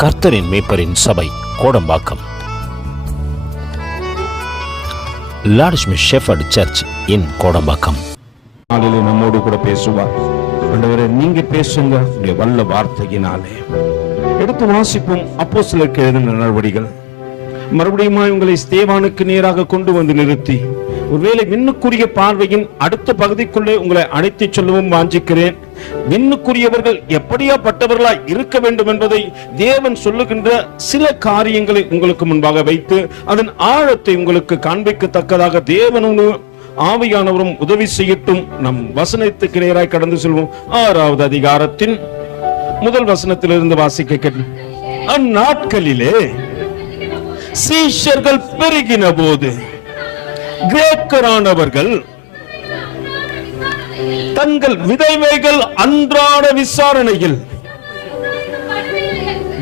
கர்த்தரின் மேய்ப்பரின் சபை Kodambakkam. லார்ட்ஸ்மி shepherd search இன் கோடம்பாக்கம். நாளிலே நம்மோடு கூட பேசுவார். ஆண்டவரே, நீங்க பேசுங்க உடைய வல்ல வார்த்தையினாலே. எடுத்து வாசிப்போம் அப்போஸ்தலருக்கு எழுதின நடவடிக்கைகள். மறுபடியும் உங்களை ஸ்தேவானுக்கு நேராக கொண்டு வந்து நிறுத்தி ஒருவேளை விண்ணுக்குரிய பார்வையின் அடுத்த பகுதிக்குள்ளே உங்களை அழைத்து சொல்லவும் வாஞ்சிக்கிறேன். விண்ணுக்குரியவர்கள் எப்படியாப்பட்டவர்களாய் இருக்க வேண்டும் என்பதை தேவன் சொல்லுகின்ற சில காரியங்களை உங்களுக்கு முன்பாக வைத்து அதன் ஆழத்தை உங்களுக்கு காண்பிக்கத்தக்கதாக தேவனும் ஆவியானவரும் உதவி செய்யட்டும். நம் வசனத்துக்கு நேராய் கடந்து செல்வோம். 6வது அதிகாரத்தின் முதல் வசனத்திலிருந்து வாசிக்க கேட்கும். அந்நாட்களிலே சீஷர்கள் பெருகின போது கிரேக்கரானவர்கள் தங்கள் விதவைகள் அன்றாட விசாரணையில்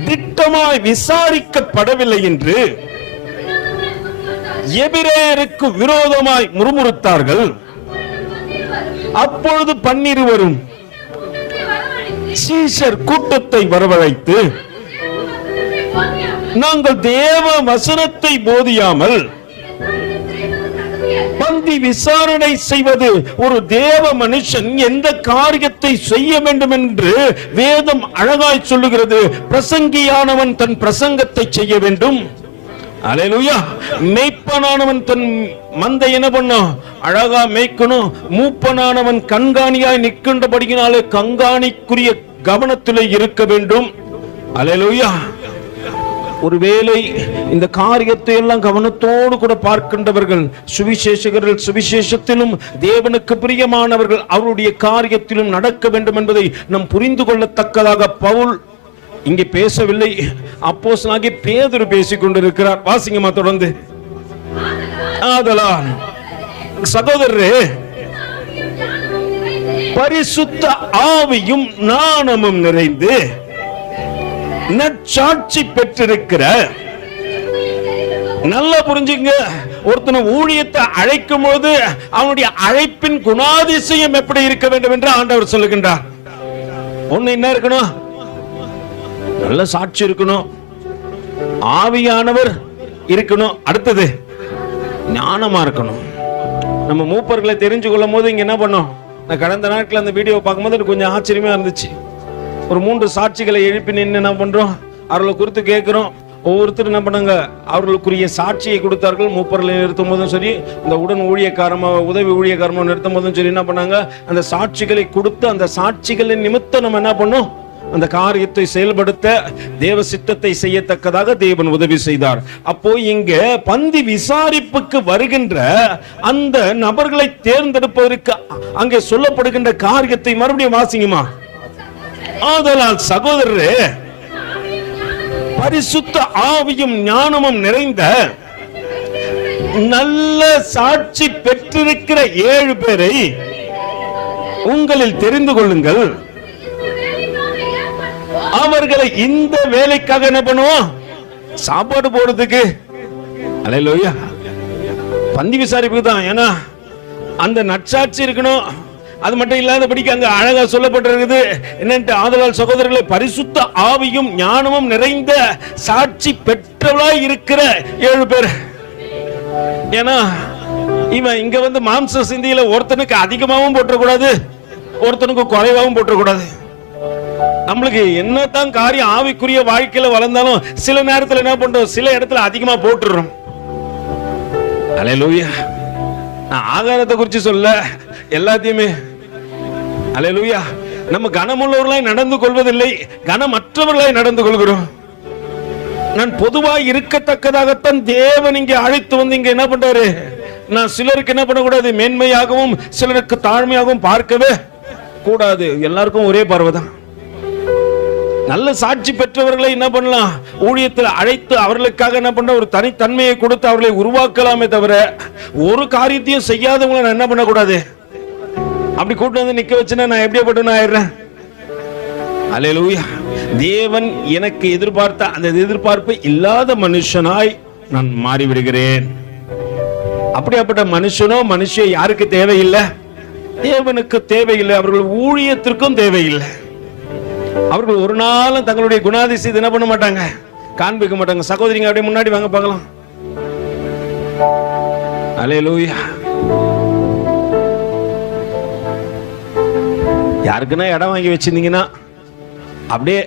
திட்டமாய் விசாரிக்கப்படவில்லை என்று எபிரேயருக்கு விரோதமாய் முறுமுறுத்தார்கள். அப்பொழுது 12 சீஷர் கூட்டத்தை வரவழைத்து, நாங்கள் தேவ வசனத்தை போதியாமல் பந்தி விசாரணை செய்வது ஒரு தேவ மனுஷன் எந்த காரியத்தை செய்ய வேண்டும் என்று வேதம் அழகாய் சொல்லுகிறது. பிரசங்கியானவன் தன் பிரசங்கத்தை செய்ய வேண்டும். அல்லேலூயா. மேய்ப்பனானவன் தன் மந்தை என்ன பண்ணும்? அழகா மேய்க்கணும். மூப்பனானவன் கண்காணியாய் நிற்கின்றபடியினாலே கண்காணிக்குரிய கவனத்திலே இருக்க வேண்டும். அல்லேலூயா. ஒருவேளை இந்த காரியத்தை எல்லாம் கவனத்தோடு கூட பார்க்கின்றவர்கள் சுவிசேஷகர்கள் சுவிசேஷத்திலும் தேவனுக்கு பிரியமானவர்கள் அவருடைய காரியத்திலும் நடக்க வேண்டும் என்பதை நாம் புரிந்து கொள்ளத்தக்கதாக பவுல் இங்கே பேசவில்லை. அப்போஸ்தலனாகிய பேதுரு பேசிக் கொண்டிருக்கிறார். வாசிங்கமா தொடர்ந்து. ஆதலால் சகோதரரே, பரிசுத்த ஆவியும் ஞானமும் நிறைந்து நற்சாட்சி பெற்றிருக்கிற, நல்லா புரிஞ்சுங்க, ஒருத்தனை ஊழியத்தை அழைக்கும் போது அவனுடைய அழைப்பின் குணாதிசயம் எப்படி இருக்க வேண்டும் என்று ஆண்டவர் சொல்லுகின்றார். ஒண்ணு என்ன இருக்கணும்? நல்ல சாட்சி இருக்கணும், ஆவியானவர் இருக்கணும், அடுத்தது ஞானமா இருக்கணும். நம்ம மூப்பர்களை தெரிஞ்சு கொள்ளும் போது இங்க என்ன பண்ணோம்? நான் கடந்த நாட்கள் அந்த வீடியோ பார்க்கும்போது எனக்கு கொஞ்சம் ஆச்சரியமா இருந்துச்சு. ஒரு 3 சாட்சிகளை எழுப்பி நின்று என்ன பண்றோம்? அவர்களை குறித்து கேட்கிறோம். ஒவ்வொருத்தரும் என்ன பண்ணாங்க? அவர்களுக்குரிய சாட்சியை கொடுத்தார்கள். மூப்பர்களை நிறுத்தும் போதும் சரி, இந்த உடன் ஊழியக்காரமா உதவி ஊழியக்காரமா நிறுத்தும் போதும் சரி என்ன பண்ணாங்க? அந்த சாட்சிகளை கொடுத்து அந்த சாட்சிகளின் நிமித்தம் நம்ம என்ன பண்ணோம்? அந்த காரியத்தை செயல்படுத்த தேவ சித்தத்தை செய்யத்தக்கதாக தேவன் உதவி செய்தார். அப்போ இங்க பந்தி விசாரிப்புக்கு வருகின்ற அந்த நபர்களை தேர்ந்தெடுப்பதற்கு அங்கே சொல்லப்படுகின்ற காரியத்தை மறுபடியும் வாசிங்கம்மா. ஆதலால் சகோதரரே, பரிசுத்த ஆவியும் ஞானமும் நிறைந்த நல்ல சாட்சி பெற்றிருக்கிற 7 பேரை உங்களில் தெரிந்து கொள்ளுங்கள். அவர்களை இந்த வேலைக்காக என்ன பண்ணுவோம்? சாப்பாடு போடுறதுக்கு. அல்லேலூயா. பந்தி விசாரிப்புக்கு தான். ஏன்னா அந்த நற்சாட்சி இருக்கணும். அது மட்டும் இல்லாதபடிக்கு அங்க அழகா சொல்லப்பட்டிருக்குது என்னன்ட்டு, ஆதலால் சகோதரர்களே, பரிசுத்த ஆவியும் ஞானமும் நிறைந்த சாட்சி பெற்றவளாய் இருக்கிற 7 பேர். ஏன்னா இவன் இங்க வந்து மாம்ச சிந்தியில ஒருத்தனுக்கு அதிகமாகவும் போட்டக்கூடாது, ஒருத்தனுக்கு குறைவாகவும் போட்டக்கூடாது. நம்மளுக்கு என்னதான் காரியம் ஆவிக்குரிய வாழ்க்கையில வளர்ந்தாலும் சில நேரத்தில் என்ன பண்றோம்? சில இடத்துல அதிகமா போட்டுறோம். அல்லேலூயா. நான் ஆகாரத்தை குறித்து சொல்ல எல்லாத்தையுமே. அல்லேலூயா. நம்ம கனமுள்ளவர்களாய் நடந்து கொள்வதில்லை, கனமற்றவர்களாய் நடந்து கொள்கிறோம். நான் பொதுவாய் இருக்கத்தக்கதாகத்தான் தேவன் இங்கே அழைத்து வந்து இங்க என்ன பண்றாரு? நான் சிலருக்கு என்ன பண்ணக்கூடாது? மேன்மையாகவும் சிலருக்கு தாழ்மையாகவும் பார்க்கவே கூடாது. எல்லாருக்கும் ஒரே பார்வைதான். நல்ல சாட்சி பெற்றவர்களை என்ன பண்ணலாம்? ஊழியத்தில் அழைத்து அவர்களுக்காக என்ன பண்ண ஒரு தனித்தன்மையை கொடுத்து அவர்களை உருவாக்கலாமே தவிர ஒரு காரியத்தையும் செய்யாதவங்களை நான் என்ன பண்ணக்கூடாது? அப்படி கூட்டு வந்து நிக்க வச்சுன்னா நான் எப்படியாப்பட்டவனா ஆயிடுறேன்? அல்லேலூயா. தேவன் எனக்கு எதிர்பார்த்த அந்த எதிர்பார்ப்பு இல்லாத மனுஷனாய் நான் மாறிவிடுகிறேன். அப்படியாப்பட்ட மனுஷனோ மனுஷியோ யாருக்கு தேவையில்லை? தேவனுக்கு தேவையில்லை, அவர்கள் ஊழியத்திற்கும் தேவையில்லை. அவர்கள் ஒரு நாளும் தங்களுடைய குணாதிசயத்தை என்ன பண்ண மாட்டாங்க, காண்பிக்க மாட்டாங்க. சகோதரிங்க அப்படியே முன்னாடி வாங்க பார்க்கலாம். அல்லேலூயா. யாருக்குன்னா இடம் வாங்கி வச்சிருந்தீங்கன்னா அப்படியே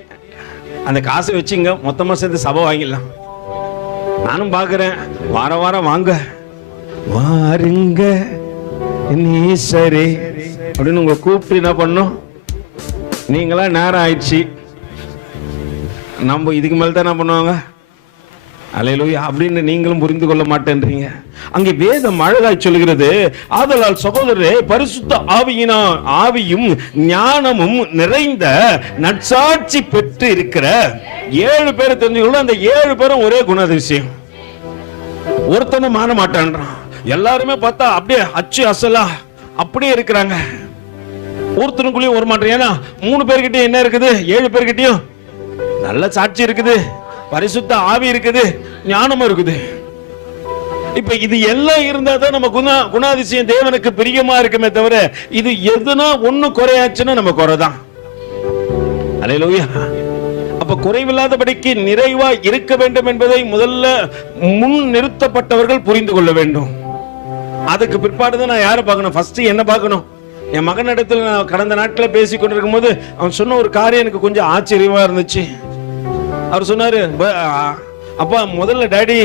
அந்த காசை வச்சுங்க, மொத்தமா சேர்ந்து சபை வாங்கிடலாம். நானும் பார்க்கிறேன், வார வாரம் வாங்க வாருங்க நீசரே அப்படின்னு உங்களை கூப்பிட்டு என்ன பண்ணோம். நீங்களா நேரம் ஆயிடுச்சு, நம்ம இதுக்கு மேல தான் என்ன பண்ணுவாங்க, அல்லேலூயா அப்படின்னு நீங்களும் புரிந்து கொள்ள மாட்டேன்றீங்க. அங்கே வேதம் அழகாய் சொல்கிறது, ஆதலால் சகோதரரே பரிசுத்த ஆவியும் ஞானமும் நிறைந்த நற்சாட்சி பெற்று இருக்கிற 7 பேரை தெரிஞ்சுக்கணும். அந்த 7 பேரும் ஒரே குணாதிசயம். ஒருத்தனும் மாற மாட்டான்றான். எல்லாருமே பார்த்தா அப்படியே அச்சு அசலா அப்படியே இருக்கிறாங்க. ஒருத்தனுக்குள்ளேயும் ஒரு மாற்றம். ஏன்னா 3 பேர்கிட்டயும் என்ன இருக்குது, 7 பேர்கிட்டயும் நல்ல சாட்சி இருக்குது, பரிசுத்த ஆவி இருக்குது, ஞானமும் இருக்குது. இப்ப இது எல்லாம் இருந்தா தான் நம்ம குணாதிசயம் தேவனுக்கு பிரியமா இருக்குமே தவிர, இது எதுனா ஒண்ணு குறையாச்சுன்னா நம்ம குறைதான். அல்லேலூயா. அப்ப குறைவில்லாதபடிக்கு நிறைவா இருக்க வேண்டும் என்பதை முதல்ல முன் நிறுத்தப்பட்டவர்கள் புரிந்து கொள்ள வேண்டும். அதுக்கு பிற்பாடுதான் நான் யாரை பார்க்கணும், ஃபர்ஸ்ட் என்ன பார்க்கணும். என் மகனிடத்தில் நான் கடந்த நாட்களில் பேசி கொண்டிருக்கும் போது அவன் சொன்ன ஒரு காரியம் எனக்கு கொஞ்சம் ஆச்சரியமா இருந்துச்சு. அவர் சொன்னாரு, அப்பா முதல்ல டாடி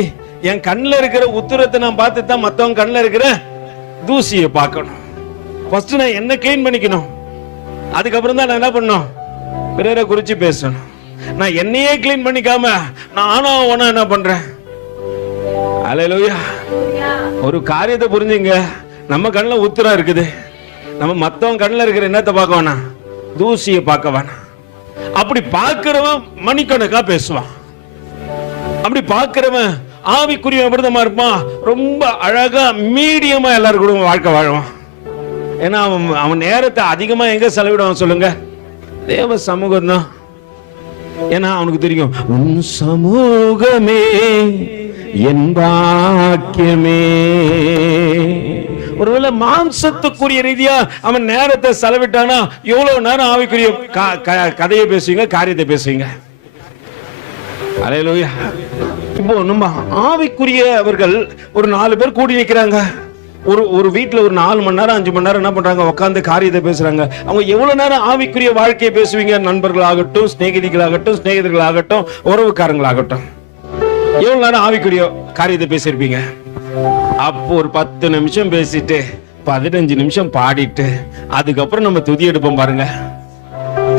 என் கண்ணில் இருக்கிற உத்தரத்தை நான் பார்த்து தான் மற்றவங்க கண்ணில் இருக்கிற தூசியை பார்க்கணும். ஃபர்ஸ்ட் நான் என்ன கிளீன் பண்ணிக்கணும், அதுக்கப்புறம் தான் நான் என்ன பண்ணணும், பிறரை குறிச்சு பேசணும். நான் என்னையே கிளீன் பண்ணிக்காம நான் ஆனா என்ன பண்றேன். அல்லேலூயா. ஒரு காரியத்தை புரிஞ்சுங்க, நம்ம கண்ணில் உத்தரம் இருக்குது, நம்ம மற்றவங்க கண்ணில் இருக்கிற என்னத்தை பார்க்க வேணாம், தூசியை பார்க்க வேணாம். அப்படி பார்க்கிறவன் மணிக்கணக்கா பேசுவான். அப்படி பார்க்கிறவன் ஆவிக்குரிய விரதமா இருப்பான். ரொம்ப அழகா மீடியமா எல்லாரும் கூட வாழ்க்கை வாழ்வான். ஏன்னா அவன் நேரத்தை அதிகமா எங்க செலவிடுவான் சொல்லுங்க, தேவ சமூகம் தான். ஏன்னா அவனுக்கு தெரியும், உன் சமூகமே என் பாக்கியமே. ஒருவேளை மாம்சத்துக்குரிய ரீதியா அவன் நேரத்தை செலவிட்டானா எவ்வளவு நேரம் ஆவிக்குரிய கதையை பேசுவீங்க, காரியத்தை பேசுவீங்க. அல்லேலூயா. இப்போ நம்ம ஆவிக்குரியவர்கள் ஒரு 4 பேர் கூடி நிற்கிறாங்க. ஒரு வீட்டுல ஒரு 4 மணி நேரம் 5 மணி நேரம் என்ன பண்றாங்க, உட்கார்ந்து காரியத்தை பேசுறாங்க. அவங்க எவ்வளவு நேரம் ஆவிக்குரிய வாழ்க்கையை பேசுவீங்க? நண்பர்களாகட்டும், சிநேகிதர்களாகட்டும், உறவுக்காரங்களாகட்டும், எவ்வளவு நேரம் ஆவிக்குரிய காரியத்தை பேசியிருப்பீங்க? அப்போ ஒரு 10 நிமிஷம் பேசிட்டு 15 நிமிஷம் பாடிட்டு அதுக்கப்புறம் நம்ம துதி எடுப்போம் பாருங்க.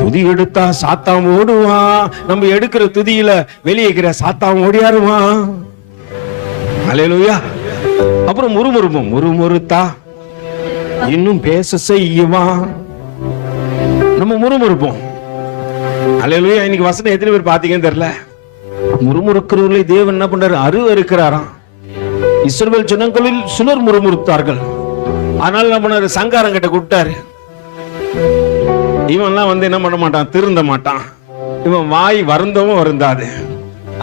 துதி எடுத்தா சாத்தான் ஓடுவான். நம்ம எடுக்கிற துதியில வெளியேக்கிற சாத்தான் ஓடியாருவான். அல்லேலூயா. அப்புறம் முறுமுறுத்தா இன்னும் பேச செய்யுவான். நம்ம முறுமுறுப்போம். அல்லேலூயா. இன்னைக்கு வசனம் எத்தனை பேர் பாத்தீங்கன்னு தெரியல. முறுமுறுக்கிறவர்களை தேவன் என்ன பண்றாரு, அருவருக்கிறாராம். இஸ்ரவேல் ஜனங்களில் சிலர் முறுமுறுத்தார்கள். அதனால என்ன பண்ணாரு, சங்காரம் கிட்ட கூப்பிட்டாரு. இவன்லாம் என்ன பண்ண மாட்டான், திருந்த மாட்டான். இவன் வாய் வருந்தவும் வருந்தாது.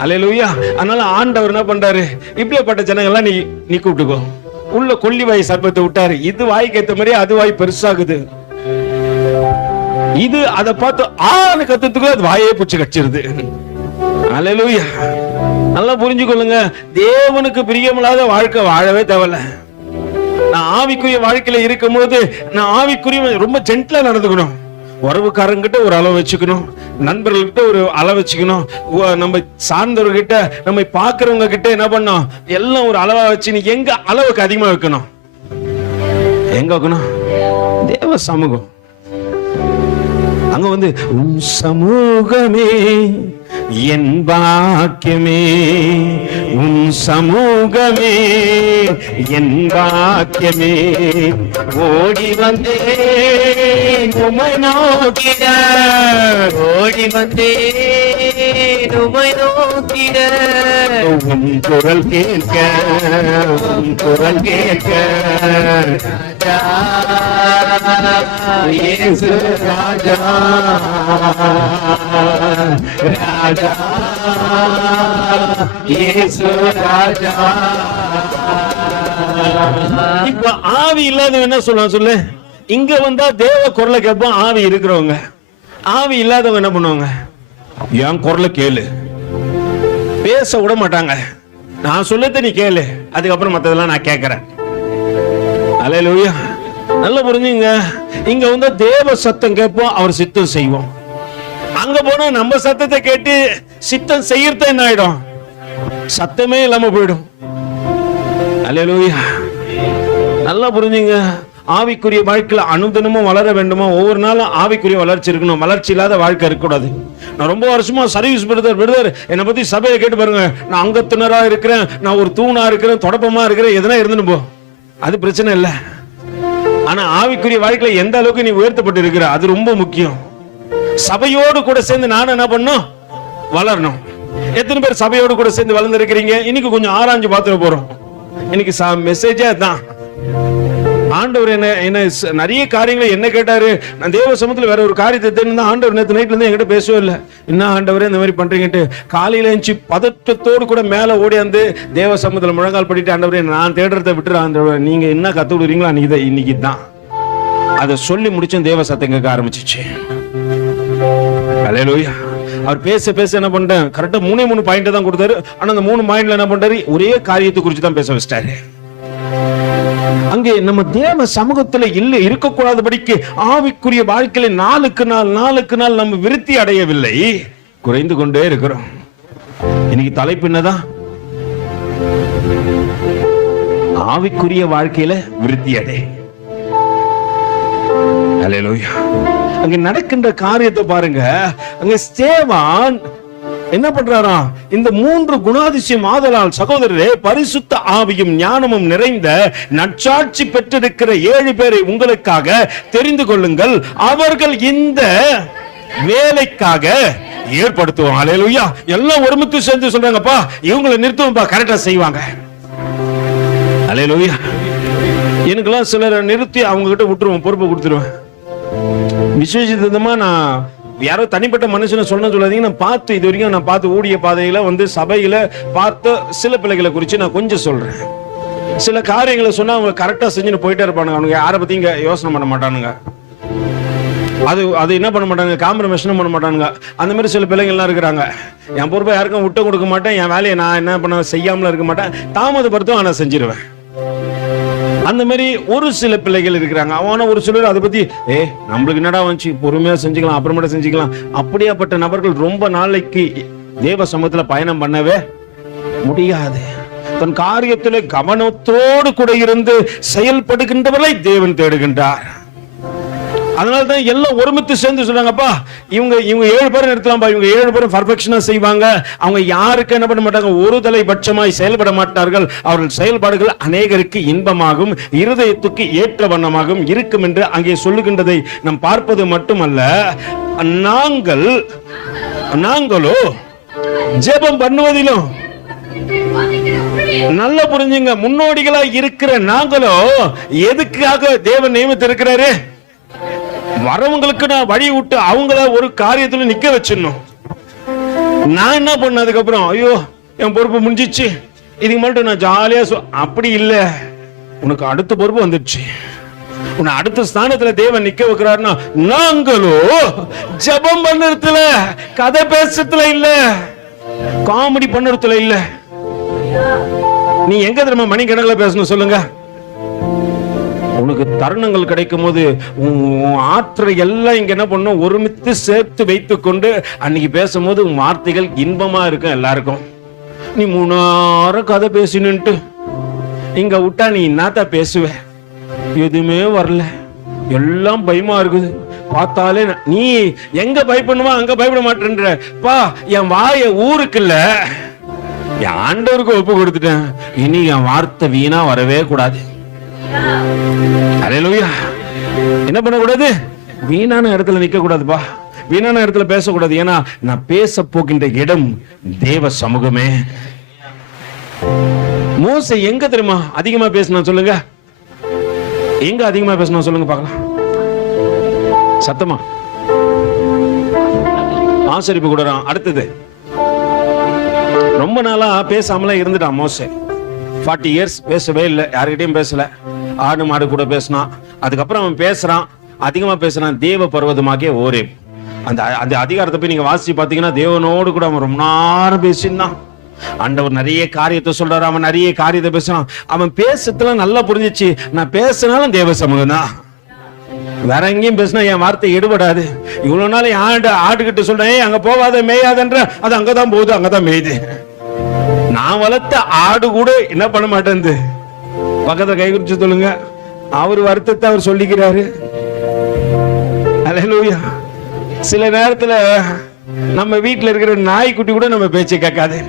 அல்லேலூயா. அதனால ஆண்டவர் என்ன பண்றாரு, இப்படிப்பட்ட ஜனங்கள்லாம் நீ கூப்பிட்டுக்கோ. உள்ள கொல்லி வாய் சர்ப்பத்தை விட்டாரு. இது வாய்க்கு ஏத்த மாதிரி அது வாய் பெருசாகுது. இது அதை பார்த்து ஆணு கத்துறதுக்குள்ள அது வாயே பூச்சி கடிச்சிருது. அல்லேலூயா. நல்லா புரிஞ்சுக்கொள்ளுங்க, தேவனுக்கு பிரியமில்லாத வாழ்க்கை வாழவே தேவையில்ல. நான் ஆவிக்குரிய வாழ்க்கையில இருக்கும் போது நான் ஆவிக்குரிய ரொம்ப ஜென்ட்லா நடந்துக்கணும். உறவுக்காரங்கிட்ட ஒரு அளவு வச்சுக்கணும், நண்பர்கள்கிட்ட ஒரு அளவு வச்சுக்கணும், நம்ம சார்ந்தவர்கிட்ட, நம்ம பாக்குறவங்க கிட்ட என்ன பண்ணணும், எல்லாம் ஒரு அளவா வச்சு நீ எங்க அளவுக்கு அதிகமா வைக்கணும். எங்க வைக்கணும், தேவ சமூகம். அங்க உன் சமூகமே என் பாக்கியமே, உன் சமூகமே என் பாக்கியமே. ஓடி வந்தேன் உம்மை நோக்கிட, ஓடி வந்தேன் உம்மை நோக்கிட. உன் குரல் கேட்க, உன் குரல் கேட்க. இயேசு ராஜா, ராஜா இயேசு ராஜா. இப்ப ஆவி இல்லாத என்ன சொல்ல சொல்லு, இங்க வந்தா தேவ குரலை கேட்போம். ஆவி இருக்கிறவங்க ஆவி இல்லாதவங்க என்ன பண்ணுவாங்க? என் குரலை கேளு, பேச விட மாட்டாங்க. நான் சொல்லத்தை நீ கேளு, அதுக்கப்புறம் மற்றதெல்லாம் நான் கேட்கிறேன். அல்லேலூயா. நல்லா புரிஞ்சுங்க. இங்க வந்து தேவ சத்தம் கேட்போம், அவர் சித்தம் செய்வோம். அங்க போனா நம்ம சத்தத்தை கேட்டு சித்தம் செய்யறது என்ன ஆயிடும்? சத்தமே இல்லாம போயிடும். அல்லேலூயா. நல்லா புரிஞ்சுங்க. ஆவிக்குரிய வாழ்க்கையில அனுதினமும் வளர வேண்டுமா? ஒவ்வொரு நாளும் ஆவிக்குரிய வளர்ச்சி இருக்கணும். வளர்ச்சி இல்லாத வாழ்க்கை இருக்கக்கூடாது. நான் ரொம்ப வருஷமா சர்வீஸ் பிரதர் என்னை பத்தி சபையை கேட்டு பாருங்க. நான் அங்கத்தினரா இருக்கிறேன், நான் ஒரு தூணா இருக்கிறேன், தொடப்பமா இருக்கிறேன், எதனா இருந்துன்னு போ, அது பிரச்சனை இல்லை. ஆனா ஆவிக்குரிய வாழ்க்கையில எந்த அளவுக்கு நீ உயர்த்தப்பட்டு இருக்கிற, அது ரொம்ப முக்கியம். சபையோடு கூட சேர்ந்து நானும் என்ன பண்ணும்? வளரணும். எத்தனை பேர் சபையோடு கூட சேர்ந்து வளர்ந்து இருக்கிறீங்க? இன்னைக்கு கொஞ்சம் ஆராய்ஞ்சு பார்த்துட்டு போறோம். இன்னைக்கு மெசேஜே தான். ஆண்டவர் என்ன நிறைய காரியங்களை என்ன கேட்டாரு. நான் தேவ சமூகத்துல வேற ஒரு காரியத்தை தெரிஞ்சு ஆண்டவர் நேற்று நைட்ல இருந்து என்கிட்ட பேசவே இல்லை. என்ன ஆண்டவரே இந்த மாதிரி பண்றீங்கட்டு காலையில எழுந்துச்சு பதட்டத்தோடு கூட மேல ஓடி வந்து தேவ சமூகத்துல முழங்கால் படிட்டு, ஆண்டவரே நான் தேடுறதை விட்டுரு ஆண்டவர், நீங்க என்ன கத்து விடுறீங்களோ இன்னைக்கு தான். அதை சொல்லி முடிச்சும் தேவ சத்தம் கேட்க ஆரம்பிச்சிச்சு. அல்லேலூயா. அவர் பேச பேச என்ன பண்ணிட்டேன், கரெக்டா 3 பாயிண்ட் தான் கொடுத்தாரு. ஆனா அந்த 3 பாயிண்ட்ல என்ன பண்றாரு, ஒரே காரியத்தை குறித்து தான் பேச வச்சிட்டாரு. அங்கே நம்ம தேவ சமூகத்துல இருக்கக்கூடாதபடிக்கு ஆவிக்குரிய வாழ்க்கையில நாளுக்கு நாள் நம்ம விருத்தி அடையவில்லை, குறைந்து கொண்டே இருக்கிறோம். இன்னைக்கு தலைப்பு என்னதான்? ஆவிக்குரிய வாழ்க்கையில விருத்தி அடை. அல்லேலூயா. அங்க நடக்கின்ற காரியத்தை பாருங்க. அங்க ஸ்தேவான் என்ன பண்றாராம்? இந்த 3 குணாதிசயம் ஆதலால் சகோதரரே, பரிசுத்த ஆவியும் ஞானமும் நிறைந்த நற்சாட்சி பெற்றிருக்கிற 7 பேரை உங்களுக்காக தெரிந்து கொள்ளுங்கள், அவர்கள் இந்த வேலைக்காக ஏற்படுத்துவோம். அல்லேலூயா. எல்லாம் ஒருமித்து சேர்ந்து சொல்றாங்கப்பா, இவங்களை நிறுத்துவோம்ப்பா, கரெக்டா செய்வாங்க. அல்லேலூயா. எனக்கெல்லாம் சிலரை நிறுத்தி அவங்க கிட்ட விட்டுருவோம், பொறுப்பை கொடுத்துருவேன். விசேஷமா நான் யாரோ தனிப்பட்ட மனுஷனை சொல்லாதீங்க. நான் பார்த்து இது வரைக்கும் நான் பார்த்து ஊழிய பாதையில வந்து சபையில பார்த்த சில பிள்ளைகளை குறித்து நான் கொஞ்சம் சொல்றேன். சில காரியங்களை சொன்னா அவங்க கரெக்டா செஞ்சுன்னு போயிட்டே இருப்பானுங்க. அவங்க யாரை பத்தி இங்க யோசனை பண்ண மாட்டானுங்க. அது என்ன பண்ண மாட்டாங்க, காம்ப்ரமைஸும் பண்ண மாட்டானுங்க. அந்த மாதிரி சில பிள்ளைங்கள்லாம் இருக்கிறாங்க. என் பொறுப்பை யாருக்கும் விட்டு கொடுக்க மாட்டேன், என் வேலையை நான் என்ன பண்ண செய்யாமல இருக்க மாட்டேன், தாமதப்படுத்தும் ஆனா செஞ்சிருவேன். அந்த மாதிரி ஒரு சில பிள்ளைகள் இருக்கிறாங்க. அவன ஒரு சிலர் அதை பத்தி நம்மளுக்கு என்னடா வந்துச்சு, பொறுமையா செஞ்சுக்கலாம், அப்புறமேட்ட செஞ்சுக்கலாம். அப்படியாப்பட்ட நபர்கள் ரொம்ப நாளைக்கு தேவ சமூகத்துல பயணம் பண்ணவே முடியாது. தன் காரியத்திலே கவனத்தோடு கூட இருந்து செயல்படுகின்றவர்களை தேவன் தேடுகின்றார். அதனாலதான் எல்லாம் ஒருமித்து சேர்ந்து சொல்றாங்கப்பா, இவங்க 7 பேரும் நிறுத்தலாம்பா, இவங்க 7 பேரும் பர்ஃபெக்ஷனா செய்வாங்க. அவங்க யாருக்கு என்ன பண்ண மாட்டாங்க, ஒரு தலைபட்சமாய் செயல்பட மாட்டார்கள். அவர்கள் செயல்பாடுகள் அநேகருக்கு இன்பமாகும், இருதயத்துக்கு ஏற்ற வண்ணமாகும் இருக்கும் என்று அங்கே சொல்லுகின்றதை நாம் பார்ப்பது மட்டுமல்ல, நாங்களோ ஜெபம் பண்ணுவதிலும் நல்ல புரிஞ்சுங்க. முன்னோடிகளா இருக்கிற நாங்களோ எதுக்காக தேவன் நியமித்து இருக்கிறாரு? வரவங்களுக்கு நான் வழி விட்டு அவங்கள ஒரு காரியத்துல நிக்க வச்சிடணும். நான் என்ன பண்ண அதுக்கப்புறம், ஐயோ என் பொறுப்பு முடிஞ்சிச்சு, இதுக்கு மட்டும் நான் ஜாலியா அப்படி இல்ல. உனக்கு அடுத்த பொறுப்பு வந்துடுச்சு, உன்னை அடுத்த ஸ்தானத்துல தேவன் நிக்க வைக்கிறாருன்னா, நாங்களோ ஜெபம் பண்ணுறதுல, கதை பேசுறதுல இல்ல, காமெடி பண்ணுறதுல இல்ல. நீ எங்க தெரியுமா மணிக்கணக்கில் பேசணும் சொல்லுங்க? உனக்கு தருணங்கள் கிடைக்கும் போது ஆற்றை எல்லாம் இங்க என்ன பண்ணும், ஒருமித்து சேர்த்து வைத்துக் கொண்டு அன்னைக்கு பேசும்போது உன் வார்த்தைகள் இன்பமா இருக்கும் எல்லாருக்கும். நீ 3 நேரம் கதை பேசினுட்டு இங்க விட்டா நீ என்னத்த பேசுவ? எதுவுமே வரல, எல்லாம் பயமா இருக்குது. பார்த்தாலே நீ எங்க பயப்படுமா அங்க பயப்பட மாட்டேன்ற பா. என் வாய ஊருக்கு இல்ல, என் ஆண்டவருக்கு ஒப்பு கொடுத்துட்டேன். இனி என் வார்த்தை வீணா வரவே கூடாது. அல்லேலூயா. என்ன பண்ணக்கூடாது? வீணான இடத்துல நிக்க கூடாதுப்பா, வீணான இடத்துல பேசக்கூடாது. ஏன்னா நான் பேச போகின்ற இடம் தேவ சமூகமே. மோசே எங்க தெரியுமா அதிகமா பேசினா சொல்லுங்க? எங்க அதிகமா பேசினா சொல்லுங்க பார்க்கலாம், சத்தமா. ஆசரிப்பு கூட. அடுத்தது ரொம்ப நாளா பேசாமல இருந்துட்டான் மோசே. 40 years பேசவே இல்லை, யாருக்கிட்டையும் பேசல. ஆடு மாடு கூட பேசினான். அதுக்கப்புறம் அவன் பேசுறான், அதிகமா பேசுறான். தேவ பர்வதமாகிய ஓரேப், அந்த அந்த அதிகாரத்தை போய் நீங்க வாசிச்சு பாத்தீங்கன்னா தேவனோடு கூட அவன் ரொம்ப நேரம் பேசினான். ஆண்டவர் நிறைய காரியத்தை சொல்றாரு, அவன் நிறைய காரியத்தை பேசுறான். அவன் பேசுறதுல நல்லா புரிஞ்சிச்சு, நான் பேசினாலும் தேவ சமூகம் தான், வேற எங்கேயும் பேசினா என் வார்த்தை எடுபடாது. இவ்வளவு நாள் ஆட்டுக்கிட்ட சொல்றேன் அங்க போகாத மேயாதன்ற, அது அங்கதான் போகுது, அங்கதான் மேயுது. நான் வளர்த்த ஆடு கூட என்ன பண்ண மாட்டேன். பக்கத்துல கை குறிச்சு சொல்லுங்க, அவர் வருத்தத்தை அவர் சொல்லிக்கிறாரு. அல்லேலூயா. சில நேரத்துல நம்ம வீட்டுல இருக்கிற நாய்க்குட்டி கூட நம்ம பேச்சை கேட்காது.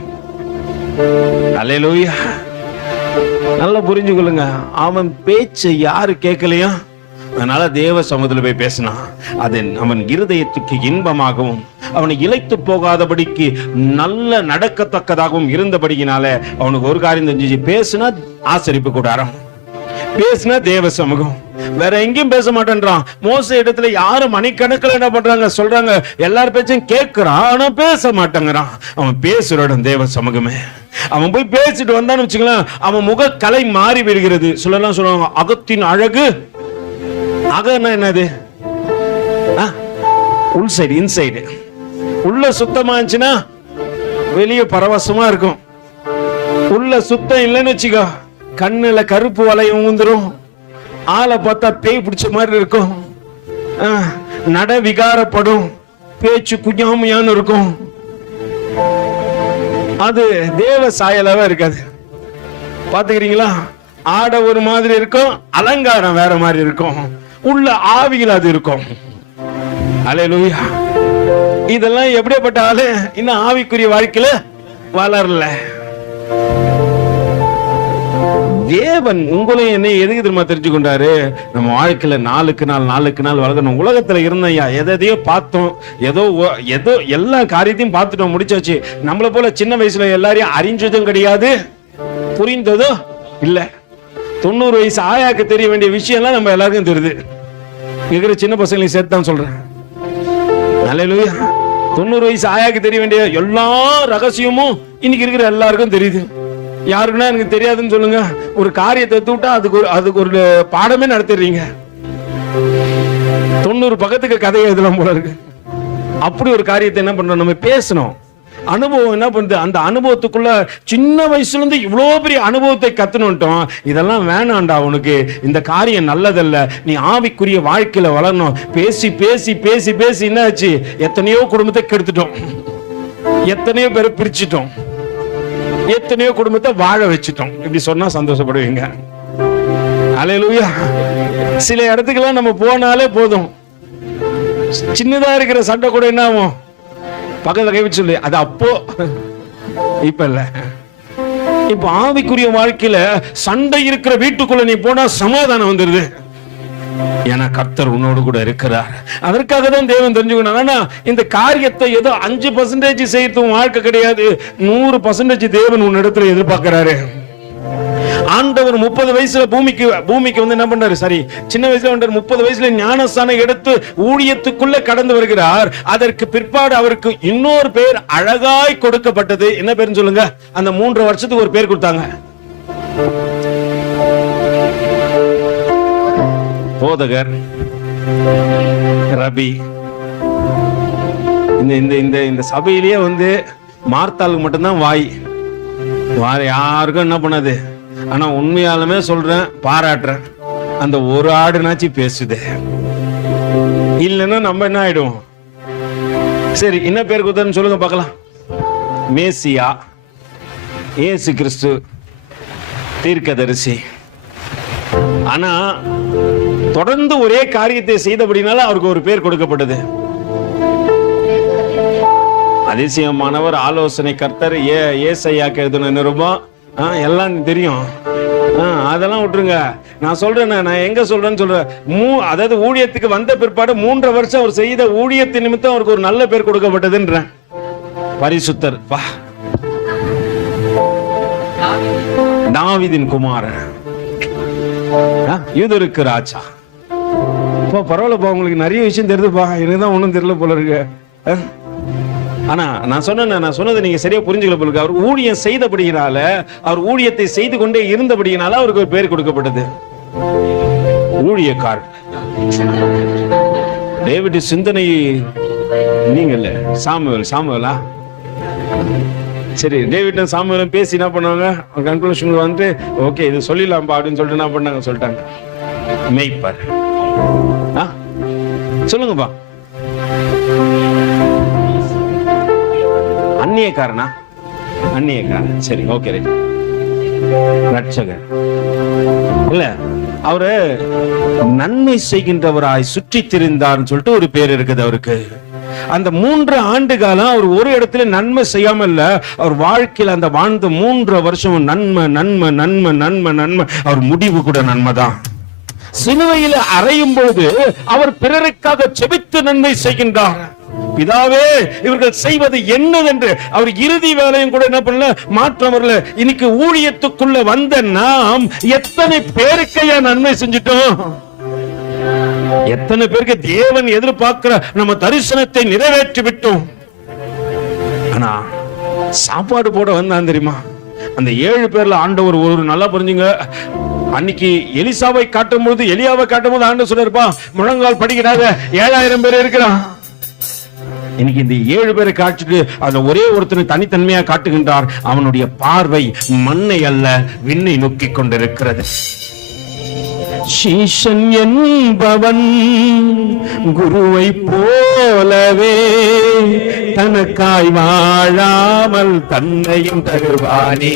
அல்லேலூயா. நல்லா புரிஞ்சு கொள்ளுங்க, அவன் பேச்சை யாரு கேட்கலையா, அதனால தேவ சமூகத்துல போய் பேசினான். அது அவன் இருதயத்துக்கு இன்பமாகவும் அவனை இளைத்து போகாதபடிக்கு நல்ல நடக்கத்தக்கதாகவும் இருந்தபடியினால அவனுக்கு ஒரு காரியம் தெரிஞ்சு, பேசினா ஆசரிப்பு கூடாரம், பேசினா தேவ சமூகம், வேற எங்கேயும் பேச மாட்டேன்றான். மோச இடத்துல யாரும் மணிக்கணக்கில் என்ன பண்றாங்க சொல்றாங்க, எல்லாரும் பேச்சும் கேட்கிறான், ஆனா பேச மாட்டேங்கிறான். அவன் பேசுற இடம் தேவ சமூகமே. அவன் போய் பேசிட்டு வந்தான்னு வச்சுக்கலாம், அவன் முக கலை மாறி விடுகிறது. சொல்லலாம் சொல்லுவாங்க, அகத்தின் அழகு. அகன்னா என்னது? உள் சைடு, இன்சைடு. உள்ள சுத்தமா இருந்துச்சுன்னா வெளியே பரவசமா இருக்கும். உள்ள சுத்தம் இல்லைன்னு வச்சுக்கோ, கண்ணுல கருப்பு வளையம் ஊந்துரும், ஆளை பார்த்தா பேய் பிடிச்ச மாதிரி இருக்கும், நட விகாரப்படும், பேச்சு குஞ்சாமையான்னு இருக்கும். அது தேவ சாயலாவே இருக்காது. பாத்துக்கிறீங்களா? ஆட ஒரு மாதிரி இருக்கும், அலங்காரம் வேற மாதிரி இருக்கும், உள்ள ஆவியில் அது இருக்கும். அல்லேலூயா. இதெல்லாம் எப்படிப்பட்ட ஆளு இன்னும் ஆவிக்குரிய வாழ்க்கையில வளரல. தேவன் உங்களையும் என்ன எதுக்கு திரும்ப தெரிஞ்சு கொண்டாரு? நம்ம வாழ்க்கையில நாளுக்கு நாள் வளரணும். உலகத்துல இருந்தையா எதையோ பார்த்தோம், ஏதோ எல்லா காரியத்தையும் பார்த்துட்டோம், முடிச்சாச்சு. நம்மள போல சின்ன வயசுல எல்லாரையும் அறிஞ்சதும் கிடையாது, புரிந்ததும் இல்ல. 90 வயசு ஆயாக்கு தெரிய வேண்டிய விஷயம் எல்லாம் நம்ம எல்லாருக்கும் தெரியுது. இருக்கிற சின்ன பசங்களையும் சேர்த்து தான் சொல்றேன். அல்லேலூயா. 90 வயசு ஆயாக்கு தெரிய வேண்டிய எல்லா ரகசியமும் இன்னைக்கு இருக்கிற எல்லாருக்கும் தெரியுது. யாருக்குன்னா எனக்கு தெரியாதுன்னு சொல்லுங்க. ஒரு காரியத்தை விட்டா அதுக்கு ஒரு பாடமே நடத்திடுறீங்க. 90 பக்கத்துக்கு கதையை எழுதலாம் போல இருக்கு. அப்படி ஒரு காரியத்தை என்ன பண்றோம், நம்ம பேசணும். அனுபவம் என்ன பண்ணுது, அந்த அனுபவத்துக்குள்ள சின்ன வயசுல இருந்து இவ்வளவு பெரிய அனுபவத்தை கத்துனுட்டோம். இதெல்லாம் வேணாண்டா, உனக்கு இந்த காரியம் நல்லதல்ல, நீ ஆவிக்குரிய வாழ்க்கையில வளரணும். பேசி பேசி பேசி பேசி என்ன ஆச்சு, எத்தனையோ குடும்பத்தை கெடுத்துட்டோம், எத்தனையோ பேரை பிரிச்சுட்டோம், எத்தனையோ குடும்பத்தை வாழ வச்சுட்டோம். இப்படி சொன்னா சந்தோஷப்படுவீங்க. அல்லேலூயா. சில இடத்துக்கெல்லாம் நம்ம போனாலே போதும், சின்னதா இருக்கிற சண்டை கூட என்ன ஆகும், பக்கத்துல கை வச்சு சொல்லி, அது அப்போ, இப்ப இல்ல. இப்ப ஆவிக்குரிய வாழ்க்கையில சண்டை இருக்கிற வீட்டுக்குள்ள நீ போனா சமாதானம் வந்துருது. ஏன்னா கர்த்தர் உன்னோடு கூட இருக்கிறார். அதற்காக தான் தேவன் தெரிஞ்சுக்கணும். ஆனா இந்த காரியத்தை ஏதோ 5% செய்யறது வாழ்க்கை கிடையாது, 100% தேவன் உன் இடத்துல எதிர்பார்க்கிறாரு. ஆண்டவர் 30 வயசுல பூமிக்கு வந்து என்ன பண்றாரு, சரி சின்ன வயசுல வந்தார், 30 வயசுல ஞானஸ்தானம் எடுத்து ஊழியத்துக்குள்ள கடந்து வருகிறார். அதற்கு பிற்பாடு அவருக்கு இன்னொரு பேர் அழகாய் கொடுக்கப்பட்டது. என்ன பேருன்னு சொல்லுங்க? அந்த 3 வருஷத்துக்கு ஒரு பேர் கொடுத்தாங்க, போதகர், ரபி. இந்த சபையிலேயே வந்து மார்த்தாளுக்கு மட்டும்தான் வாய், வேற யாருக்கும் என்ன பண்ணாது. ஆனா உண்மையாலுமே சொல்றேன், பாராட்டுறேன், அந்த ஒரு ஆடுனாச்சு பேசுது. இல்லைன்னா நம்ம என்ன ஆயிடுவோம். சரி, என்ன பேர் கொடுத்தன்னு சொல்லுங்க பார்க்கலாம். மேசியா, இயேசு கிறிஸ்து, தீர்க்கதரிசி. ஆனா தொடர்ந்து ஒரே காரியத்தை செய்தபடினால அவருக்கு ஒரு பேர் கொடுக்கப்பட்டது. அதிசயமானவர், ஆலோசனை கர்த்தர், ஏசாயாக்கு எழுதின நிருபம், எல்லாம் தெரியும். அதெல்லாம் விட்டுருங்க. நான் சொல்றேன், நான் எங்க சொல்றேன்னு சொல்றேன். அதாவது ஊழியத்துக்கு வந்த பிற்பாடு 3 வருஷம் அவர் செய்த ஊழியத்தின் நிமித்தம் அவருக்கு ஒரு நல்ல பேர் கொடுக்கப்பட்டதுன்ற பரிசுத்தர், தாவீதின் குமாரன், யூதருக்கு ராஜா. பரவாயில்லப்பா, உங்களுக்கு நிறைய விஷயம் தெரியுதுப்பா, எனக்குதான் ஒண்ணும் தெரியல போல இருக்கு. ஆனா நான் சொன்னதை நீங்க சரியா புரிஞ்சுக்கல போல இருக்கு. அவர் ஊழியம் செய்தபடியினால, அவர் ஊழியத்தை செய்து கொண்டே இருந்தபடியினால அவருக்கு ஒரு பேர் கொடுக்கப்பட்டது, ஊழியக்காரர். டேவிட் சிந்தனை நீங்க இல்ல, சாமுவேலா. சரி, டேவிட் சாமுவேலும் பேசி என்ன பண்ணுவாங்க, கன்க்ளூஷன் வந்து ஓகே இது சொல்லிடலாம்பா அப்படின்னு சொல்லிட்டு என்ன பண்ணாங்க, சொல்லிட்டாங்க மேய்ப்பர். சொல்லுங்கப்பா. அந்நியக்காரனா? அந்நியக்காரன். சரி, ஓகே, ரைட். ரட்சகர் இல்ல, அவரு நன்மை செய்கின்றவராய் சுற்றி திரிந்தார்னு சொல்லிட்டு ஒரு பேர் இருக்குது அவருக்கு. அந்த 3 ஆண்டு காலம் அவர் ஒரு இடத்துல நன்மை செய்யாம இல்ல, அவர் வாழ்க்கையில் அந்த வாழ்ந்த 3 வருஷம் நன்மை நன்மை நன்மை நன்மை நன்மை, அவர் முடிவு கூட நன்மைதான். சிலுவையில் அறையும் போது அவர் பிறருக்காக செபித்து நன்மை செய்கின்றார். பிதாவே, இவர்கள் செய்வது என்னவென்று அவர் இறுதி வேலையும் கூட என்ன பண்ணல, மாற்றம் வரல. இன்னைக்கு ஊழியத்துக்குள்ள வந்த நாம் எத்தனை பேருக்கையா நன்மை செஞ்சிட்டோம், எத்தனை பேருக்கு தேவன் எதிர்பார்க்கிற நம்ம தரிசனத்தை நிறைவேற்றி விட்டோம். ஆனா சாப்பாடு போட வந்தான் தெரியுமா, அந்த 7 பேர்ல ஆண்டவர் ஒரு நல்லா புரிஞ்சுங்க. அன்னைக்கு எலிசாவை காட்டும் போது, எலியாவை காட்டும் போது ஆண்டவர் சொல்லிருப்பா, முழங்கால் படிக்கிறாங்க 7000 பேர் இருக்கிறான். இன்னைக்கு இந்த 7 பேரை காட்டிட்டு அந்த ஒரே ஒருத்தனை தனித்தன்மையா காட்டுகின்றார். அவனுடைய பார்வை மண்ணை அல்ல விண்ணை நோக்கி கொண்டிருக்கிறது. சீஷன் என்பவன் குருவை போலவே தனக்காய் வாழாமல் தன்னையும் தருவானே,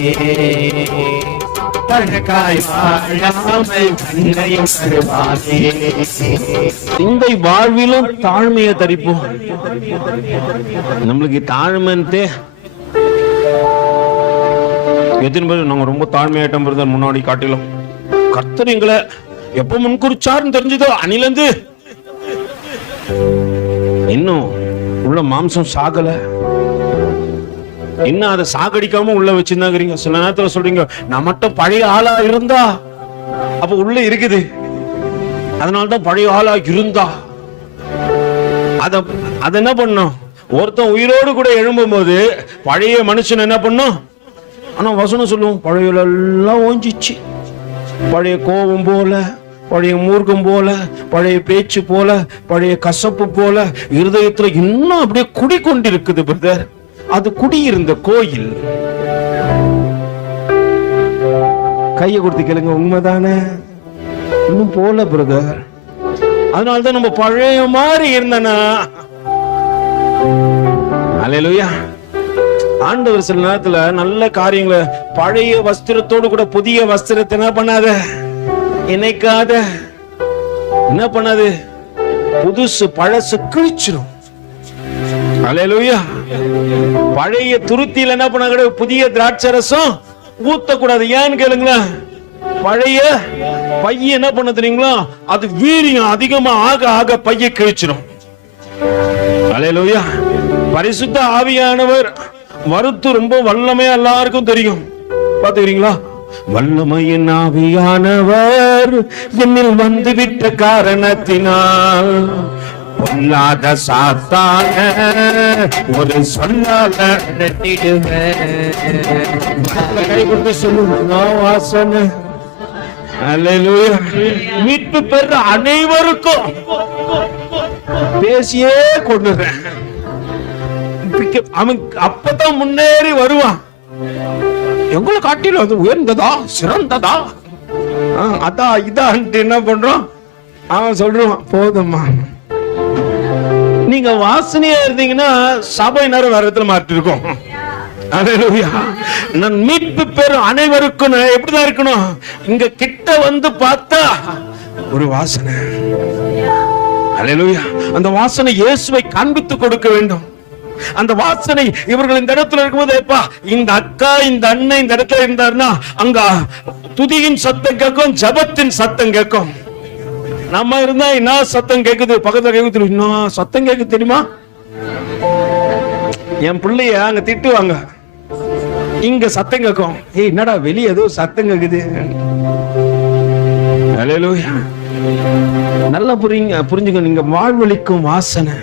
தனக்காய் வாழாமல் தன்னையும் தருவானே. இந்த வாழ்விலும் தாழ்மையை தரிப்போம். நம்மளுக்கு தாழ்மைன்ட்டு எத்தனை பேர் நாங்க ரொம்ப தாழ்மையாட்டம் பிரதர் முன்னாடி காட்டிலும், கர்த்தர் எங்களை எப்ப முன்குறிச்சாருன்னு தெரிஞ்சதோ அணிலந்து இன்னும் உள்ள மாம்சம் சாகல, இன்னும் அதை சாகடிக்காம உள்ள வச்சிருந்தாங்க. சில நேரத்துல சொல்றீங்க, நான் மட்டும் பழைய ஆளா இருந்தா, அப்ப உள்ள இருக்குது, அதனால்தான் பழைய ஆளா இருந்தா. அத என்ன பண்ணும், ஒருத்தன் உயிரோடு கூட எழும்பும் போது பழைய மனுஷன் என்ன பண்ணும், ஆனா வசனம் சொல்லுவோம் பழைய எல்லாம் ஓஞ்சிச்சு, பழைய கோபம் போல, பழைய மூர்க்கம் போல, பழைய பேச்சு போல, பழைய கசப்பு போல இருதயத்துல இன்னும் அப்படியே குடிக்கொண்டிருக்குது பிரதர். அது குடியிருந்த கோயில். கையை கொடுத்து கேளுங்க, உண்மைதானே? இன்னும் போல பிரதர். அதனால்தான் நம்ம பழைய மாதிரி இருந்தனா. அல்லேலூயா. ஆண்டவர் சில நேரத்துல நல்ல காரியங்களை பழைய வஸ்திரத்தோடு கூட புதிய வஸ்திரத்தை என்ன பண்ணாத, இணைக்காத, என்ன பண்ணாது, புதுசு பழசு கிழிச்சிடும். அல்லேலூயா. பழைய துருத்தியில என்ன பண்ண, புதிய திராட்சரசம் ஊத்தக்கூடாது. ஏன்னு கேளுங்களேன், பழைய பைய என்ன பண்ண தெரியுங்களா, அது வீரியம் அதிகமா ஆக ஆக பைய கிழிச்சிடும். அல்லேலூயா. பரிசுத்த ஆவியானவர் மருத்து ரொம்ப வல்லமையா எல்லாருக்கும் தெரியும். பாத்துக்கிறீங்களா? வல்லமையின் ஆவியானவர் என்னில் வந்துவிட்ட காரணத்தினால் பொல்லாத சாத்தான ஒரு சொல்லாத வாசனை. அல்லேலூயா. மீட்பு பெற்ற அனைவருக்கும் பேசியே கொண்டுறேன். அவன் அப்பதான் முன்னேறி வருவான். எங்களை காட்டிலும் அது உயர்ந்ததா சிறந்ததா அதான் இதான் என்ன பண்றோம், அவன் சொல்றான் போதும்மா. நீங்க வாசனையா இருந்தீங்கன்னா சபை நேரம் வேற இடத்துல மாற்றி இருக்கும். அல்லேலூயா. நான் மீட்பு பெறும் அனைவருக்கும் எப்படிதான் இருக்கணும், இங்க கிட்ட வந்து பார்த்தா ஒரு வாசனை. அல்லேலூயா. அந்த வாசனை இயேசுவை காண்பித்து கொடுக்க வேண்டும். அந்த வாசனை இவர்கள் இந்த இடத்துல இருக்கும்போது, இந்த அக்கா இந்த அண்ணன் இந்த இடத்துல இருந்தாருன்னா அங்க துதியின் சத்தம் கேட்கும், ஜபத்தின் சத்தம் கேட்கும். நம்ம இருந்தா என்ன சத்தம் கேக்குது, பக்கத்துல கேக்குது, இன்னும் சத்தம் கேக்குது தெரியுமா? என் பிள்ளைய அங்க திட்டுவாங்க, இங்க சத்தம் கேட்கும். ஏய் என்னடா வெளியே ஏதோ சத்தம் கேக்குது. அல்லேலூயா. நல்லா புரிஞ்சுங்க, நீங்க வாழ்வளிக்கும் வாசனை.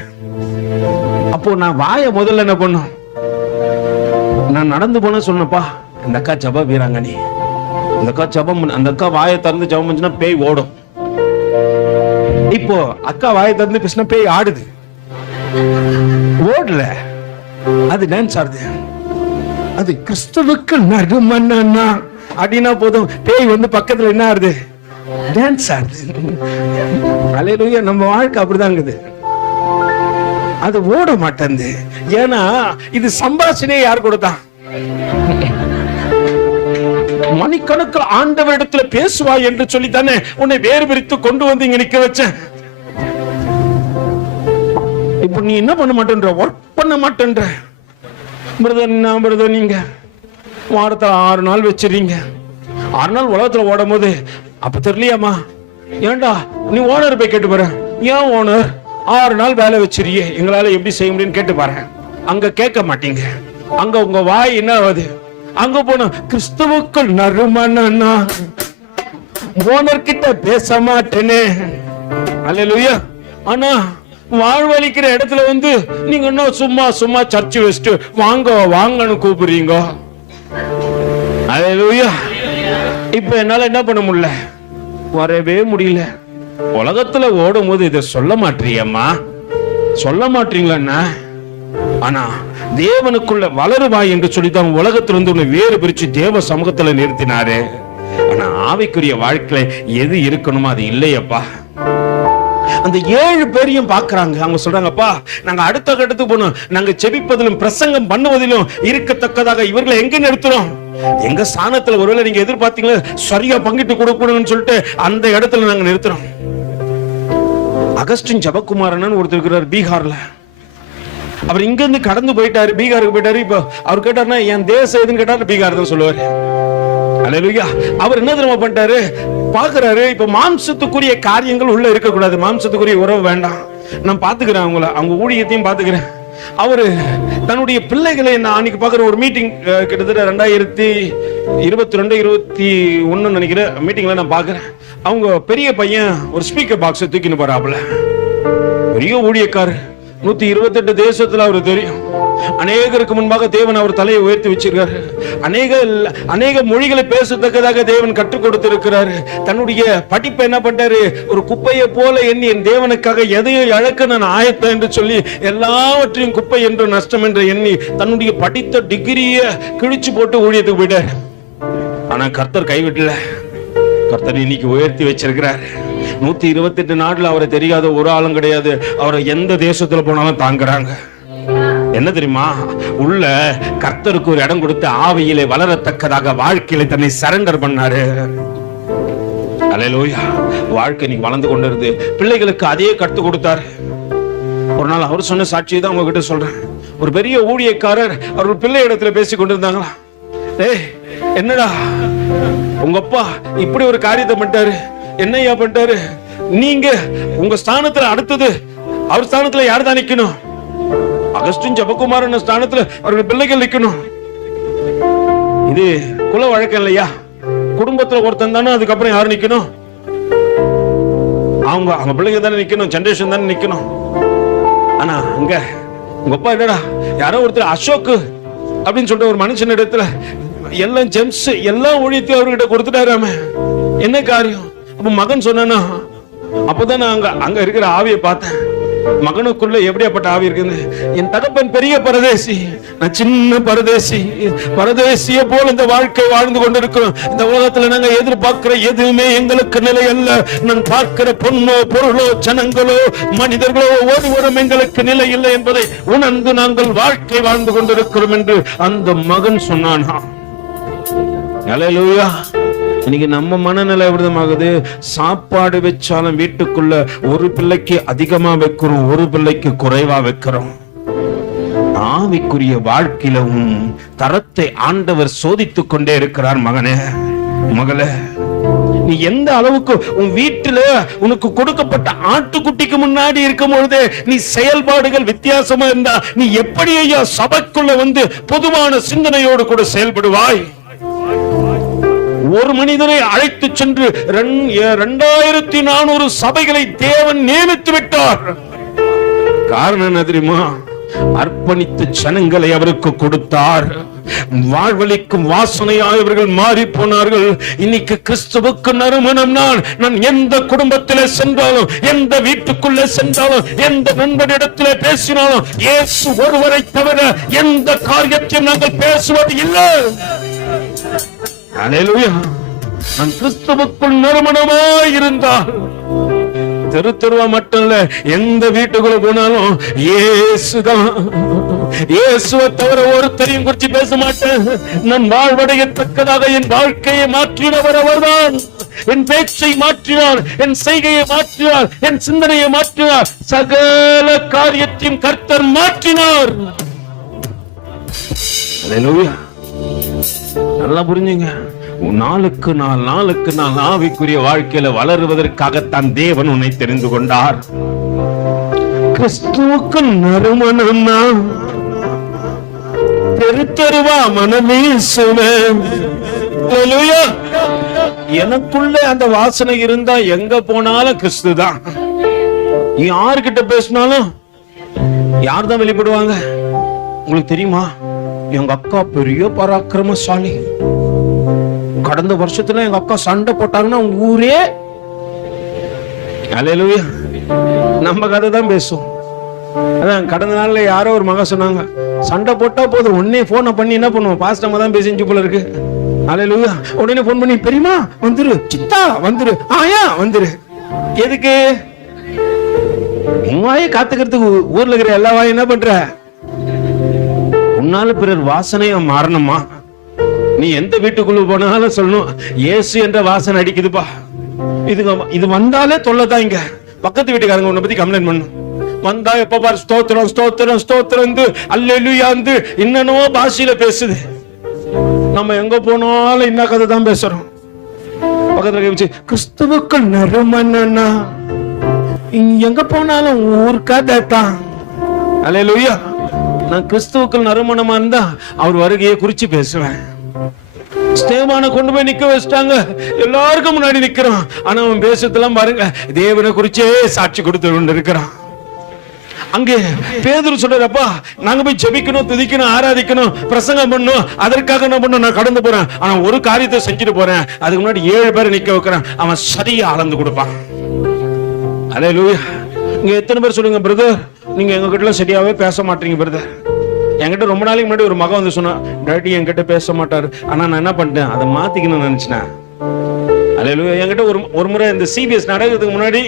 அப்போ நான் வாய முதல்ல என்ன பண்ணும், நான் நடந்து போன சொன்னப்பா, இந்த அக்கா ஜப வீராங்கனி, இந்த அக்கா ஜபம், அந்த அக்கா வாயை திறந்து ஜபம் பண்ணுச்சுன்னா பேய் ஓடும். இப்போ அக்கா வாயை திறந்து பேசினா பேய் ஆடுது. ஓடல, அது டான்ஸ் ஆடுது. அது கிறிஸ்துவுக்கு நறுமன்னா அப்படின்னா போதும், பேய் வந்து பக்கத்துல என்ன ஆடுது? டான்ஸ் ஆடுது. அல்லேலூயா. நம்ம வாழ்க்கை அப்படிதாங்குது. அது ஓட மாட்டேங்குது. ஏன்னா இது சம்பாஷணையை யார் கொடுத்தான்? மணிக்கணக்கில் ஆண்டவரிடத்துல பேசுவாய் என்று சொல்லித்தானே உன்னை வேறு பிரித்து கொண்டு வந்து இங்க நிக்க வச்சேன். இப்ப நீ என்ன பண்ண மாட்டேன்ற? ஒர்க் பண்ண மாட்டேன்ற. பிரதர் நீங்க வாரத்துல 6 நாள் வச்சிருக்கீங்க. 6 நாள் உலகத்துல ஓடும் போது அப்ப தெரியலையாமா? ஏண்டா நீ ஓனர் போய் கேட்டு பாரு. ஏன் ஓனர் 6 நாள் வேலை வச்சிருக்கியே, எங்களால எப்படி செய்ய முடியும்னு கேட்டு பாரு. அங்க கேட்க மாட்டீங்க. அங்க உங்க வாய் என்ன ஆகுது? அங்க போன கிறிஸ்துவுக்குள் நறுமன்னா ஓனர் கிட்ட பேச மாட்டேனே. அல்லேலூயா. ஆனா வாழ்வழிக்கிற இடத்துல வந்து நீங்க இன்னும் சும்மா சும்மா சர்ச்சு வச்சுட்டு வாங்க வாங்கன்னு கூப்பிடுறீங்க. அல்லேலூயா. இப்ப என்னால என்ன பண்ண முடியல? வரவே முடியல. உலகத்துல ஓடும் போது இதை சொல்ல மாட்டீங்கம்மா, சொல்ல மாட்டீங்களா? ஆனா தேவனுக்குள்ள வளருவாய் என்று சொல்லித்தான் உலகத்திலிருந்து உன்னை வேறு பிரிச்சு தேவ சமூகத்துல நிறுத்தினாரு. ஆனா ஆவிக்குரிய வாழ்க்கையில எது இருக்கணுமோ அது இல்லையப்பா. அந்த 7 பேரையும் பாக்குறாங்க. அவங்க சொல்றாங்கப்பா, நாங்க அடுத்த கட்டத்துக்கு போனோம். நாங்க செபிப்பதிலும் பிரசங்கம் பண்ணுவதிலும் இருக்கத்தக்கதாக இவர்களை எங்க நிறுத்துறோம்? எங்க ஸ்தானத்துல ஒருவேளை நீங்க எதிர்பார்த்தீங்களா சரியா பங்கிட்டு கொடுக்கணும்னு சொல்லிட்டு அந்த இடத்துல நாங்க நிறுத்துறோம். அகஸ்டின் ஜபகுமாரன் ஒருத்தர் இருக்கிறார் பீகார்ல. அவர் இங்க இருந்து கடந்து போயிட்டாரு, பீகாருக்கு போயிட்டாரு. இப்ப அவர் கேட்டாருன்னா என் தேசம் எதுன்னு கேட்டாரு, பீகார் தான் சொல்லுவாரு. அல்லேலூயா. அவர் என்ன தெரியுமா பண்ணிட்டாரு? பாக்குறாரு, இப்ப மாம்சத்துக்குரிய காரியங்கள் உள்ள இருக்க கூடாது, மாம்சத்துக்குரிய உறவு வேண்டாம், நான் பாத்துக்கிறேன் அவங்கள, அவங்க ஊழியத்தையும் பாத்துக்கிறேன். அவரு தன்னுடைய பிள்ளைகளை நான் அன்னைக்கு பாக்குற ஒரு மீட்டிங், கிட்டத்தட்ட 2022-21 நினைக்கிற மீட்டிங்ல நான் பாக்குறேன். அவங்க பெரிய பையன் ஒரு ஸ்பீக்கர் பாக்ஸ் தூக்கின்னு போறாப்புல. பெரிய ஊழியக்காரர், 128 தேசத்துல அவரு தெரியும். அநேகருக்கு முன்பாக தேவன் அவர் தலையை உயர்த்தி வச்சிருக்காரு. அநேக மொழிகளை பேசத்தக்கதாக தேவன் கற்றுக் கொடுத்திருக்கிறாரு. தன்னுடைய படிப்பை என்ன பண்ணாரு? ஒரு குப்பையை போல எண்ணி என் தேவனுக்காக எதையும் இழக்க நான் ஆயத்தம் என்று சொல்லி எல்லாவற்றையும் குப்பை என்று நஷ்டம் என்று எண்ணி தன்னுடைய படித்த டிகிரியை கிழிச்சு போட்டு ஊழியத்துக்கு போயிட்டாரு. ஆனா கர்த்தர் கைவிட்டல. கர்த்தர் இன்னைக்கு உயர்த்தி வச்சிருக்கிறார். 128 நாடுல அவரை தெரியாத ஒரு ஆளும் கிடையாது. அவரை எந்த தேசத்துல போனாலும் தாங்குறாங்க. என்ன தெரியுமா? உள்ள கர்த்தருக்கு ஒரு இடம் கொடுத்து ஆவியிலே வளரத்தக்கதாக வாழ்க்கையில தன்னை சரண்டர் பண்ணாரு. அல்லேலூயா. வாழ்க்கை நீங்க வளர்ந்து கொண்டிருது. பிள்ளைகளுக்கு அதே கற்றுக் கொடுத்தாரு. ஒரு நாள் அவர் சொன்ன சாட்சியை தான் உங்ககிட்ட சொல்றேன். ஒரு பெரிய ஊழியக்காரர் அவர் பிள்ளை இடத்துல பேசி கொண்டிருந்தாங்களா. ஏய் என்னடா உங்க அப்பா இப்படி ஒரு காரியத்தை பண்ணிட்டாரு, என்னையா பண்ணிட்டாரு? நீங்க உங்க ஸ்தானத்துல அடுத்தது அவர் ஸ்தானத்துல யார் தான் நிக்கணும்? அகஸ்டின் ஜபகுமாரன் ஸ்தானத்துல அவர்கள் பிள்ளைகள் நிக்கணும். இது குல வழக்கம் இல்லையா? குடும்பத்துல ஒருத்தன் தானே, அதுக்கப்புறம் யாரு நிக்கணும்? அவங்க பிள்ளைங்க தானே நிக்கணும், ஜெனரேஷன் தானே நிக்கணும். ஆனா அங்க உங்க அப்பா என்னடா யாரோ ஒருத்தர் அசோக் அப்படின்னு சொல்லிட்டு ஒரு மனுஷன் இடத்துல எல்லாம் ஜெம்ஸ் எல்லாம் ஊழியத்தையும் அவர்கிட்ட கொடுத்துட்டாராம. என்ன காரியம்? அப்ப மகன் சொன்னா அப்பதான் நான் அங்க இருக்கிற ஆவியை பார்த்தேன். மகனுக்குள்ள எப்படியாப்பட்ட ஆவி இருக்குது? என் தகப்பன் பெரிய பரதேசி, நான் சின்ன பரதேசி. பரதேசிய போல இந்த வாழ்க்கை வாழ்ந்து கொண்டிருக்கிறோம். இந்த உலகத்துல நாங்க எதிர்பார்க்கிற எதுவுமே எங்களுக்கு நிலை அல்ல. நான் பார்க்கிற பொண்ணோ பொருளோ ஜனங்களோ மனிதர்களோ ஒருவரும் எங்களுக்கு நிலை இல்லை என்பதை உணர்ந்து நாங்கள் வாழ்க்கை வாழ்ந்து கொண்டிருக்கிறோம் என்று அந்த மகன் சொன்னானா. அல்லேலூயா. இன்னைக்கு நம்ம மனநிலை எப்படிதமாகுது? சாப்பாடு வச்சாலும் வீட்டுக்குள்ள ஒரு பிள்ளைக்கு அதிகமா வைக்கிறோம், ஒரு பிள்ளைக்கு குறைவா வைக்கிறோம். ஆவிக்குரிய வாழ்க்கையிலும் தரத்தை ஆண்டவர் சோதித்துக் கொண்டே இருக்கிறார். மகனே மகளே, நீ எந்த அளவுக்கு உன் வீட்டுல உனக்கு கொடுக்கப்பட்ட ஆட்டுக்குட்டிக்கு முன்னாடி இருக்கும் பொழுதே நீ செயல்பாடுகள் வித்தியாசமா இருந்தா நீ எப்படி ஐயா சபைக்குள்ள வந்து பொதுவான சிந்தனையோடு கூட செயல்படுவாய்? ஒரு மனிதனை அழைத்து சென்று 2400 சபைகளை தேவன் நியமித்து விட்டார். காரணம் என்ன தெரியுமா? அர்ப்பணித்த ஜனங்களை அவருக்கு கொடுத்தார். வாழ்வளிக்கும் வாசனையாய் இவர்கள் மாறி போனார்கள். இன்னைக்கு கிறிஸ்துவுக்கு நறுமணம் நான் எந்த குடும்பத்திலே சென்றாலும், எந்த வீட்டுக்குள்ளே சென்றாலும், எந்த நண்பனிடத்திலே பேசினாலும், இயேசு ஒருவரை தவிர எந்த காரியத்தையும் நாங்கள் பேசுவது இல்லை. அல்லேலூயா. நான் கிறிஸ்துவுக்குள் நறுமணமாய் இருந்தால் தெரு தெருவா மட்டும் இல்ல, எந்த வீட்டுக்குள்ள போனாலும் இயேசுதான். இயேசுவை தவிர ஒருத்தரையும் குறித்து பேச மாட்டேன். நான் வாழ்வடையத்தக்கதாக என் வாழ்க்கையை மாற்றினவர் அவர்தான். என் பேச்சை மாற்றினார், என் செய்கையை மாற்றினார், என் சிந்தனையை மாற்றினார், சகல காரியத்தையும் கர்த்தர் மாற்றினார். அல்லேலூயா. நல்லா புரிஞ்சுங்க. நாளுக்கு நாள் ஆவிக்குரிய வாழ்க்கையில வளருவதற்காகத்தான் தேவன் உன்னை தெரிந்து கொண்டார். கிறிஸ்துவுக்கு நறுமணம்னா தெரு தெருவா மனமேசுவேன். அல்லேலூயா. எனக்குள்ள அந்த வாசனை இருந்தா எங்க போனாலும் கிறிஸ்து தான். யார்கிட்ட பேசினாலும் யார் தான் வெளிப்படுவாங்க? உங்களுக்கு தெரியுமா? எங்க அக்கா பெரிய பராக்கிரமசாலி. கடந்த வருஷத்துல எங்க அக்கா சண்டை போட்டாங்கன்னா ஊரே அல்லேலூயா நம்ம கதை தான் பேசும். அதான் கடந்த நாள்ல யாரோ ஒரு மகன் சொன்னாங்க, சண்டை போட்டா போதும் உடனே போனை பண்ணி என்ன பண்ணுவோம், பாஸ்டர் தான் பேசிஞ்சு போல இருக்கு. அல்லேலூயா. உடனே போன் பண்ணி பெரியமா வந்துரு, சித்தா வந்துரு, ஆயா வந்துரு. எதுக்கு? உண்மையே காத்துக்கிறதுக்கு ஊர்ல இருக்கிற எல்லா வாயும் என்ன பண்ற? உன்னால பிறர் வாசனையா மாறணுமா? நீ எந்த வீட்டுக்குள்ள போனாலும் சொல்லணும், இயேசு என்ற வாசனை அடிக்குதுப்பா. இது வந்தாலே தொல்லதான். இங்க பக்கத்து வீட்டுக்காரங்க உன்னை பத்தி கம்ப்ளைண்ட் பண்ணும். வந்தா எப்ப பாரு ஸ்தோத்திரம் ஸ்தோத்திரம் ஸ்தோத்திரம், அல்லேலூயா, இன்னனோ பாஷையில பேசுது. நம்ம எங்க போனாலும் என்ன கதை தான் பேசுறோம். பக்கத்துல கேச்சு கிறிஸ்துவுக்கு நறுமணம்னா எங்க போனாலும் ஊர் கதை தான். அல்லேலூயா. நான் கிறிஸ்துவுக்கு நறுமணமா இருந்தா அவர் வருகையை குறிச்சு பேசுவேன். ஸ்தேவானை கொண்டு போய் நிக்க வச்சிட்டாங்க, எல்லாருக்கும் முன்னாடி நிக்கிறான். ஆனா அவன் பேசுறதெல்லாம் பாருங்க, தேவனை குறிச்சே சாட்சி கொடுத்து கொண்டு இருக்கிறான். அங்கே பேதுரு சொல்றப்பா, நாங்க போய் ஜெபிக்கணும், துதிக்கணும், ஆராதிக்கணும், பிரசங்கம் பண்ணணும், அதற்காக என்ன பண்ணணும், நான் கடந்து போறேன். ஆனா ஒரு காரியத்தை செஞ்சுட்டு போறேன், அதுக்கு முன்னாடி 7 பேரை நிக்க வைக்கிறேன், அவன் சரியா அளந்து கொடுப்பான். அல்லேலூயா. இங்க எத்தனை பேர் சொல்லுங்க, பிரதர் நீங்க எங்க கிட்ட சரியாவே பேச மாட்டீங்க பிரதர். என்கிட்ட ரொம்ப நாளைக்கு முன்னாடி ஒரு மகன் வந்து சொன்னா, டாடி என்கிட்ட பேச மாட்டாரு, ஆனா நான் என்ன பண்ணிட்டேன், அதை மாத்திக்கணும்னு நினைச்சேன். அல்லேலூயா. என்கிட்ட ஒரு முறை இந்த சிபிஎஸ் நடக்கிறதுக்கு முன்னாடி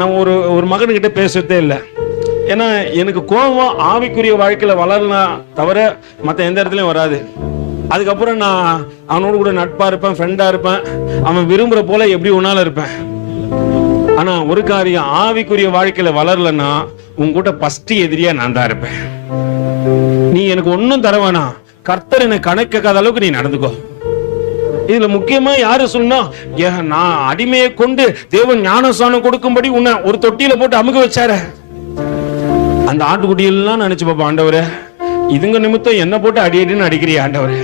நான் ஒரு மகன்கிட்ட பேசுறதே இல்லை. ஏன்னா எனக்கு கோபம் ஆவிக்குரிய வாழ்க்கையில வளரலாம் தவிர மற்ற எந்த இடத்துலயும் வராது. அதுக்கப்புறம் நான் அவனோட கூட நட்பா இருப்பேன், ஃப்ரெண்டா இருப்பேன், அவன் விரும்புற போல எப்படி ஒன்னால இருப்பேன். ஆனா ஒரு காரியம், ஆவிக்குரிய வாழ்க்கையில வளரலன்னா உங்ககிட்ட ஃபர்ஸ்ட் எதிரியா நான் தான் இருப்பேன். நீ எனக்கு ஒன்னும் தர வேணாம், கர்த்தர் எனக்கு கணக்காத அளவுக்கு நீ நடந்துக்கோ. இதுல முக்கியமா யாரு சொன்னா, நான் அடிமையை கொண்டு தேவன் ஞானஸ்நானம் கொடுக்கும்படி உன்னை ஒரு தொட்டியில போட்டு அமுக வச்சார, அந்த ஆட்டுக்குட்டியெல்லாம் நினைச்சு பாப்பா, ஆண்டவரே இதுங்க நிமித்தம் என்ன போட்டு அடி அடின்னு அடிக்கிறிய ஆண்டவரே,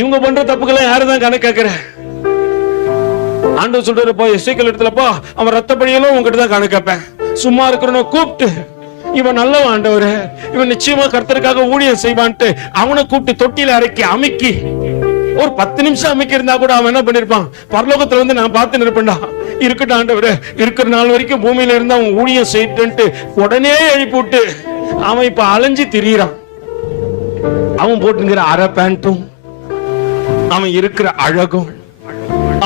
இவங்க பண்ற தப்புக்கெல்லாம் யாருதான் கணக்காக்குற? ஆண்டவர் சொல்றப்போ எசேக்கியேல் இடத்துலப்பா, அவன் ரத்த பழியெல்லாம் உங்ககிட்ட தான் கணக்கப்பேன். சும்மா இருக்கிறவன கூப்பிட்டு, இவன் நல்லவன் ஆண்டவரே, இவன் நிச்சயமா கர்த்தருக்காக ஊழியம் செய்வான்ட்டு அவனை கூப்பிட்டு தொட்டியில அரைக்கி அமுக்கி ஒரு 10 நிமிஷம் அமைக்க இருந்தா கூட அவன் என்ன பண்ணிருப்பான், பரலோகத்துல வந்து நான் பார்த்து நிற்பேன்டா, இருக்கட்டும் ஆண்டவரே, இருக்கிற நாள் வரைக்கும் பூமியில இருந்து அவன் ஊழியம் செய்யிட்டு உடனே எழுப்பி விட்டு அவன் இப்ப அலைஞ்சு திரியிறான். அவன் போட்டுங்கிற அரை பேண்ட்டும், அவன் இருக்கிற அழகும்,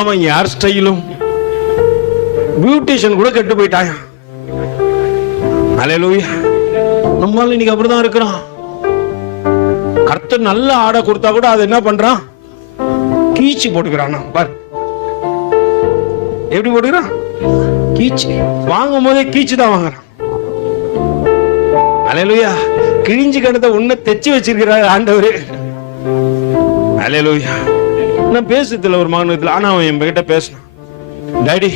அவன் ஹேர் ஸ்டைலும், பியூட்டிஷியன் கூட கெட்டு போயிட்டான். அல்லேலூயா. நம்மால இன்னைக்கு அப்படிதான் இருக்கிறான். கர்த்தர் நல்ல ஆடை கொடுத்தா கூட அது என்ன பண்றான், கீச்சு போட்டுக்கிறான். பார் எப்படி போட்டுக்கிறான், கீச்சு. வாங்கும் போதே கீச்சு தான் வாங்குறான். அல்லேலூயா. கிழிஞ்சு கிடந்த உன்னை தெச்சு வச்சிருக்கிறார் ஆண்டவரு. அல்லேலூயா. நான் பேசுறதுல ஒரு மகனத்துல, ஆனா அவன் என் கிட்ட பேசினான். டாடி,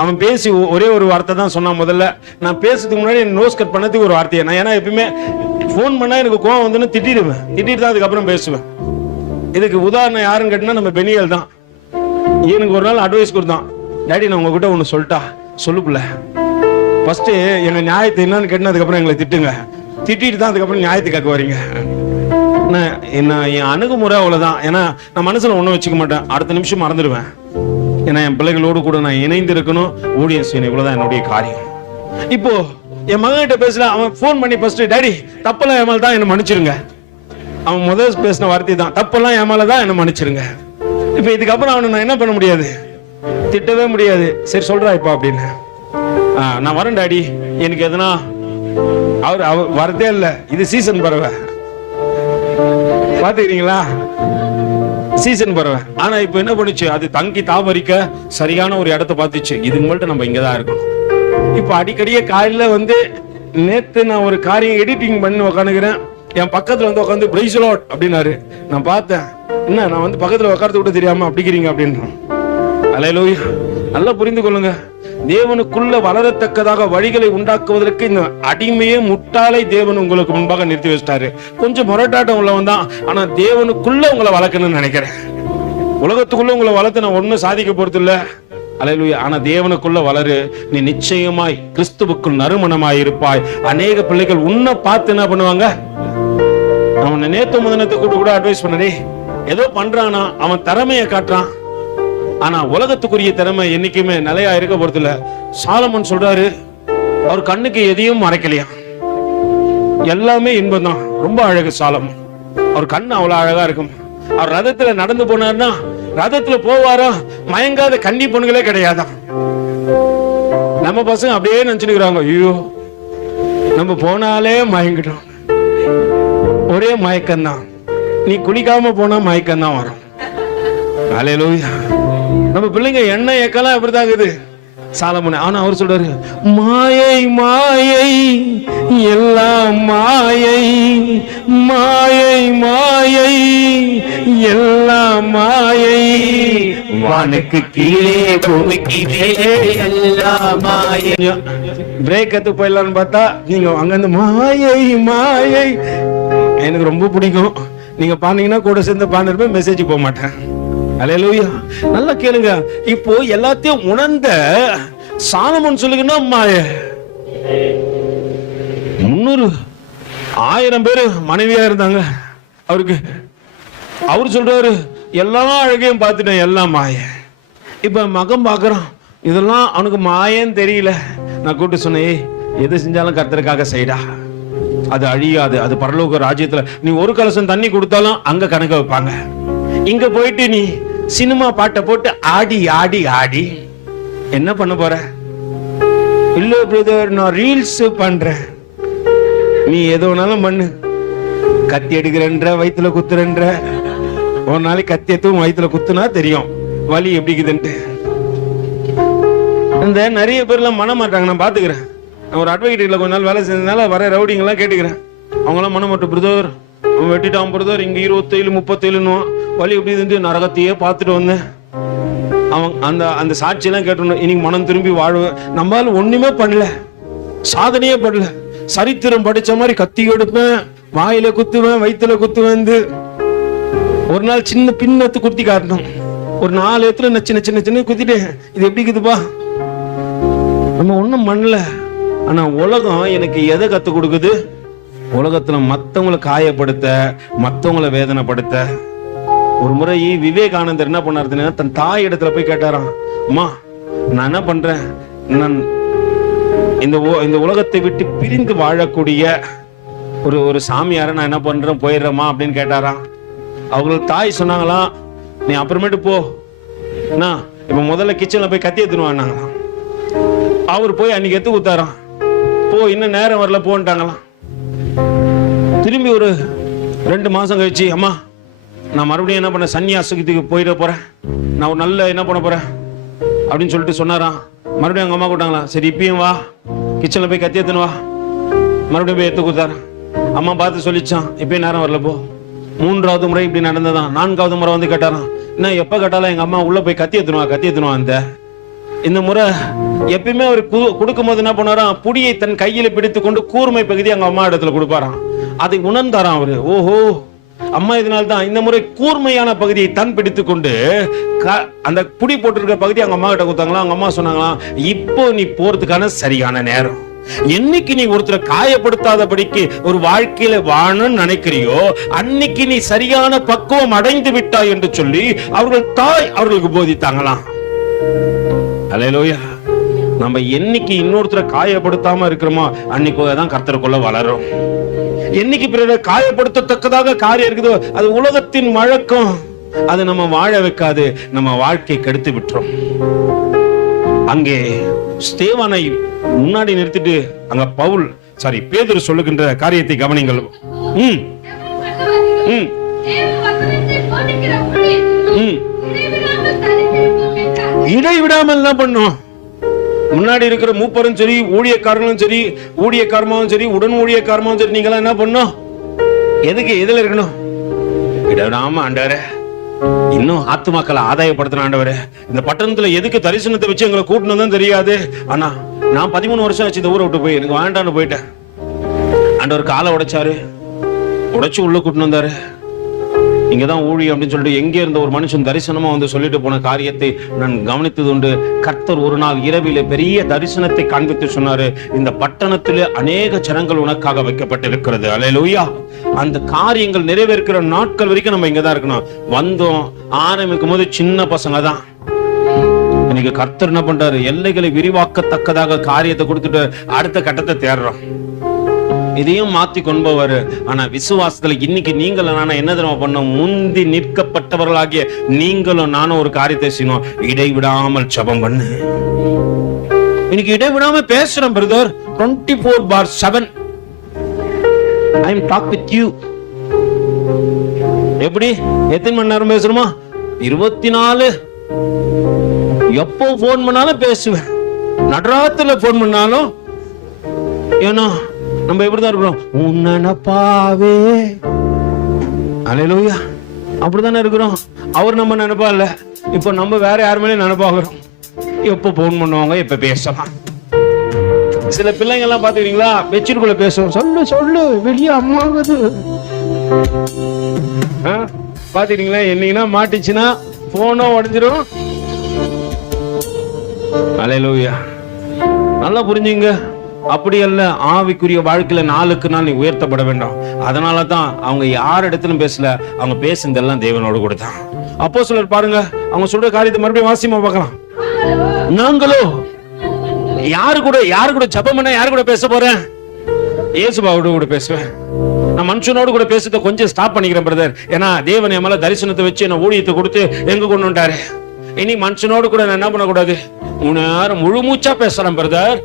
அவன் பேசி ஒரே ஒரு வார்த்தை தான் சொன்னான். முதல்ல நான் பேசுறதுக்கு முன்னாடி நோஸ் கட் பண்ணதுக்கு ஒரு வார்த்தையை நான், ஏன்னா எப்பயுமே போன் பண்ணா எனக்கு கோவம் வந்து திட்டிடுவேன், திட்டிட்டு தான் அதுக்கப்புறம் பேசுவேன். இதுக்கு உதாரணம் யாருன்னு கேட்டா நம்ம பெனியல் தான். எனக்கு ஒரு நாள் அட்வைஸ் கொடுத்தான், டாடி நான் உங்ககிட்ட ஒண்ணு சொல்லிட்டா, சொல்லுப்புல ஃபர்ஸ்ட் எங்க நியாயத்தை என்னன்னு கேட்டா அதுக்கப்புறம் எங்களை திட்டுங்க, திட்டிட்டு தான் அதுக்கப்புறம் நியாயத்தை கேட்க வரீங்க. ஆனா என் அணுகுமுறை அவ்வளவுதான். ஏன்னா நான் மனசுல ஒண்ணும் வச்சுக்க மாட்டேன், அடுத்த நிமிஷம் மறந்துடுவேன். ஏன்னா என் பிள்ளைகளோடு கூட நான் இணைந்து இருக்கணும், ஊழியம் செய்யணும், இவ்வளவுதான் என்னுடைய காரியம். இப்போ என் மகன்கிட்ட பேசல, அவன் போன் பண்ணி ஃபர்ஸ்ட், டாடி தப்பெல்லாம் ஏமால தான் என்ன மன்னிச்சிருங்க. அவன் முதல் பேசின வார்த்தை தான், தப்பெல்லாம் ஏமால தான் என்ன மன்னிச்சிருங்க. இப்ப இதுக்கப்புறம் அவனை நான் என்ன பண்ண முடியாது, திட்டவே முடியாது. சரி சொல்றா இப்ப அப்படின்னு, நான் வரேன் டாடி, எனக்கு எதுனா அவர் வரதே இல்லை. இது சீசன் பறவை பாத்துக்கிறீங்களா, சீசன் பறவை. ஆனா இப்ப என்ன பண்ணுச்சு, அது தங்கி தாமரிக்க சரியான ஒரு இடத்த பார்த்துச்சு, இதுக்கு மட்டும் நம்ம இங்கதான் இருக்கணும். இப்ப அடிக்கடியே காலையில வந்து, நேத்து நான் ஒரு காரியம் எடிட்டிங் பண்ணி உக்காந்துக்கிறேன், என் பக்கத்துல வந்து உட்காந்து பிரைஸ் லார்ட் அப்படின்னாரு. நான் பார்த்தேன், என்ன நான் வந்து பக்கத்துல உட்கார்ந்து கூட தெரியாம அப்படிங்கிறீங்க அப்படின்றான். அல்லேலூயா. நல்லா புரிந்து கொள்ளுங்க, தேவனுக்குள்ள வளரத்தக்கதாக வழிகளை உண்டாக்குவதற்கு இந்த அடிமையே முட்டாளை தேவன் உங்களுக்கு முன்பாக நிறுத்தி வச்சிட்டாரு. கொஞ்சம் முரட்டாட்டம் உள்ளவன் தான், ஆனா தேவனுக்குள்ள உங்களை வளர்க்கணும்னு நினைக்கிறேன். உலகத்துக்குள்ள உங்களை வளர்த்து நான் ஒண்ணும் சாதிக்க போறது இல்ல. அல்லேலூயா. ஆனா தேவனுக்குள்ள வளரு, நீ நிச்சயமாய் கிறிஸ்துவுக்குள் நறுமணமாய் இருப்பாய். அநேக பிள்ளைகள் உன்னை பார்த்து என்ன பண்ணுவாங்க, அவனை நேத்து முதனத்தை கூட அட்வைஸ் பண்ணி ஏதோ பண்றானா, அவன் திறமையை காட்டுறான், ஆனா உலகத்துக்குரிய திறமை என்னைக்குமே நிலையா இருக்க போறது இல்ல. சாலமன் சொல்றாரு, அவர் கண்ணுக்கு எதையும் மறைக்கலையா, எல்லாமே இன்பம் தான். ரொம்ப அழகு சாலமன், அவர் கண்ணு அவ்வளவு அழகா இருக்கும். அவர் ரதத்துல நடந்து போனார்னா, ரதத்துல போவாரா, மயங்காத கன்னி பொண்ணுகளே கிடையாதான். நம்ம பசங்க அப்படியே நினைச்சுக்கிறாங்க, ஐயோ நம்ம போனாலே மயங்கிட்டோம், ஒரே மயக்கம்தான். நீ குளிக்காம போனா மயக்கம்தான் வரும். அல்லேலூயா. நம்ம பிள்ளைங்க எண்ணெய் ஏக்கலாம் எப்படிதான் இருக்குது சாலமோன். ஆனா அவர் சொல்றாரு, மாயை மாயை எல்லாம் மாயை, மாயை மாயை எல்லாம் மாயை, வானுக்கு கீழே பூமிக்கு மேலே எல்லாம் மாயை. பிரேக் கத்து போயிடலான்னு பார்த்தா நீங்க அங்கிருந்து மாயை மாயை. எனக்கு ரொம்ப பிடிக்கும், நீங்க பாத்தீங்கன்னா கூட சேர்ந்து பாண்டிருப்பேன், மெசேஜ் போக மாட்டேன். அல்லேலூயா. நல்லா கேளுங்க, இப்போ எல்லாத்தையும் உணர்ந்த சாலமோன் சொல்லுங்கன்னா, மாய 300,000 பேரு மனைவியா இருந்தாங்க அவருக்கு. அவரு சொல்றாரு, எல்லா அழகையும் பார்த்துட்டேன், எல்லாம் மாய. இப்ப மகன் பாக்குறான், இதெல்லாம் அவனுக்கு மாயன்னு தெரியல. நான் கூப்பிட்டு சொன்னேன், எது செஞ்சாலும் கர்த்தருக்காக செய்டா, அது அழியாது, அது பரலோக ராஜ்யத்துல நீ ஒரு கலசம் தண்ணி கொடுத்தாலும் அங்க கணக்க வைப்பாங்க. இங்க போயிட்டு நீ சினிமா பாட்டை போட்டு ஆடி ஆடி ஆடி என்ன பண்ண போற? இல்ல பிரதர், நான் ரீல்ஸ் பண்றேன். நீ எது வேணாலும் பண்ணு, கத்தி எடுக்கிறன்ற, வயிற்றுல குத்துறன்ற. ஒரு நாளைக்கு கத்தி எடுத்து வயிற்றுல குத்துனா தெரியும் வலி எப்படிக்குதுன்ட்டு. இந்த நிறைய பேர்லாம் மன மாட்டாங்க, நான் பாத்துக்கிறேன். நான் ஒரு அட்வொகேட்ல கொஞ்ச நாள் வேலை செஞ்சதுனால வர ரவுடிங்கெல்லாம் கேட்டுக்கிறேன். அவங்களாம் மன மாட்டோம், பிரதர் அவன் வெட்டிட்டான் பிரதர், இங்க 27 37 வலி எப்படி நரகத்தையே பார்த்துட்டு வந்தேன். அவன் அந்த அந்த சாட்சியெல்லாம் கேட்டோம். இன்னைக்கு மனம் திரும்பி வாழ்வேன். நம்மளால ஒண்ணுமே பண்ணல, சாதனையே பண்ணல. சரித்திரம் படிச்ச மாதிரி கத்தி எடுப்பேன், வாயில குத்துவேன், வயிற்றுல குத்துவேன். ஒரு நாள் சின்ன பின்னத்து குத்தி காட்டணும், ஒரு 4 இடத்துல சின்ன சின்ன சின்ன குத்திட்டேன். இது எப்படி இருக்குதுப்பா? நம்ம ஒண்ணும் பண்ணல. ஆனா உலகம் எனக்கு எதை கத்து கொடுக்குது? உலகத்துல மத்தவங்களை காயப்படுத்த, மத்தவங்களை வேதனைப்படுத்த. ஒரு முறை விவேகானந்தர் என்ன பண்ணாருன்னா, தன் தாய் இடத்துல போய் கேட்டாராம், அம்மா நான் என்ன பண்றேன், நான் இந்த உலகத்தை விட்டு பிரிந்து வாழக்கூடிய ஒரு சாமியார நான் என்ன பண்றேன், போயிடுறேம்மா அப்படின்னு கேட்டாராம். அவங்களுக்கு தாய் சொன்னாங்களாம், நீ அப்புறமேட்டு போ, இப்ப முதல்ல கிச்சன்ல போய் கத்தி எடுத்துனுவாங்களாம். அவர் போய் அன்னைக்கு எடுத்து கொடுத்தாராம். போ, இன்னும் நேரம் வரல போன்ட்டாங்களாம். திரும்பி ஒரு 2 மாசம் கழிச்சு, அம்மா நான் மறுபடியும் என்ன பண்ண, சன்னியாசத்துக்கு போயிட போறேன், நான் ஒரு நல்ல என்ன பண்ண போறேன் அப்படின்னு சொல்லிட்டு சொன்னாராம். மறுபடியும் அவங்க அம்மா கூட்டாங்களா, சரி இப்பயும் வா, கிச்சன்ல போய் கத்தி எடுத்துன்னு வா. மறுபடியும் போய் எடுத்து கொடுத்தாராம். அம்மா பார்த்து சொல்லிச்சான், இப்பயும் நேரம் வரல போ. 3வது முறை இப்படி நடந்ததான். 4வது முறை வந்து கேட்டாராம், என்ன எப்ப கேட்டாலும் எங்க அம்மா உள்ள போய் கத்தி எடுத்துனுவா. இந்த முறை எப்பயுமே அவர் கொடுக்கும் போது என்ன பண்ணாராம், புடியை தன் கையில பிடித்து கொண்டு கூர்மை பகுதி அங்க அம்மா இடத்துல கொடுப்பாராம். அதை உணர்ந்தாராம் அவரு. ஓஹோ, அம்மா இதனால்தான் இந்த முறை கூர்மையான பகுதியை தன் பிடித்து கொண்டு அந்த புடி போட்டிருக்க பகுதி அவங்க அம்மா கிட்ட கொடுத்தாங்களா. அவங்க அம்மா சொன்னாங்களாம், இப்போ நீ போறதுக்கான சரியான நேரம். என்னைக்கு நீ ஒருத்தரை காயப்படுத்தாதபடிக்கு ஒரு வாழ்க்கையில வாழணும்னு நினைக்கிறியோ அன்னைக்கு நீ சரியான பக்குவம் அடைந்து விட்டாய் என்று சொல்லி அவர்கள் தாய் அவர்களுக்கு போதித்தாங்களாம். அல்லேலூயா. நம்ம என்னைக்கு இன்னொருத்தரை காயப்படுத்தாம இருக்கிறோமோ அன்னைக்குதான் கர்த்தருக்குள்ள வளரும். என்னைக்கு பிறரை காயப்படுத்தத்தக்கதாக காரியம் இருக்குதோ அது உலகத்தின் வழக்கம், அது நம்ம வாழ வைக்காது, நம்ம வாழ்க்கை கெடுத்து விட்டுரும். அங்கே ஸ்தேவானை முன்னாடி நிறுத்திட்டு அங்க பேதுரு சொல்லுகின்ற காரியத்தை கவனிங்கள். இடைவிடாமல் என்ன பண்ணும்? முன்னாடி இருக்கிற மூப்பரும் சரி, ஊழியக்காரங்களும் சரி, ஊழியக்காரமாவும் சரி, உடன் ஊழியக்காரமாவும் சரி, நீங்க என்ன பண்ணும்? எதுல இருக்கணும்? இடைவிடாம ஆண்டவரே இன்னும் ஆத்துமாக்களை ஆதாயப்படுத்தின ஆண்டவரே, இந்த பட்டணத்துல எதுக்கு தரிசனத்தை வச்சு எங்களை கூட்டணும் தான் தெரியாது. ஆனா நான் 13 வருஷம் ஆச்சு இந்த ஊரை விட்டு போய், எனக்கு வேண்டான்னு போயிட்டேன். ஆண்டவர் காலை உடைச்சு உள்ள கூட்டின்னு வந்தாரு. இங்கதான் ஊழியம் அப்படின்னு சொல்லிட்டு எங்கே இருந்த ஒரு மனுஷன் தரிசனமா வந்து சொல்லிட்டு போன காரியத்தை நான் கவனித்தது உண்டு. கர்த்தர் ஒரு நாள் இரவிலே பெரிய தரிசனத்தை காண்பித்து சொன்னாரு, இந்த பட்டணத்திலே அநேக ஜனங்கள் உனக்காக வைக்கப்பட்டிருக்கிறது. அல்லேலூயா. அந்த காரியங்கள் நிறைவேற்கிற நாட்கள் வரைக்கும் நம்ம இங்கதான் இருக்கணும். வந்தோம் ஆரம்பிக்கும் போது சின்ன பசங்க தான். இன்னைக்கு கர்த்தர் என்ன பண்றாரு? எல்லைகளை விரிவாக்கத்தக்கதாக காரியத்தை கொடுத்துட்டு அடுத்த கட்டத்தை தேடுறோம். இதையும் மாத்தி கொண்டு. ஆனா விசுவாசத்துல இன்னைக்கு நீங்கள் நானும் என்ன தெரியுமா பண்ணோம்? முந்தி நிற்கப்பட்டவர்களாகிய நீங்களும் நானும் ஒரு காரியத்தை செய்யணும். இடைவிடாமல் ஜெபம் பண்ணு. இன்னைக்கு இடைவிடாம பேசுறேன் brother. 24/7 I am talk with you. எப்படி எத்தனை மணி நேரம் பேசுறோமா? 24. எப்போ போன் பண்ணாலும் பேசுவேன். நடராத்திரில போன் பண்ணாலும். ஏன்னா நம்ம எப்படிதான் இருக்கிறோம்? உன்னப்பாவே. அல்லேலூயா. அப்படித்தானே இருக்கிறோம். அவர் நம்ம நினைப்பா இல்ல. இப்ப நம்ம வேற யார் மேலே நினைப்பாகிறோம். எப்ப போன் பண்ணுவாங்க, எப்ப பேசலாம். சில பிள்ளைங்க எல்லாம் பாத்துக்கிறீங்களா? பெட்ஷீட்டுக்குள்ள பேசுவோம். சொல்லு வெளியே அம்மாங்குது. பாத்துக்கிறீங்களா? என்னைக்குன்னா மாட்டிச்சுன்னா போனும் உடைஞ்சிரும். அல்லேலூயா. நல்லா புரிஞ்சுங்க. அப்படி அல்ல, ஆவிக்குரிய வாழ்க்கையில நாளுக்கு நாள் நீ உயர்த்தப்பட வேண்டும். அதனாலதான் அவங்க யார் இடத்திலும் பேசல, அவங்க பேசுனதெல்லாம் தேவனோடு கூட தான். அப்போஸ்தலர் பாருங்க, அவங்க சொல்ற காரியத்தை மறுபடியும் வாசிமா பார்க்கலாம். நாங்களோ யாரு கூட ஜெபம் பண்ண யாரு கூட பேச போறேன்? இயேசுவோடு கூட பேசுவேன். நான் மனுஷனோடு கூட பேசுறத கொஞ்சம் ஸ்டாப் பண்ணிக்கிறேன் பிரதர். ஏன்னா தேவன் என் மேல தரிசனத்தை வச்சு என்ன ஊழியத்தை கொடுத்து எங்க கொண்டு வந்துட்டாரு. இனி மனுஷனோடு கூட நான் என்ன பண்ணக்கூடாது? முழு மூச்சா பேசுறேன் பிரதர்.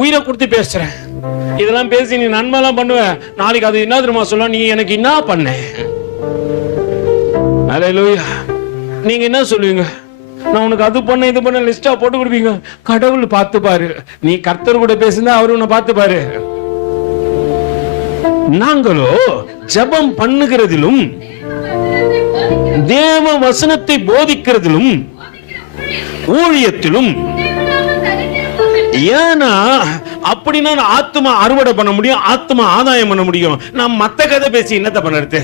உயிரை கொடுத்து பேசுறேன். இதெல்லாம் பேசி நீ நன்மைலாம் பண்ணுவேன். நாளைக்கு அது என்ன தெரியுமா சொல்ல? நீ எனக்கு என்ன பண்ண? அல்லேலூயா. நீங்க என்ன சொல்லுவீங்க? நான் உனக்கு அது பண்ண இது பண்ண லிஸ்டா போட்டு கொடுப்பீங்க. கடவுள் பார்த்து பாரு. நீ கர்த்தர் கூட பேசுனா அவரு உன்னை பார்த்து பாரு. நாங்களோ ஜெபம் பண்ணுகிறதிலும் தேவ வசனத்தை போதிக்கிறதிலும் ஊழியத்திலும். ஏன்னா அப்படின்னா ஆத்மா அறுவடை பண்ண முடியும், ஆத்மா ஆதாயம் பண்ண முடியும். நான் மத்த கதை பேசி என்னத்த பண்ணறது?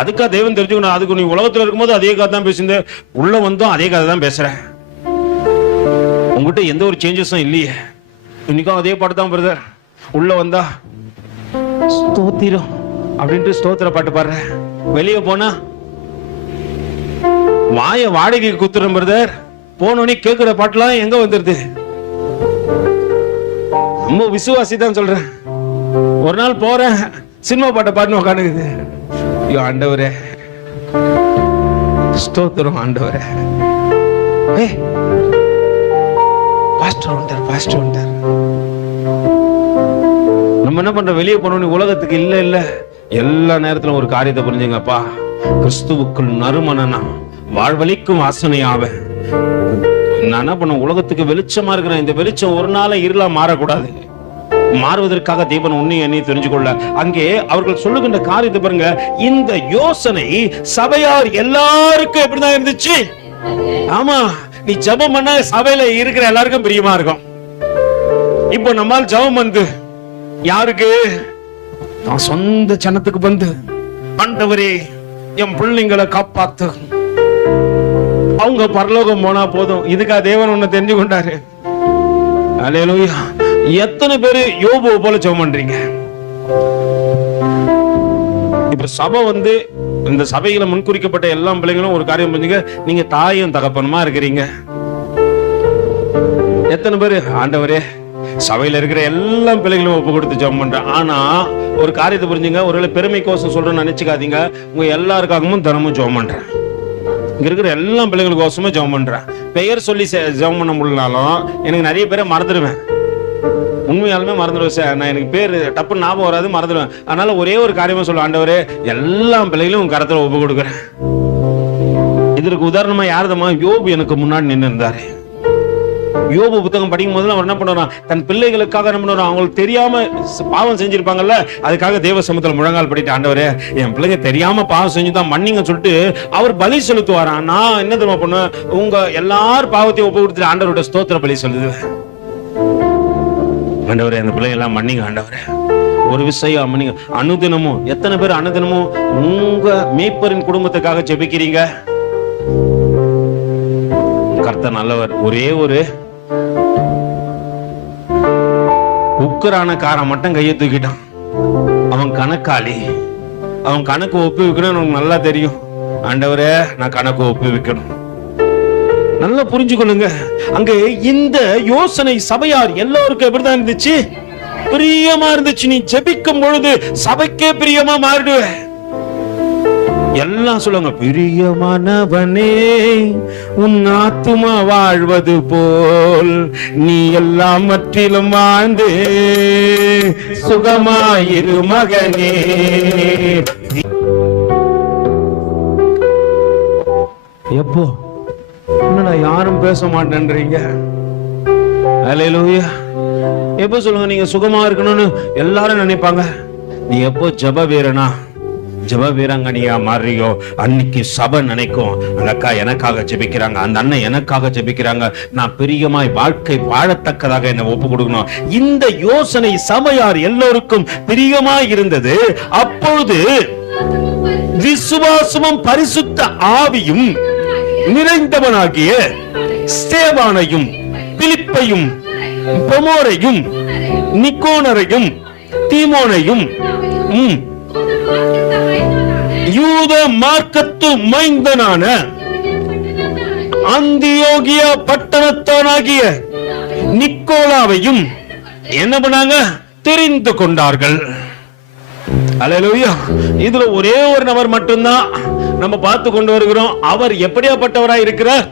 அதுக்கா தேவன் தெரிஞ்சுக்கணும். அதுக்கு நீ உலகத்துல இருக்கும்போது அதே கதை தான் பேசுங்க, உள்ள வந்தோம் அதே கதை தான் பேசுற. உங்ககிட்ட எந்த ஒரு சேஞ்சஸும் இல்லையே. இன்னைக்கும் அதே பாட்டு தான் பிரதர். உள்ள வந்தா ஸ்தோத்திரம் அப்படின்ட்டு ஸ்தோத்திர பாட்டு பாடுற. வெளியே போனா வாய வாடகைக்கு குத்துறோம் பிரதர். போனோடனே கேட்கிற பாட்டுலாம் எங்க வந்துருது? ரொம்ப விசுவாசி தான் சொல்றேன். ஒரு நாள் போறேன், சினிமா பாட்டை பாட்டுன்னு உட்காந்துக்குது. ஐயோ ஆண்டவரே ஸ்தோத்திரம் ஆண்டவரே. பாஸ்டர் வந்தார். நம்ம என்ன பண்ற? வெளியே போனோம் உலகத்துக்கு இல்ல எல்லா நேரத்திலும் ஒரு காரியத்தை புரிஞ்சுங்கப்பா. கிறிஸ்துவுக்குள் நறுமணனா வாழ்வழிக்கும் வாசனையாவ நான் என்ன பண்ண? உலகத்துக்கு வெளிச்சமா இருக்கிறேன். இந்த வெளிச்சம் ஒரு நாள் இருளா மாறக்கூடாது. மாறுவதற்காக தேவன் உன்னை என்னை தெரிஞ்சுக்கொள்ள. அங்கே அவர்கள் சொல்லுகின்ற காரியத்தை பாருங்க. இந்த யோசனை சபையார் எல்லாருக்கும் எப்படிதான் இருந்துச்சு? ஆமா, நீ ஜெபம் பண்ண சபையில இருக்கிற எல்லாருக்கும் பிரியமா இருக்கும். இப்போ நம்மால் ஜெபம் வந்து யாருக்கு? நான் சொந்த ஜனத்துக்கு வந்து, ஆண்டவரே என் பிள்ளைங்களை காப்பாத்து, அவங்க பரலோகம் போனா போதும். இதுக்கா தேவன் உன்னை தெரிஞ்சு கொண்டாரு. அல்லேலூயா. எத்தனை பேரு யோபுவை போல ஜெபம் பண்றீங்க? இப்ப சபை இந்த சபையில முன்குறிக்கப்பட்ட எல்லா பிள்ளைங்களும் ஒரு காரியம் பண்ணுங்க, நீங்க தாயும் தகப்பனுமா இருக்கிறீங்க. எத்தனை பேரு ஆண்டவரே சபையில இருக்கிற எல்லா பிள்ளைகளும் ஒப்பு கொடுத்து ஜெபம் பண்றேன். ஆனா ஒரு காரியத்தை புரிஞ்சுங்க, ஒருவேளை பெருமை கோசம் சொல்றேன்னு நினைச்சுக்காதீங்க. உங்க எல்லாருக்காகவும் தினமும் ஜெபம் பண்றேன். இங்க இருக்கிற எல்லா பிள்ளைகளுக்கோசமும் ஜெபம் பண்றேன். பெயர் சொல்லி ஜெபம் பண்ண முடியலனாலும் எனக்கு நிறைய பேரை மறந்துடுவேன். உண்மையாலுமே மறந்துடுவேன் சார். நான் எனக்கு பேர் டப்புன்னு ஞாபகம் வராது, மறந்துடுவேன். அதனால ஒரே ஒரு காரியமா சொல்லுவேன், ஆண்டவரே எல்லா பிள்ளைகளும் உங்க கரத்துல ஒப்பு கொடுக்குறேன். இதற்கு உதாரணமா யாருதமா? யோபு எனக்கு முன்னாடி நின்று இருந்தாரு. யோபு புத்தகம் படிக்கும் போது அவர் என்ன பண்ணுறான், தன் பிள்ளைகளுக்காக என்ன பண்ணுறான், அவங்களுக்கு தெரியாம பாவம் செஞ்சிருப்பாங்கல்ல, அதுக்காக தேவ சமூகத்தில் முழங்கால் படிட்டு, ஆண்டவரே என் பிள்ளைங்க தெரியாம பாவம் செஞ்சுதான் மன்னிங்க சொல்லிட்டு அவர் பலி செலுத்துவாரான். நான் என்ன தெரியுமா பண்ணுவேன், உங்க எல்லாரும் பாவத்தையும் ஒப்பு கொடுத்துட்டு ஆண்டவரோட ஸ்தோத்திர பலி சொல்லுவேன். ஆண்டவரே அந்த பிள்ளைங்க எல்லாம் மன்னிங்க ஆண்டவரே, ஒரு விஷயம் மன்னிங்க. அனுதினமும் எத்தனை பேர் அனுதினமும் உங்க மேய்ப்பரின் குடும்பத்துக்காக ஜெபிக்கிறீங்க? கர்த்தர் நல்லவர். ஒரே ஒரு உக்கரான காரம் மட்டும் கையை தூக்கிட்டான். அவன் கணக்காளி, அவன் கணக்கு ஒப்பி வைக்கணும். எனக்கு நல்லா தெரியும், ஆண்டவரே நான் கணக்கு ஒப்பி வைக்கணும். நல்லா புரிஞ்சுக்கொள்ளுங்க. அங்க இந்த யோசனை சபையார் எல்லோருக்கும் எப்படிதான் இருந்துச்சு? பிரியமா இருந்துச்சு. நீ ஜெபிக்கும் பொழுது சபைக்கே பிரியமா மாறிடுவ. எல்லாம் சொல்லுங்க, பிரியமானவனே உன் ஆத்துமா வாழ்வது போல் நீ எல்லாம் மற்றிலும் வாழ்ந்து சுகமாயிரு மகனே. எப்போ என்னடா யாரும் பேச மாட்டேன்றீங்க? அல்லேலூயா. எப்போ சொல்லுங்க நீங்க சுகமா இருக்கணும்னு எல்லாரும் நினைப்பாங்க. நீ எப்போ ஜெப வீரனா ஜெப வீராங்கனியா மாறியோ அன்னைக்கு சபை நினைக்கும், அந்த அக்கா எனக்காக ஜெபிக்கிறாங்க, அந்த அண்ணன் எனக்காக ஜெபிக்கிறாங்க, நான் பிரியமாய் வாழ்க்கை வாழத்தக்கதாக என்ன ஒப்பு கொடுக்கணும். இந்த யோசனை சபையார் எல்லோருக்கும் பிரியமாய் இருந்தது. அப்பொழுது விசுவாசமும் பரிசுத்த ஆவியும் நிறைந்தவனாகிய ஸ்தேவானையும் பிலிப்பையும் பொமோரையும் நிக்கோனரையும் தீமோனையும் யூத மார்க்கத்து மைந்தனான அந்தியோகியா பட்டணத்தானாகிய நிக்கோலாவையும் என்ன பண்ணாங்க? தெரிந்து கொண்டார்கள். அல்லேலூயா. இதுல ஒரே ஒரு நபர் மட்டும்தான் நம்ம பார்த்து கொண்டு வருகிறோம். அவர் எப்படியாப்பட்டவராய் இருக்கிறார்?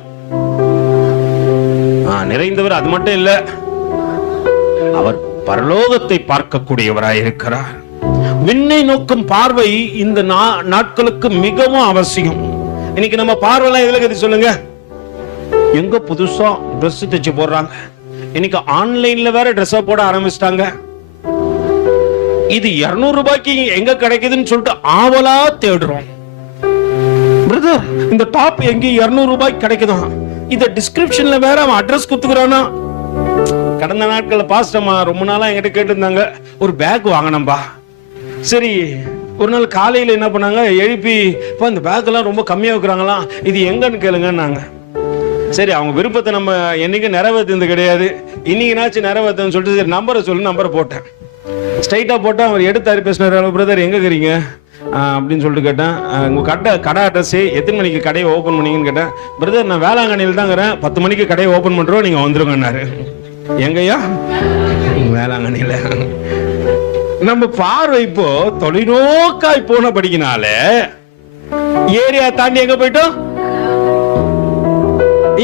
நிறைந்தவர். அது மட்டும் இல்ல, அவர் பரலோகத்தை பார்க்கக்கூடியவராய் இருக்கிறார். விண்ணை நோக்கும் பார்வை இந்த நாட்களுக்கு மிகவும் அவசியம். இன்னைக்கு நம்ம பார்வைலாம் எதுல கதி சொல்லுங்க? எங்க புதுசா ட்ரெஸ் தைச்சு போடுறாங்க, இன்னைக்கு ஆன்லைன்ல வேற ட்ரெஸ் போட ஆரம்பிச்சிட்டாங்க. இது 200 ரூபாய்க்கு எங்க கிடைக்குதுன்னு சொல்லிட்டு ஆவலா தேடுறோம். பிரதர் இந்த டாப் எங்க 200 ரூபாய்க்கு கிடைக்குதா? இத டிஸ்கிரிப்ஷன்ல வேற அவன் அட்ரஸ் குடுத்துறானா? கடந்த நாட்கள்ல பாஸ்டமா ரொம்ப நாளா என்கிட்ட கேட்டிருந்தாங்க, ஒரு பேக் வாங்கணும்பா. சரி, ஒரு நாள் காலையில என்ன பண்ணாங்க, எழுப்பி இந்த பேக் எல்லாம் ரொம்ப கம்மியா வைக்கிறாங்களாம், இது எங்கன்னு கேளுங்கன்னாங்க. சரி, அவங்க விருப்பத்தை நம்ம என்னைக்கு நிறைவேற்றது கிடையாது, இன்னைக்குனாச்சும் நிறைவேற்றன்னு சொல்லிட்டு சரி நம்பரை சொல்லி நம்பரை போட்டேன். ஸ்ட்ரைட்டா போட்டா அவர் எடுத்தாரு, பேசினாரு, பிரதர் எங்க இருக்கிறீங்க அப்படின்னு சொல்லிட்டு கேட்டேன். உங்க கடை அட்ரஸ் எத்தனை மணிக்கு கடையை ஓபன் பண்ணீங்கன்னு கேட்டேன். பிரதர் நான் வேளாங்கண்ணியில் தான் இருக்கிறேன், 10 மணிக்கு கடையை ஓபன் பண்றோம், நீங்க வந்துருங்கன்னாரு. எங்கய்யா? வேளாங்கண்ணியில. நம்ம பார்வை இப்போ தொலைநோக்காய் போன படிக்கினால ஏரியா தாண்டி எங்க போயிட்டோம்?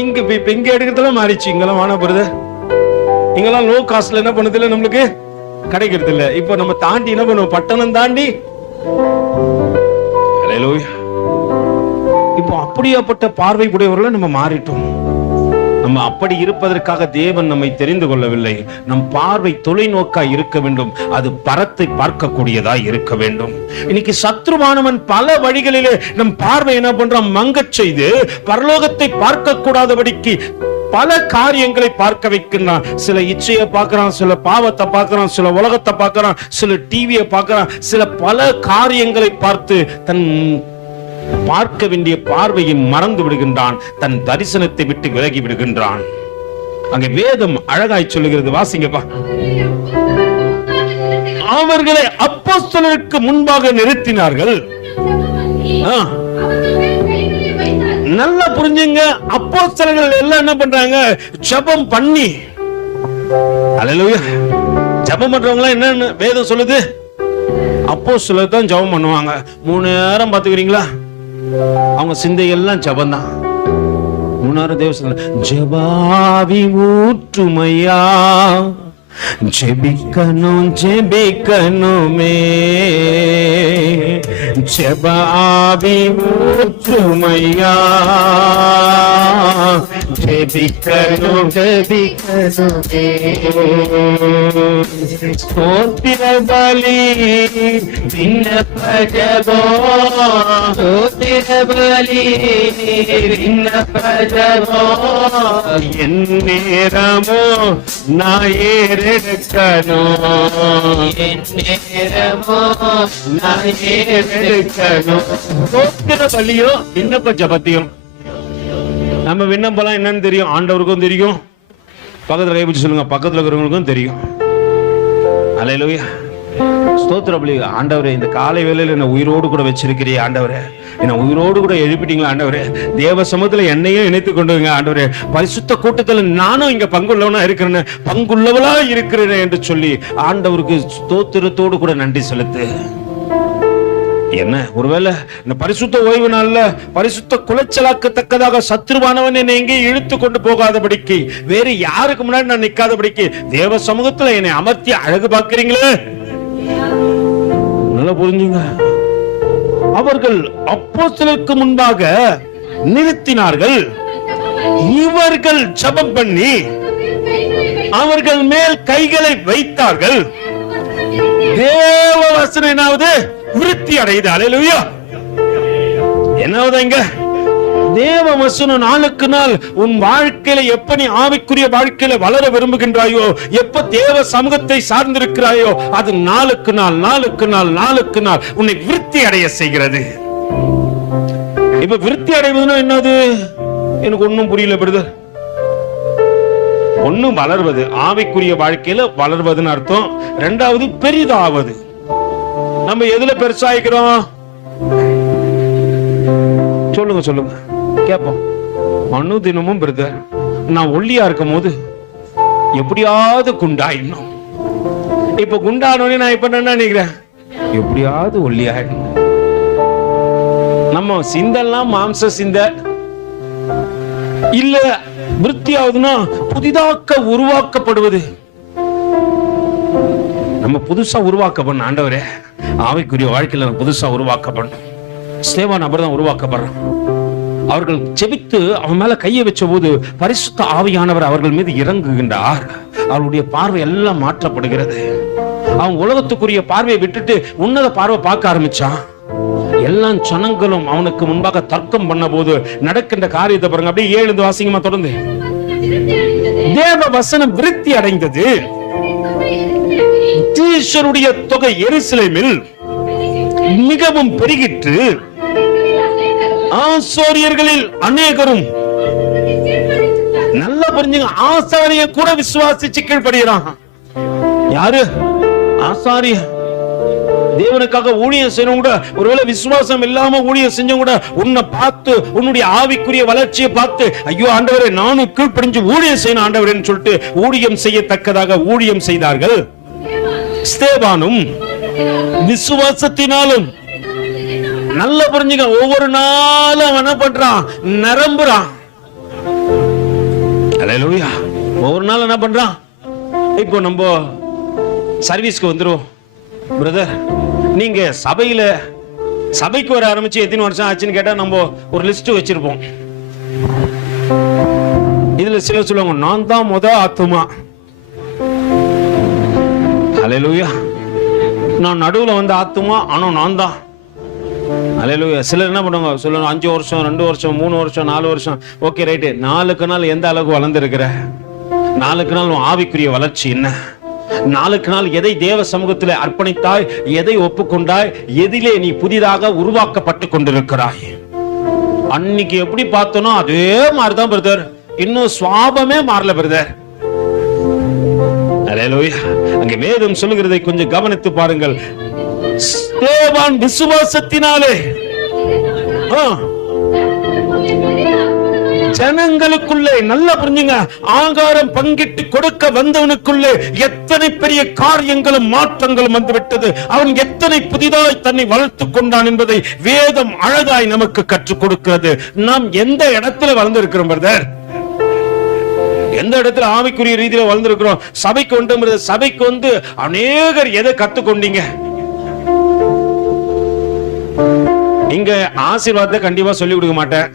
இங்க இங்க எடுக்கிறதுல மாறிச்சு. இங்கெல்லாம் வானா பிரதர், இங்கெல்லாம் லோ காஸ்ட்ல என்ன பண்ணது இல்ல, நம்மளுக்கு கிடைக்கிறது இல்ல. இப்ப நம்ம தாண்டி என்ன பண்ணுவோம்? பட்டணம் தாண்டி. இப்போ அப்படியாப்பட்ட பார்வை உடையவர்களை நம்ம மாறிட்டோம். நம்ம அப்படி இருப்பதற்காக தேவன் நம்மை தெரிந்து கொள்ளவில்லை. நம் பார்வை தொலைநோக்காய் இருக்க வேண்டும், அது பரத்தை பார்க்கக்கூடியதாய் இருக்க வேண்டும். இன்னைக்கு சத்ருவானவன் பல வழிகளிலே நம் பார்வை என்ன பண்றான்? மங்கச் செய்து பரலோகத்தை பார்க்க கூடாதபடிக்கு பல காரியங்களை பார்க்க வைக்கிறான். சில இச்சையை பார்க்கிறான், சில பாவத்தை பார்க்கிறான், சில உலகத்தை பார்க்கிறான், சில டிவியை பார்க்கிறான், சில பல காரியங்களை பார்த்து தன் பார்க்க வேண்டிய பார்வையை மறந்து விடுகின்றான், தன் தரிசனத்தை விட்டு விலகி விடுகின்றான். அங்க வேதம் அழகாய் சொல்லுகிறது, வாசிங்கப்பா. அவர்களை அப்போஸ்தலருக்கு முன்பாக நிறுத்தினார்கள். நல்லா புரிஞ்சுங்க, அப்போஸ்தலர்கள் எல்லாம் என்ன பண்றாங்க? ஜெபம் பண்ணி. அல்லேலூயா. ஜெபம் பண்றவங்க என்ன வேதம் சொல்லுது? அப்போஸ்தலர் தான் ஜெபம் பண்ணுவாங்க. 3 நேரம் பாத்துக்கிறீங்களா? அவங்க சிந்தையெல்லாம் ஜெபம் தான். 3 நேரம் தேவ ஜெபாவி ஊற்றுமையா, ஜெபிக்கணும் ஜெபிக்கணுமே, ஜெபாவி ஊற்றுமையா, ஜெபிக்கணும் ஜெபிக்கணுமே. ஸ்தோத்திர பலி விண்ணப்ப ஜெபம், ஸ்தோத்திர பலி விண்ணப்ப ஜெபம், என் நேரமோ நான் ஏறெடுக்கணும், என் நேரமோ நான் ஏறெடுக்கணும். ஸ்தோத்திர பலியும் விண்ணப்ப ஜெபத்தையும். நம்ம விண்ணப்பம் என்னன்னு தெரியும், ஆண்டவருக்கும் தெரியும், பக்கத்துல கைப்பிடிச்சு சொல்லுங்க, பக்கத்துல இருக்கிறவங்களுக்கும் தெரியும். அல்லேலூயா. ஸ்தோத்திர பலி. ஆண்டவரே, இந்த காலை வேளையில என்ன உயிரோடு கூட வச்சிருக்கிறீ ஆண்டவரே, என்ன உயிரோடு கூட எழுப்பிட்டீங்களா ஆண்டவரே, தேவ சமூகத்துல என்னையும் இணைத்து கொண்டுங்க ஆண்டவரே, பரிசுத்த கூட்டத்துல நானும் இங்க பங்குள்ளவனா இருக்கிறேன், பங்குள்ளவளா இருக்கிறேன் என்று சொல்லி ஆண்டவருக்கு ஸ்தோத்திரத்தோடு கூட நன்றி செலுத்து. என்ன, ஒருவேளை இந்த பரிசுத்த ஓய்வு நாள்ல பரிசுத்த குலைச்சலாக்கத்தக்கதாக சத்ருவானவன் என்னை எங்கே இழுத்து கொண்டு போகாதபடிக்கு, வேறு யாருக்கு முன்னாடி நான் நிக்காதபடிக்கு தேவ சமூகத்துல என்னை அமர்த்தி அழகு பார்க்கிறீங்களே. நல்லா புரிஞ்சுங்க. அவர்கள் அப்போஸ்தலருக்கு முன்பாக நிறுத்தினார்கள். இவர்கள் ஜெபம் பண்ணி அவர்கள் மேல் கைகளை வைத்தார்கள். தேவ வசனம் என்னாவது? விருத்தி அடையுது. அல்லேலூயா. என்னாவது இங்க? தேவ வசனம் நாளுக்கு நாள் உன் வாழ்க்கையில எப்ப நீ ஆவிக்குரிய வாழ்க்கையில வளர விரும்புகின்றாயோ, எப்ப தேவ சமூகத்தை சார்ந்திருக்கிறாயோ, அது நாளுக்கு நாள் நாளுக்கு நாள் நாளுக்கு நாள் உன்னை விருத்தி அடைய செய்கிறது. இப்ப விருத்தி அடைவதுன்னா என்னது? எனக்கு ஒன்னும் புரியல பிரதர். ஒன்னும் வளர்வது, ஆவிக்குரிய வாழ்க்கையில வளர்வதுன்னு அர்த்தம். 2வது பெரிதாவது. நம்ம எதுல பெருசாயிக்கிறோம்? சொல்லுங்க சொல்லுங்க கேப்போம். தினமும் பிரதர், நான் ஒல்லியா இருக்கும் போது எப்படியாவது குண்டாயிடணும். இப்ப குண்டானோடனே நான் இப்ப என்ன நினைக்கிறேன்? எப்படியாவது ஒல்லியாயிடணும். நம்ம சிந்தெல்லாம் மாம்ச சிந்த இல்ல. விருத்தியாவதுன்னா புதிதாக உருவாக்கப்படுவது. நம்ம புதுசா உருவாக்கப்படணும். ஆண்டவரே, ஆவிக்குரிய வாழ்க்கையில புதுசா உருவாக்கப்படணும். ஸ்தேவான் அப்படிதான் உருவாக்கப்படுறான். அவர்கள் ஜெபித்து அவன் மேல கையை வச்ச போது பரிசுத்த ஆவியானவர் அவர்கள் மீது இறங்குகின்றார். அவருடைய பார்வை எல்லாம் மாற்றப்படுகிறது. அவன் உலகத்துக்குரிய பார்வையை விட்டுட்டு உன்னத பார்வை பார்க்க ஆரம்பிச்சான். எல்லா ஜனங்களும் அவனுக்கு முன்பாக தர்க்கம் பண்ண போது நடக்கின்ற காரியத்தை பாருங்க. அப்படியே 7 வாசிங்கமா தொடர்ந்து. தேவ வசனம் விருத்தி அடைந்தது. தீஷருடைய தொகை எருசலேமில் மிகவும் பெருகிற்று. ஆசாரியர்களில் அநேகரும், நல்லா புரிஞ்சுங்க, ஆசாரிய கூட விசுவாசிச்சு கீழ்படுகிறான். யாரு? ஆசாரிய. தேவனுக்காக ஊழியம் செய்யணும் கூட, ஒருவேளை விசுவாசம் இல்லாம ஊழியம் செஞ்சவங்க கூட உன்னை பார்த்து, உன்னுடைய ஆவிக்குரிய வளர்ச்சியை பார்த்து, ஐயோ ஆண்டவரே, நானும் கீழ்ப்படிஞ்சு ஊழியம் செய்யணும் ஆண்டவரேன்னு சொல்லிட்டு ஊழியம் செய்யத்தக்கதாக ஊழியம் செய்தார்கள். ஸ்தேவானும் விசுவாசத்தினாலும், நல்ல புரிஞ்சுங்க, ஒவ்வொரு நாளும் அவன் என்ன பண்றான்? நிரம்புறான். அல்லேலூயா. ஒவ்வொரு நாள் என்ன பண்றான்? இப்போ நம்ம சர்வீஸ்க்கு வந்துரும் பிரதர், நீங்க சபைக்கு வர ஆரம்பிச்சு எத்தனை வருஷம் ஆச்சுன்னு கேட்டா நம்ம ஒரு லிஸ்ட் வச்சிருப்போம். இதுல சில சொல்லுவாங்க, நான் தான் முத ஆத்துமா. அல்லேலூயா. நான் நடுவுல வந்து ஆத்துமா, ஆனா நான் தான். அல்லேலூயா. சிலர் என்ன பண்ணுவாங்க? சொல்லணும் 5 வருஷம் 2 வருஷம் 3 வருஷம் 4 வருஷம். Okay right. நாளுக்கு நாள் எந்த அளவுக்கு வளர்ந்துருக்கிற? நாளுக்கு நாள் ஆவிக்குரிய வளர்ச்சி என்ன? நாளுக்கு நாள் எதை தேவ சமூகத்தில் அர்ப்பணித்தாய், எதை ஒப்புக்கொண்டாய், எதிலே நீ புதிதாக உருவாக்கப்பட்டு கொண்டிருக்கிறாய். அன்னைக்கு எப்படி பார்த்தனோ அதே மாதிரிதான் பிரதர் இன்னும் சுவாபமே மாறல பிரதர். அல்லேலூயா. அங்கே வேதம் சொல்லுகிறதை கொஞ்சம் கவனித்து பாருங்கள். ஸ்தேவான் விசுவாசத்தினாலே ஜனங்களுக்குள்ளே, நல்லா புரிஞ்சுங்க, ஆகாரம் பங்கிட்டு கொடுக்க வந்தவனுக்குள்ளே எத்தனை பெரிய காரியங்களும் மாற்றங்களும் வந்துவிட்டது. அவன் எத்தனை புதிதாய் தன்னை வளர்த்துக் கொண்டான் என்பதை வேதம் அழகாய் நமக்கு கற்றுக் கொடுக்கிறது. நாம் எந்த இடத்துல வளர்ந்திருக்கிறோம் பிரதர்? எந்த இடத்துல ஆவிக்குரிய ரீதியில வளர்ந்திருக்கிறோம்? சபைக்கு வந்து சபைக்கு வந்து அநேகர் எதை கத்துக்கொண்டீங்க? இங்க ஆசீர்வாதத்தை கண்டிப்பா சொல்லிக் கொடுக்க மாட்டேன்,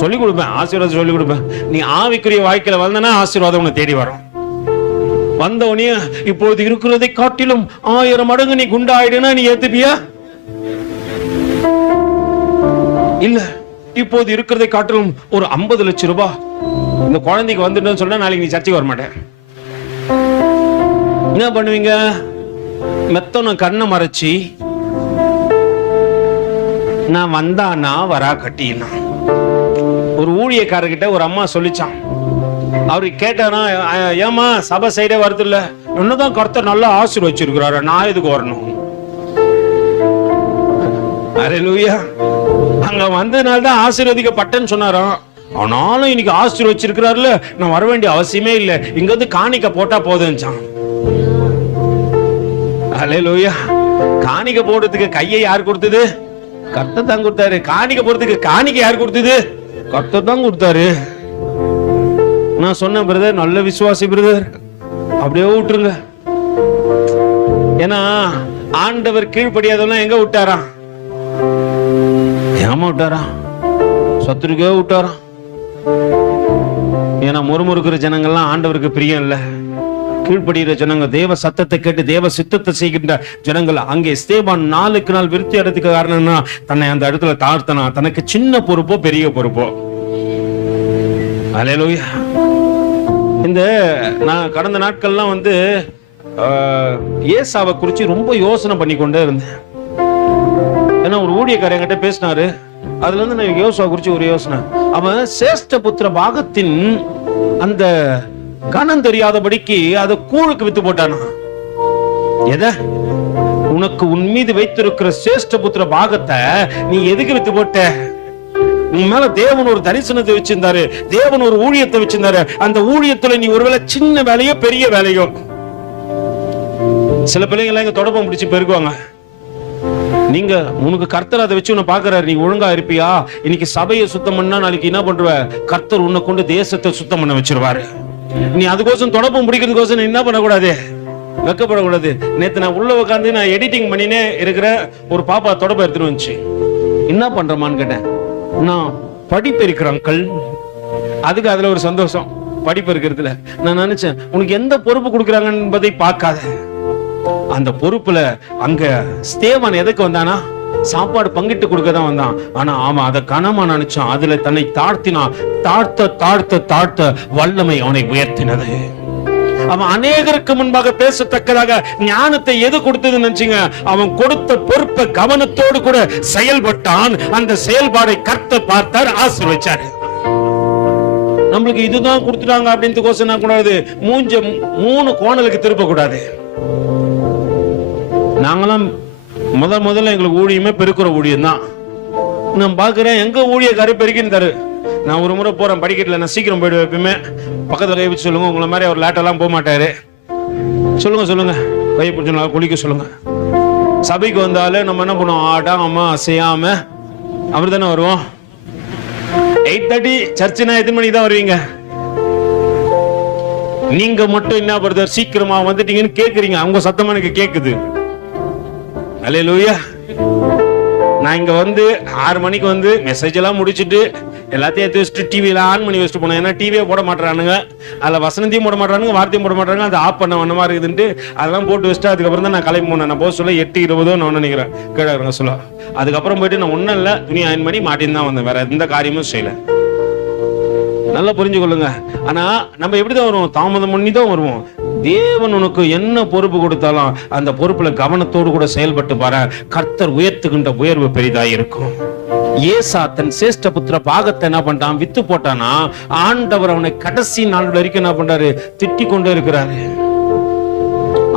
சொல்லிக் கொடுப்பேன், ஆசீர்வாதம் சொல்லிக் கொடுப்பேன். நீ ஆவிக்குரிய வாழ்க்கையில வந்தனா ஆசீர்வாதம் உன்னை தேடி வரும். வந்தவனே இப்போது இருக்கிறதை காட்டிலும் 1000 மடங்கு நீ குண்டாயிடுனா நீ ஏத்துப்பியா? இல்ல, இப்போது இருக்கிறதை காட்டிலும் ஒரு 50 லட்சம் ரூபாய் இந்த குழந்தைக்கு வந்துட்டு சொன்னா நாளைக்கு நீ சர்ச்சைக்கு வர மாட்டேன். என்ன பண்ணுவீங்க? மெத்தன கண்ணை மறைச்சி நான் வந்தானா வரா கட்டினா. ஒரு ஊழியக்காரர்கிட்ட ஒரு அம்மா சொல்லிச்சான். அவரு கேட்டானா, ஏமா சபை சைடே வருது இல்ல, என்னதான் கர்த்தர் நல்லா ஆசீர்வச்சிருக்கிறாரு, நான் எதுக்கு வரணும்? அல்லேலூயா. அங்க வந்ததுனால்தான் ஆசீர்வதிக்கப்பட்டேன்னு சொன்னாராம். ஆனாலும் இன்னைக்கு ஆசீர்வச்சிருக்கிறாருல, நான் வர வேண்டிய அவசியமே இல்லை, இங்க வந்து காணிக்க போட்டா போதும்ச்சான். அல்லேலூயா. காணிக்க போடுறதுக்கு கையை யார் கொடுத்தது? கர்த்தர் தான் கொடுத்தாரு. காணிக்க போறதுக்கு காணிக்க யார் கொடுத்தது? கர்த்தர் தான் கொடுத்தாரு. நான் சொன்ன பிரதர், நல்ல விசுவாசி பிரதர், அப்படியே விட்டுருங்க. ஏன்னா ஆண்டவர் கீழ்ப்படியாதவெல்லாம் எங்க விட்டாரா? ஏமா விட்டாரா? சத்துருக்கே விட்டாரா? ஏன்னா முறுமுறுக்கிற ஜனங்கள்லாம் ஆண்டவருக்கு பிரியம் இல்ல. கீழ்ப்படுகிற ஜனங்க, தேவ சத்தத்தை கேட்டு தேவ சித்தத்தை செய்கின்ற ஜனங்கள். அங்கே ஸ்தேவான் நாளுக்கு நாள் விருத்தி அடைறதுக்கு காரணம்னா தன்னை அந்த இடத்துல தாழ்த்தனா. தனக்கு சின்ன பொறுப்போ பெரிய பொறுப்போ. அல்லேலூயா. இந்த நான் கடந்த நாட்கள்லாம் வந்து ஏசாவை குறிச்சு ரொம்ப யோசனை பண்ணி கொண்டே இருந்தேன். ஏன்னா ஒரு ஊழியக்காரன் கிட்ட பேசினாரு. அதுல இருந்து நான் யோசுவா குறிச்சு ஒரு யோசனை. அவன் சேஷ்ட புத்திர பாகத்தின் அந்த கணம் தெரியாதபடிக்கு அதை கூழுக்கு வித்து போட்டானா. எத? உனக்கு உன் மீது வைத்திருக்கிற சேஷ்ட புத்திர பாகத்தை நீ எதுக்கு வித்து போட்ட? உன் மேல தேவன் ஒரு தரிசனத்தை வச்சிருந்தாரு, தேவன் ஒரு ஊழியத்தை வச்சிருந்தாரு. அந்த ஊழியத்துல நீ ஒருவேளை சின்ன வேலையோ பெரிய வேலையோ. சில பிள்ளைங்க எல்லாம் இங்க தொடப்பம் பிடிச்சு பெருக்குவாங்க. நீங்க உனக்கு கர்த்தர் அதை வச்சு உன்னை பாக்குறாரு, நீ ஒழுங்கா இருப்பியா? இன்னைக்கு சபையை சுத்தம் பண்ணா நாளைக்கு என்ன பண்ற? கர்த்தர் உன்னை கொண்டு தேசத்தை சுத்தம் பண்ண வச்சிருவாரு. நீ அதுக்கோசம் தொடப்பம் பிடிக்கிறதுக்கோசம் நீ என்ன பண்ணக்கூடாது? வெக்கப்படக்கூடாது. நேத்து நான் உள்ள உட்காந்து நான் எடிட்டிங் பண்ணினே இருக்கிற ஒரு பாப்பா தொடப்பம் எடுத்துட்டு வந்துச்சு. என்ன பண்றமான்னு கேட்டேன். நான் படிப்பு இருக்கிற அங்கிள். அதுக்கு அதுல ஒரு சந்தோஷம், படிப்பு இருக்கிறதுல. நான் நினைச்சேன், உனக்கு எந்த பொறுப்பு கொடுக்குறாங்க என்பதை பார்க்காத. அந்த பொறுப்புல அங்க ஸ்தேவான் எதுக்கு வந்தானா? சாப்பாடு பங்கிட்டு கொடுக்க தான் வந்தான். ஆனா ஆமா, அதை கனமா நினைச்சான். அதுல தன்னை தாழ்த்தினான். தாழ்த்த தாழ்த்த தாழ்த்த வல்லமை அவனை உயர்த்தினது. அவன் அநேகருக்கு முன்பாக பேசத்தக்கதாக ஞானத்தை எது கொடுத்ததுன்னு நினைச்சீங்க? அவன் கொடுத்த பொறுப்பை கவனத்தோடு கூட செயல்பட்டான். அந்த செயல்பாடை கர்த்தர் பார்த்தார், ஆசீர்வதிச்சாரு. நம்மளுக்கு இதுதான் கொடுத்துட்டாங்க அப்படின்னு கோசம் கூடாது. மூஞ்ச 3 கோணலுக்கு திருப்ப கூடாது. நாங்களாம் முதல்ல எங்களுக்கு ஊழியமே பெருக்கிற ஊழியம் தான். நான் பாக்குறேன் எங்க ஊழியக்காரர் பெருக்கின்னு தரு. நான் ஒரு முறை போறேன் படிக்கட்டுல, நான் சீக்கிரம் போயிடுவேன். எப்பயுமே பக்கத்துல கை வச்சு சொல்லுங்க. உங்களை மாதிரி அவர் லேட்டெல்லாம் போக மாட்டாரு. சொல்லுங்க கை பிடிச்சா குளிக்க சொல்லுங்க. சபைக்கு வந்தாலே நம்ம என்ன பண்ணுவோம்? ஆடாம அசையாம அப்படி தானே வருவோம். 8:30 சர்ச்சுனா எத்தனை மணிக்கு தான் வருவீங்க? நீங்க மட்டும் என்ன பிரதர் சீக்கிரமா வந்துட்டீங்கன்னு கேக்குறீங்க. அவங்க சத்தமா எனக்கு கேக்குது. அல்லேலூயா. நான் இங்க வந்து 6 மணிக்கு வந்து மெசேஜ் எல்லாம் முடிச்சுட்டு எல்லாத்தையும் எடுத்து வச்சுட்டு டிவியில ஆன் பண்ணி வச்சுட்டு போனேன். ஏன்னா டிவியே போட மாட்டானுங்க, அதுல வசனத்தையும் போட மாட்டானுங்க, வார்த்தையும் போட மாட்டாங்க. அதை ஆஃப் பண்ண வண்ணமா இருக்குதுன்ட்டு அதெல்லாம் போட்டு வச்சுட்டு அதுக்கப்புறம் தான் நான் கிளம்பி போனேன். நான் போக சொல்ல 8:20 நான் நினைக்கிறேன் கேட்க சொல்ல. அதுக்கப்புறம் போயிட்டு நான் ஒன்னும் இல்லை, துணி அயன் பண்ணி மாட்டின்னு தான் வந்தேன். வேற எந்த காரியமும் செய்யல. நல்லா புரிஞ்சு கொள்ளுங்க. ஆனா நம்ம எப்படிதான் வருவோம்? தாமதம் பண்ணி தான் வருவோம். தேவன் உனக்கு என்ன பொறுப்பு கொடுத்தாலும் அந்த பொறுப்புல கவனத்தோடு கூட செயல்பட்டு பாரு. கர்த்தர் உயர்த்துகின்ற உயர்வு பெரிதா இருக்கும். ஏசா தன் சேஷ்ட புத்திர பாகத்தை என்ன பண்றான்? வித்து போட்டானா. ஆண்டவர் அவனை கடைசி நாள் வரைக்கும் என்ன பண்றாரு? திட்டிக் கொண்டே இருக்கிறாரு.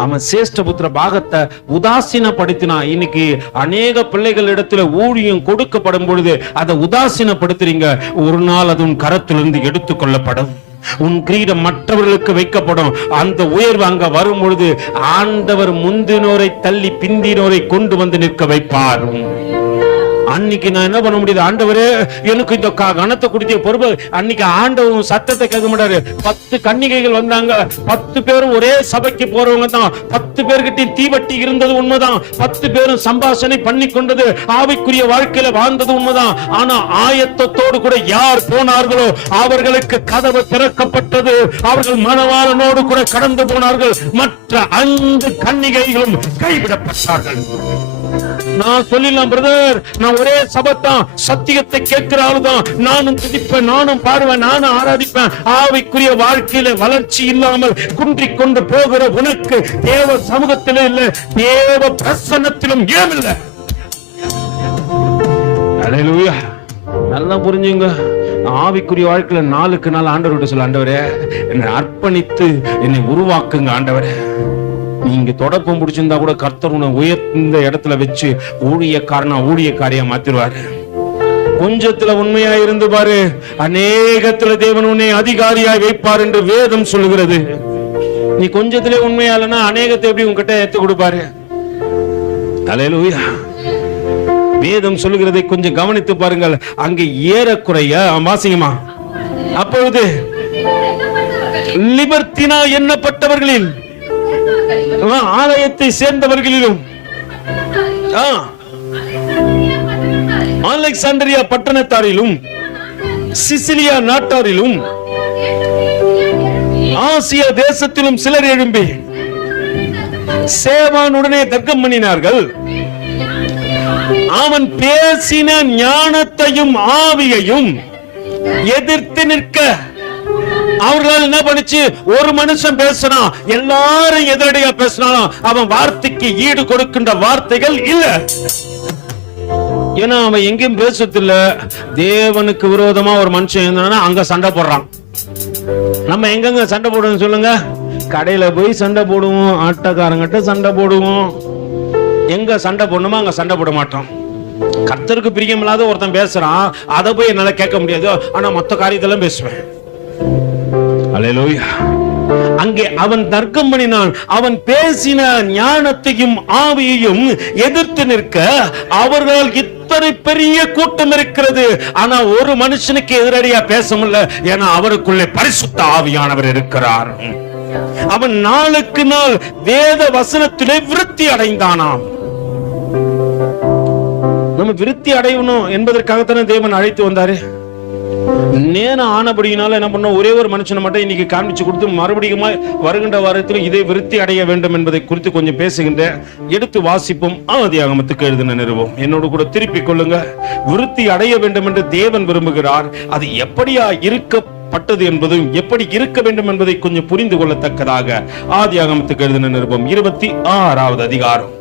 அவன் சேஷ்ட புத்திர பாகத்தை உதாசீனப்படுத்தினா. இன்னைக்கு அநேக பிள்ளைகள் இடத்துல ஊழியம் கொடுக்கப்படும் பொழுது அதை உதாசீனப்படுத்துறீங்க. ஒரு நாள் அது உன் கரத்திலிருந்து எடுத்துக் கொள்ளப்படும். உன் கிரீடம் மற்றவர்களுக்கு வைக்கப்படும். அந்த உயர்வு அங்க வரும் பொழுது ஆண்டவர் முந்தினோரை தள்ளி பிந்தினோரை கொண்டு வந்து நிற்க வைப்பார். அன்னைக்கு நான் என்ன பண்ண முடியுது? ஆண்டவரே எனக்கு இந்த கணத்தை கொடுத்த பொறுப்பு. அன்னைக்கு ஆண்டவர் சத்தத்தை கேட்க மாட்டாரு. 10 கன்னிகைகள் வந்தாங்க. 10 பேரும் ஒரே சபைக்கு போறவங்க தான். 10 பேர்கிட்ட தீவட்டி இருந்தது உண்மைதான். 10 பேரும் சம்பாஷணை பண்ணி கொண்டது, ஆவிக்குரிய வாழ்க்கையில வாழ்ந்தது உண்மைதான். ஆனா ஆயத்தத்தோடு கூட யார் போனார்களோ அவர்களுக்கு கதவு திறக்கப்பட்டது. அவர்கள் மணவாளனோடு கூட கடந்து போனார்கள். மற்ற 5 கன்னிகைகளும் கைவிடப்பட்டார்கள். நான் சொல்லிடலாம் பிரதர், நான் ஒரே சபத்தான், சத்தியத்தை கேட்கிற ஆளுதான், நானும் துதிப்பேன், நானும் பாடுவேன், நானும் ஆராதிப்பேன். ஆவிக்குரிய வாழ்க்கையில வளர்ச்சி இல்லாமல் குன்றிக் கொண்டு போகிற உனக்கு தேவ சமூகத்திலும் இல்ல, தேவ பிரசன்னத்திலும் ஏன் இல்ல? அல்லேலூயா. நல்லா புரிஞ்சுங்க. ஆவிக்குரிய வாழ்க்கையில நாளுக்கு நாள் ஆண்டவர்கிட்ட சொல்ல, ஆண்டவரே என்னை அர்ப்பணித்து என்னை உருவாக்குங்க ஆண்டவரே. நீங்க தொடப்பம் பிடிச்சிருந்தா கூட கர்த்தர் உன்னை உயர்ந்த இடத்துல வச்சு ஊழியக்காரியா மாத்திருவாரு. கொஞ்சத்துல உண்மையா இருந்து பாரு, அநேகத்துல தேவன் உன்னை அதிகாரியாய் வைப்பார் என்று வேதம் சொல்லுகிறது. நீ கொஞ்சத்திலே உண்மையா இல்லைன்னா அநேகத்தை எப்படி உன்கிட்ட ஏத்து கொடுப்பாரு? அல்லேலூயா. வேதம் சொல்லுகிறதை கொஞ்சம் கவனித்து பாருங்கள். அங்கே ஏறக்குறைய வாசிங்கம்மா, அப்பொழுது லிபர்த்தினா எண்ணப்பட்டவர்களில், ஆலயத்தை சேர்ந்தவர்களிலும், அலெக்சாண்டரியா பட்டணத்தாரிலும், சிசிலியா நாட்டாரிலும், ஆசியா தேசத்திலும் சிலர் எழும்பி சேவானுடனே தர்க்கம் பண்ணினார்கள். அவன் பேசின ஞானத்தையும் ஆவியையும் எதிர்த்து நிற்க அவர்களால் என்ன பண்ணிச்சு? ஒரு மனுஷன் பேசினா எல்லாரும் எதிரடியா பேசினாலும் அவன் வார்த்தைக்கு ஈடு கொடுக்கின்ற வார்த்தைகள் இல்ல. ஏன்னா அவன் எங்கேயும் பேசுறதில்ல. தேவனுக்கு விரோதமா ஒரு மனுஷன் இருந்தானா அங்க சண்டை போடுறான். நம்ம எங்கங்க சண்டை போடுவோம் சொல்லுங்க? கடையில போய் சண்டை போடுவோம், ஆட்டக்காரங்கிட்ட சண்டை போடுவோம். எங்க சண்டை போடணுமோ அங்க சண்டை போட மாட்டோம். கர்த்தருக்கு பிரியமில்லாத ஒருத்தன் பேசுறான், அதை போய் என்னால கேட்க முடியாது. ஆனா மொத்த காரியத்தெல்லாம் பேசுவேன். அல்லேலூயா. அங்கே அவன் தர்க்கம் பண்ணினான். அவன் பேசின ஞானத்தையும் ஆவியையும் எதிர்த்து நிற்க அவர்களால் இத்தனை பெரிய கூட்டம் இருக்கிறது. ஆனா ஒரு மனுஷனுக்கு எதிரடியா பேச முடியல. ஏன்னா அவருக்குள்ளே பரிசுத்த ஆவியானவர் இருக்கிறார். அவன் நாளுக்கு நாள் வேத வசனத்திலே விருத்தி அடைந்தானாம். நம்ம விருத்தி அடையணும் என்பதற்காகத்தானே தேவன் அழைத்து வந்தாரு. நேரம் ஆனபடியினால என்ன பண்ண, ஒரே ஒரு மனுஷனை மட்டும் இன்னைக்கு காண்பிச்சு கொடுத்து மறுபடியும் வருகின்ற வாரத்தில் இதை விருத்தி அடைய வேண்டும் என்பதை குறித்து கொஞ்சம் பேசுகின்ற. எடுத்து வாசிப்போம். ஆதியாகமத்துக்கு எழுதின நிறுவம் என்னோடு கூட திருப்பிக் கொள்ளுங்க. விருத்தி அடைய வேண்டும் என்று தேவன் விரும்புகிறார். அது எப்படியா இருக்கப்பட்டது என்பதும் எப்படி இருக்க வேண்டும் என்பதை கொஞ்சம் புரிந்து கொள்ளத்தக்கதாக ஆதியாகமத்துக்கு எழுதின நிருபம் 26வது அதிகாரம்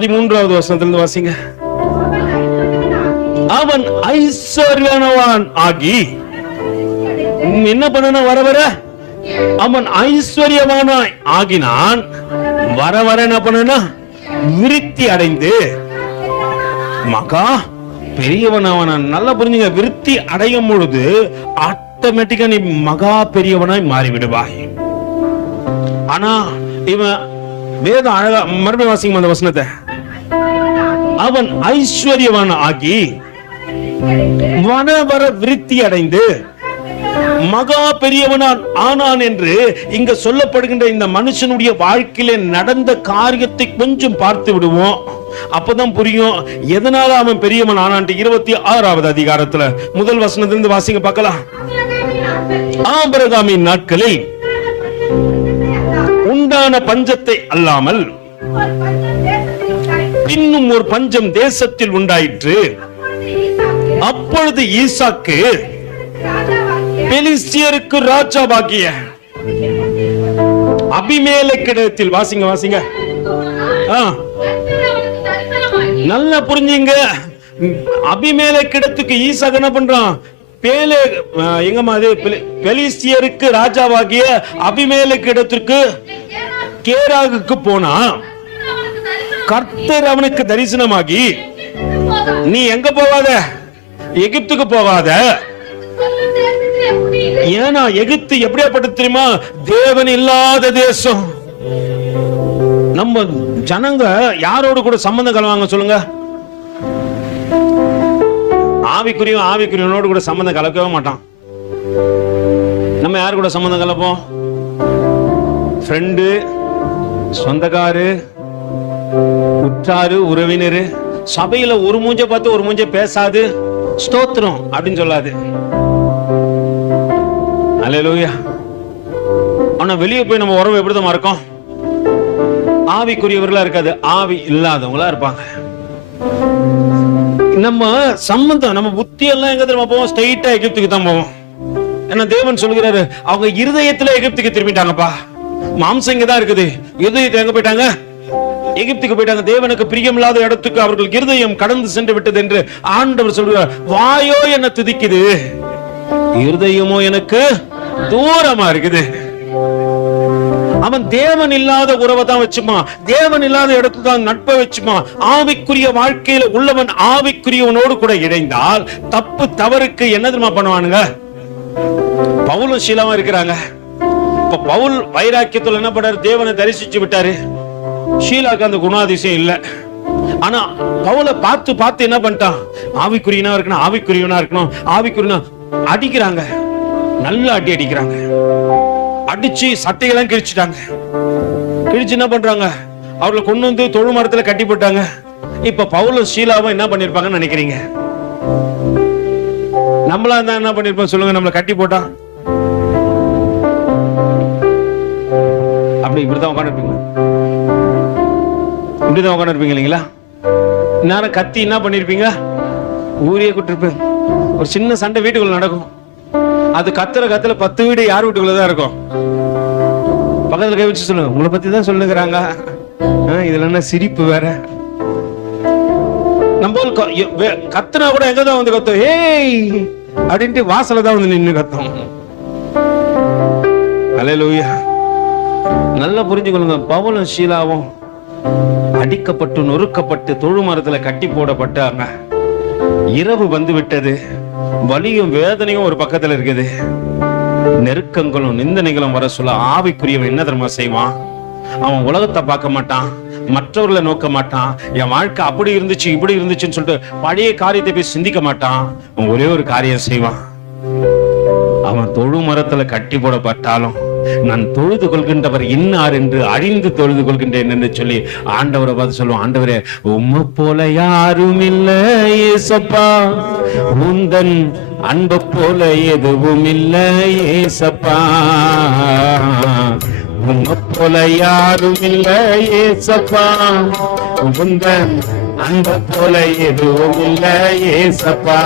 13வது வசனத்திலிருந்து வாசிங்க. அவன் ஐஸ்வர்யவான் ஆகி என்ன பண்ணன, வர வர அவன் ஐஸ்வர்யவானாய் ஆகினான். வர வர என்ன பண்ணனா, விருத்தி அடைந்து மகா பெரியவனாவனான். நல்லா புரிஞ்சுங்க. விருத்தி அடையும் பொழுது ஆட்டோமேட்டிக்கா நீ மகா பெரியவனாய் மாறிவிடுவாய். ஆனா இவன் வேதம் அழகா மறுபடியும் வாசிங்க அந்த வசனத்தை. அவன் ஐஸ்வர்யவான் ஆகி வர வர விருத்தி அடைந்து மகா பெரியவனான் ஆனான் என்று இங்க சொல்லப்படுகின்ற இந்த மனுஷனுடைய வாழ்க்கையில நடந்த காரியத்தை கொஞ்சம் பார்த்து விடுவோம். அப்பதான் புரியும் எதனால அவன் பெரியவன் ஆனான். 26வது அதிகாரத்துல முதல் வசனத்திலிருந்து வாசிங்க பார்க்கலாம். ஆபிரகாமின் நாட்களில் உண்டான பஞ்சத்தை அல்லாமல் இன்னும் ஒரு பஞ்சம் தேசத்தில் உண்டாயிற்று. அப்பொழுது ஈசாக்கு பெலிஸ்தியருக்கு ராஜாவாகிய அபிமெலேக்கிடத்தில், வாசிங்க வாசிங்க. நல்லா புரிஞ்சுங்க. அபிமெலேக்கிடத்துக்கு ஈசாக்கு என்ன பண்றான்? பெலிஸ்தியருக்கு ராஜாவாகிய அபிமெலேக்கிடத்திற்கு கேராகுக்கு போனா கர்த்தர் அவனுக்கு தரிசனமாகி, நீ எங்க போகாத, எகிப்துக்கு போகாத. ஏன்னா எகிப்து எப்படியாப்பட்டது தெரியுமா? தேவன் இல்லாத தேசம். நம்ம ஜனங்க யாரோடு கூட சம்பந்தம் கலவாங்க சொல்லுங்க? ஆவிக்குரியவனோடு கூட சம்பந்தம் கலக்கவே மாட்டான். நம்ம யாரு கூட சம்பந்தம் கலப்போம்? ஃப்ரெண்டு, சொந்தக்காரு, உற்றாரு, உறவினரு. சபையில ஒரு மூஞ்ச பார்த்து ஒரு மூஞ்ச பேசாது, ஸ்தோத்திரம் அப்படின்னு சொல்லாது. அல்லேலூயா. ஆனா வெளியே போய் நம்ம உறவு எப்படிதான் இருக்கும்? ஆவிக்குரியவர்களா இருக்காது, ஆவி இல்லாதவங்களா இருப்பாங்க. நம்ம சம்பந்தம், நம்ம புத்தி எல்லாம் எங்க தெரியுமா போவோம்? ஸ்ட்ரைட்டா எகிப்துக்கு தான் போவோம். ஏன்னா தேவன் சொல்கிறாரு, அவங்க இருதயத்துல எகிப்துக்கு திரும்பிட்டாங்கப்பா. மாம்சம் இங்கதான் இருக்குது, இருதயத்தை எங்க போயிட்டாங்க? எகிப்துக்கு போயிட்டாங்க. தேவனுக்கு பிரியமில்லாத இடத்துக்கு அவர்கள் இருதயம் கடந்து சென்று விட்டது என்று ஆண்டவர் சொல்கிறார். வாயோ என்ன துதிக்குது, இருதயமோ எனக்கு தூரமா இருக்குது. அவன் தேவன் இல்லாத உறவை தான் வச்சுமா, தேவன் இல்லாத இடத்துல தான் நட்பை வச்சுமா. ஆவிக்குரிய வாழ்க்கையில உள்ளவன் ஆவிக்குரியவனோடு கூட இணைந்தால் தப்பு தவறுக்கு என்ன தெரியுமா பண்ணுவானுங்க? பவுலும் சீலாவும் இருக்கிறாங்க. இப்ப பவுல் வைராக்கியத்துல என்ன பண்ணாரு? தேவனை தரிசிச்சு விட்டாரு. ஷீலாக்கு அந்த குணாதிசயம் இல்ல. ஆனா பவுலை பார்த்து பார்த்து என்ன பண்ணிட்டான்? ஆவிக்குரியனா இருக்கணும், ஆவிக்குரியவனா இருக்கணும், ஆவிக்குரியனா. அடிக்கிறாங்க, நல்லா அடிக்கிறாங்க. அடிச்சு சட்டையெல்லாம் கிழிச்சிட்டாங்க. கிழிச்சு என்ன பண்றாங்க? அவர்களை கொண்டு வந்து தொழு மரத்துல கட்டி போட்டாங்க. இப்ப பவுலும் ஷீலாவும் என்ன பண்ணிருப்பாங்கன்னு நினைக்கிறீங்க? நம்மளா இருந்தா என்ன பண்ணிருப்போம் சொல்லுங்க? நம்மள கட்டி போட்டா அப்படி இப்படிதான் உட்காந்துருப்பீங்க, இப்படிதான் உட்காந்துருப்பீங்க இல்லைங்களா? நேரம் கத்தி என்ன பண்ணிருப்பீங்க? ஊரே கூட்டிருப்பேன். ஒரு சின்ன சண்டை வீட்டுக்குள்ள நடக்கும். அது கத்துல 10 வீடு யார் வீட்டுக்குள்ளதான் இருக்கும். பக்கத்துல கை வச்சு சொல்லுங்க, உங்களை பத்தி தான் சொல்லுங்கிறாங்க. இதுல என்ன சிரிப்பு வேற? நம்ம கத்துனா கூட எங்கதான் வந்து கத்தோம்? ஏய் அப்படின்ட்டு வாசல தான் வந்து நின்று கத்தோம். அல்லேலூயா. நல்லா புரிஞ்சுக்கொள்ளுங்க. பவுலும் ஷீலாவும் அடிக்கப்பட்டு நொறுக்கப்பட்டு தொழு மரத்துல கட்டி போடப்பட்டாங்க. இரவு வந்து விட்டது. வலியும் வேதனையும் ஒரு பக்கத்துல இருக்குது. நெருக்கங்களும் நிந்தனைகளும் வர சொல்ல ஆவிக்குரியவன் என்ன தெரியுமா செய்வான்? அவன் உலகத்தை பார்க்க மாட்டான், மற்றவர்களை நோக்க மாட்டான். என் வாழ்க்கை அப்படி இருந்துச்சு இப்படி இருந்துச்சுன்னு சொல்லிட்டு பழைய காரியத்தை போய் சிந்திக்க மாட்டான். அவன் ஒரே ஒரு காரியம் செய்வான். அவன் தொழு மரத்துல கட்டி போடப்பட்டாலும் நான் தொழுது கொள்கின்றவர் இன்னார் என்று அறிந்து தொழுது கொள்கின்றேன் என்று சொல்லி ஆண்டவரை பார்த்து சொல்லுவான். ஆண்டவரே, உம்மை போல யாரும் இல்லை ஏசப்பா, உந்தன் அன்பு போல எதுவும் இல்லை ஏசப்பா, உம்மை போல யாரும் இல்லை ஏசப்பா, உந்தன் அன்பு போல எதுவும் இல்லை ஏசப்பா.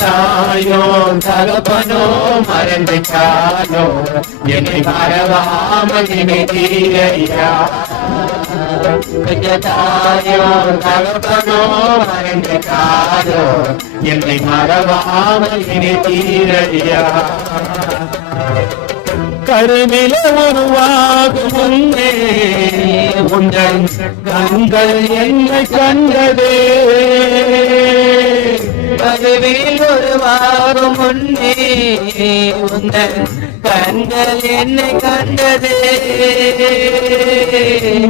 தாயோ தகப்பனோ மறந்துட்டாலோ என்னை மறவாமல் நினைத்தீரையா. தாயோ தகப்பனோ மறந்துட்டாலோ என்னை மறவாமல் நினைத்தீரையா. கருவில உருவாகும் முன்னே உங்கள் கண்கள் என்னை கண்டதே. கருவில் உருவாகும் முன்னே உங்கள் கண்கள் என்னை கண்டதே.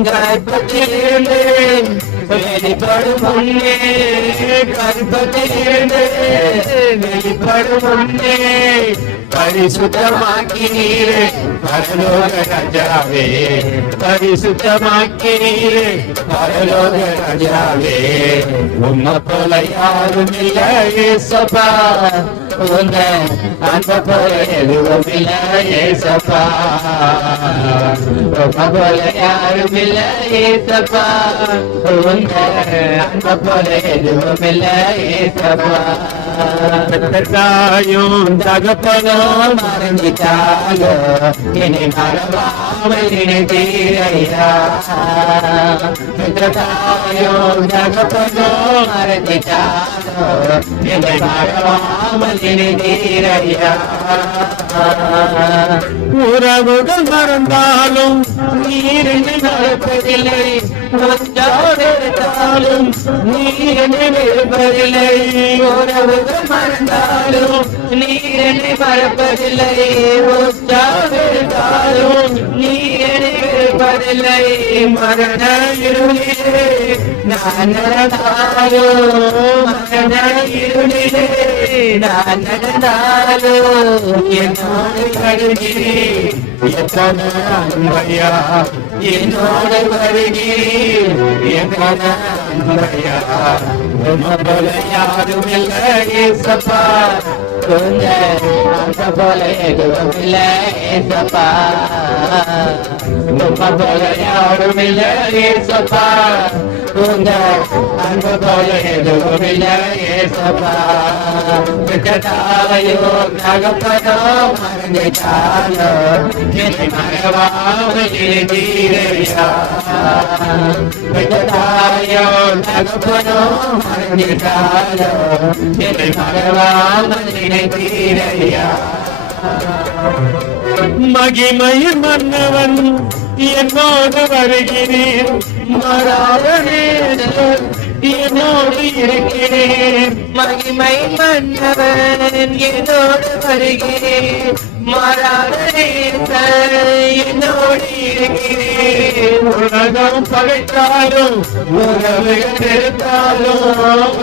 கற்பத்திலிருந்து வெளிப்படும் முன்னே, கற்பத்திலிருந்து வெளிப்படும் முன்னே பரிசுத்தமாக்கினீரே பரலோக ராஜாவே, பரிசுத்தமாக்கினீரே பரலோக ராஜாவே. உம்மை போல யாரும் இல்லை ஏசப்பா, உங்க அன்பு போல எதுவும் இல்லை ஏசப்பா, உங்க போல யாரும் இல்லை ஏசப்பா, உங்க அன்பு போல எதுவும் இல்லை ஏசப்பா. தாயும் தகப்பனும் மறந்துட்டாலோ என்னை மறவாமல் நினைத்தீரையா, தாயும் தகப்பனும் மறந்துட்டாலோ என்னை மறவாமல் நினைத்தீரையா. உறவுகள் மறந்தாலும் நீர் என்னை மறப்பதில்லை, ஒன்றாலும் நீர் என்னை மறப்பதில்லை. உறவுகள் மறந்தாலும் நீர் என்னை மறப்பதில்லை, ஒன்றாலும் நீர் என்னை மறப்பதில்லை. மரண இருளிலே நான் நடந்தாலும், மரண இருளிலே நான் நடந்தாலும் என்னோடு வருகிறேன் எத்தனை அன்பையா, என்னோடு வருகிறேன் எத்தனை அன்பையா. போல யாரும் இல்லை ஏசப்பா, உங்க அன்பு போல எதுவும் இல்லை ஏசப்பா, உங்க போல யாரும் இல்லை ஏசப்பா, உங்க அன்பு போல எதுவும் இல்லை ஏசப்பா. விட்டதாலையோ தகப்பனோ மறந்துட்டாலோ என்னை மறவாமல் நினைத்தீரையா, விட்டதாலையோ தகப்பனோ மறந்துட்டாலோ என்னை மறவாமல் நினைத்தீரையா. மகிமையின் மன்னவன் என்னோடு வருகிறேன், மாறாத நேசர் என்னோடு இருக்கிறேன். மகிமை மன்னவன் என்னோடு வருகிறேன், மாறாத நேசர் என்னோடு இருக்கிறேன். உலகம் பகைத்தாலும் உறவுகள் எடுத்தாலும்,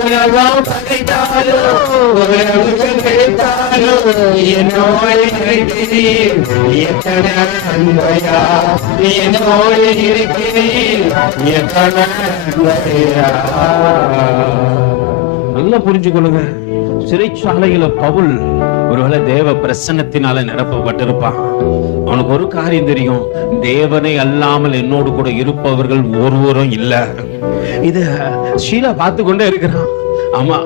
உலகம் பகைத்தாலும் உறவுகள் எடுத்தாலும் என்னோடு இருக்கிறேன் எத்தனை அன்பையா, என்னோடு இருக்கிறேன் எத்தனை அன்பையா. நல்லா புரிஞ்சுக்கொள்ளுங்க. சிறைச்சாலையில பவுல் ஒருவேளை தேவ பிரசன்னத்தினால நிரப்பப்பட்டிருப்பான். அவனுக்கு ஒரு காரியம் தெரியும், தேவனை அல்லாமல் என்னோடு கூட இருப்பவர்கள் ஒருவரும் இல்ல. இத ஷீலா பார்த்து கொண்டே இருக்கிறான். ஆமா,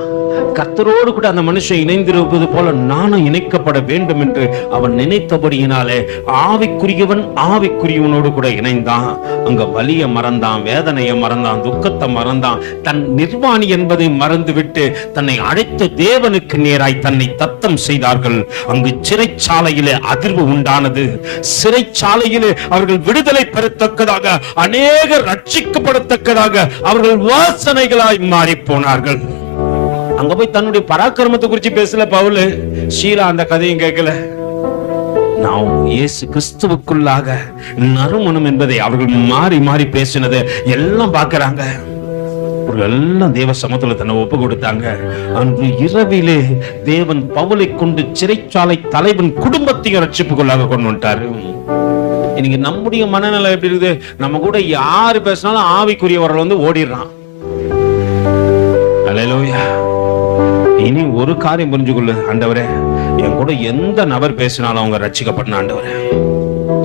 கர்த்தரோடு கூட அந்த மனுஷன் இணைந்திருப்பது போல நானும் இணைக்கப்பட வேண்டும் என்று அவன் நினைத்தபடியினாலே ஆவிக்குரியவன் ஆவிக்குரியவனோடு கூட இணைந்தான். அங்க வலிய மறந்தான், வேதனையை மறந்தான், துக்கத்தை மறந்தான், தன் நிர்வாணி என்பதை மறந்துவிட்டு தன்னை அழைத்த தேவனுக்கு நேராய் தன்னை தத்தம் செய்தார்கள். அங்கு சிறைச்சாலையிலே அதிர்வு உண்டானது. சிறைச்சாலையிலே அவர்கள் விடுதலை பெறத்தக்கதாக, அநேகர் ரட்சிக்கப்படத்தக்கதாக அவர்கள் வாசனைகளாய் மாறி போனார்கள். அங்க போய் தன்னுடைய பராக்கிரமத்தை குறித்து பேசல பவுல். ஷீலா அந்த கதையும் கேட்கல. நாம் இயேசு கிறிஸ்துவுக்குள்ளாக நறுமணம் என்பதை அவர்கள் மாறி மாறி பேசினதை எல்லாம் பார்க்கறாங்க. எல்லாம் தேவ சமூகத்துல தன்னை ஒப்பு கொடுத்தாங்க. அன்று இரவிலே தேவன் பவுலை கொண்டு சிறைச்சாலை தலைவன் குடும்பத்தையும் ரட்சிப்புக்குள்ளாக கொண்டு வந்துட்டாரு. இன்னைக்கு நம்முடைய மனநிலை எப்படி இருக்குது? நம்ம கூட யாரு பேசினாலும் ஆவிக்குரியவர்கள் வந்து ஓடிடுறான். அல்லேலூயா. இனி ஒரு காரியம் புரிஞ்சுக்கொள்ளு, ஆண்டவரே என் கூட எந்த நபர் பேசினாலும் அவங்க ரட்சிக்கப்படணும். ஆண்டவரே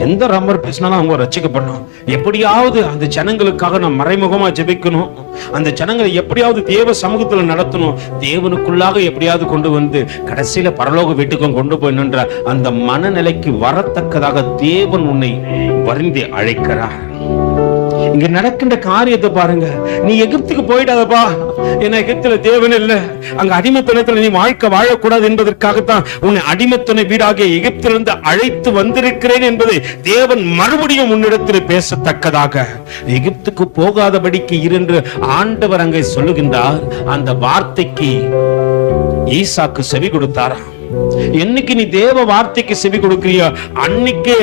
எந்த நபர் பேசினாலும் அவங்க ரட்சிக்கப்படணும். எப்படியாவது அந்த ஜனங்களுக்காக நான் மறைமுகமா ஜெபிக்கணும். அந்த ஜனங்களை எப்படியாவது தேவ சமூகத்துல நடத்தணும். தேவனுக்குள்ளாக எப்படியாவது கொண்டு வந்து கடைசியில பரலோக வீட்டுக்கும் கொண்டு போய் நின்ற அந்த மனநிலைக்கு வரத்தக்கதாக தேவன் உன்னை வருந்தி அழைக்கிறார். இங்க நடக்கின்ற காரியத்தை பாருங்க. நீ எகிப்துக்கு போயிடாதப்பா, ஏன்னா எகிப்துல தேவன் இல்ல, அங்க அடிமைத்தனத்துல நீ வாழ்க்கை வாழக்கூடாது என்பதற்காகத்தான் உன்னை அடிமைத்தன வீடாக எகிப்திலிருந்து அழைத்து வந்திருக்கிறேன் என்பதை தேவன் மறுபடியும் உன்னிடத்தில் பேசத்தக்கதாக எகிப்துக்கு போகாதபடிக்கு இருந்து ஆண்டவர் அங்கே சொல்லுகின்றார். அந்த வார்த்தைக்கு ஈசாக்கு செவி கொடுத்தாரா? என்னைக்கு நீ தேவ வார்த்தைக்கு செவி கொடுக்கிறியோ அன்னைக்கு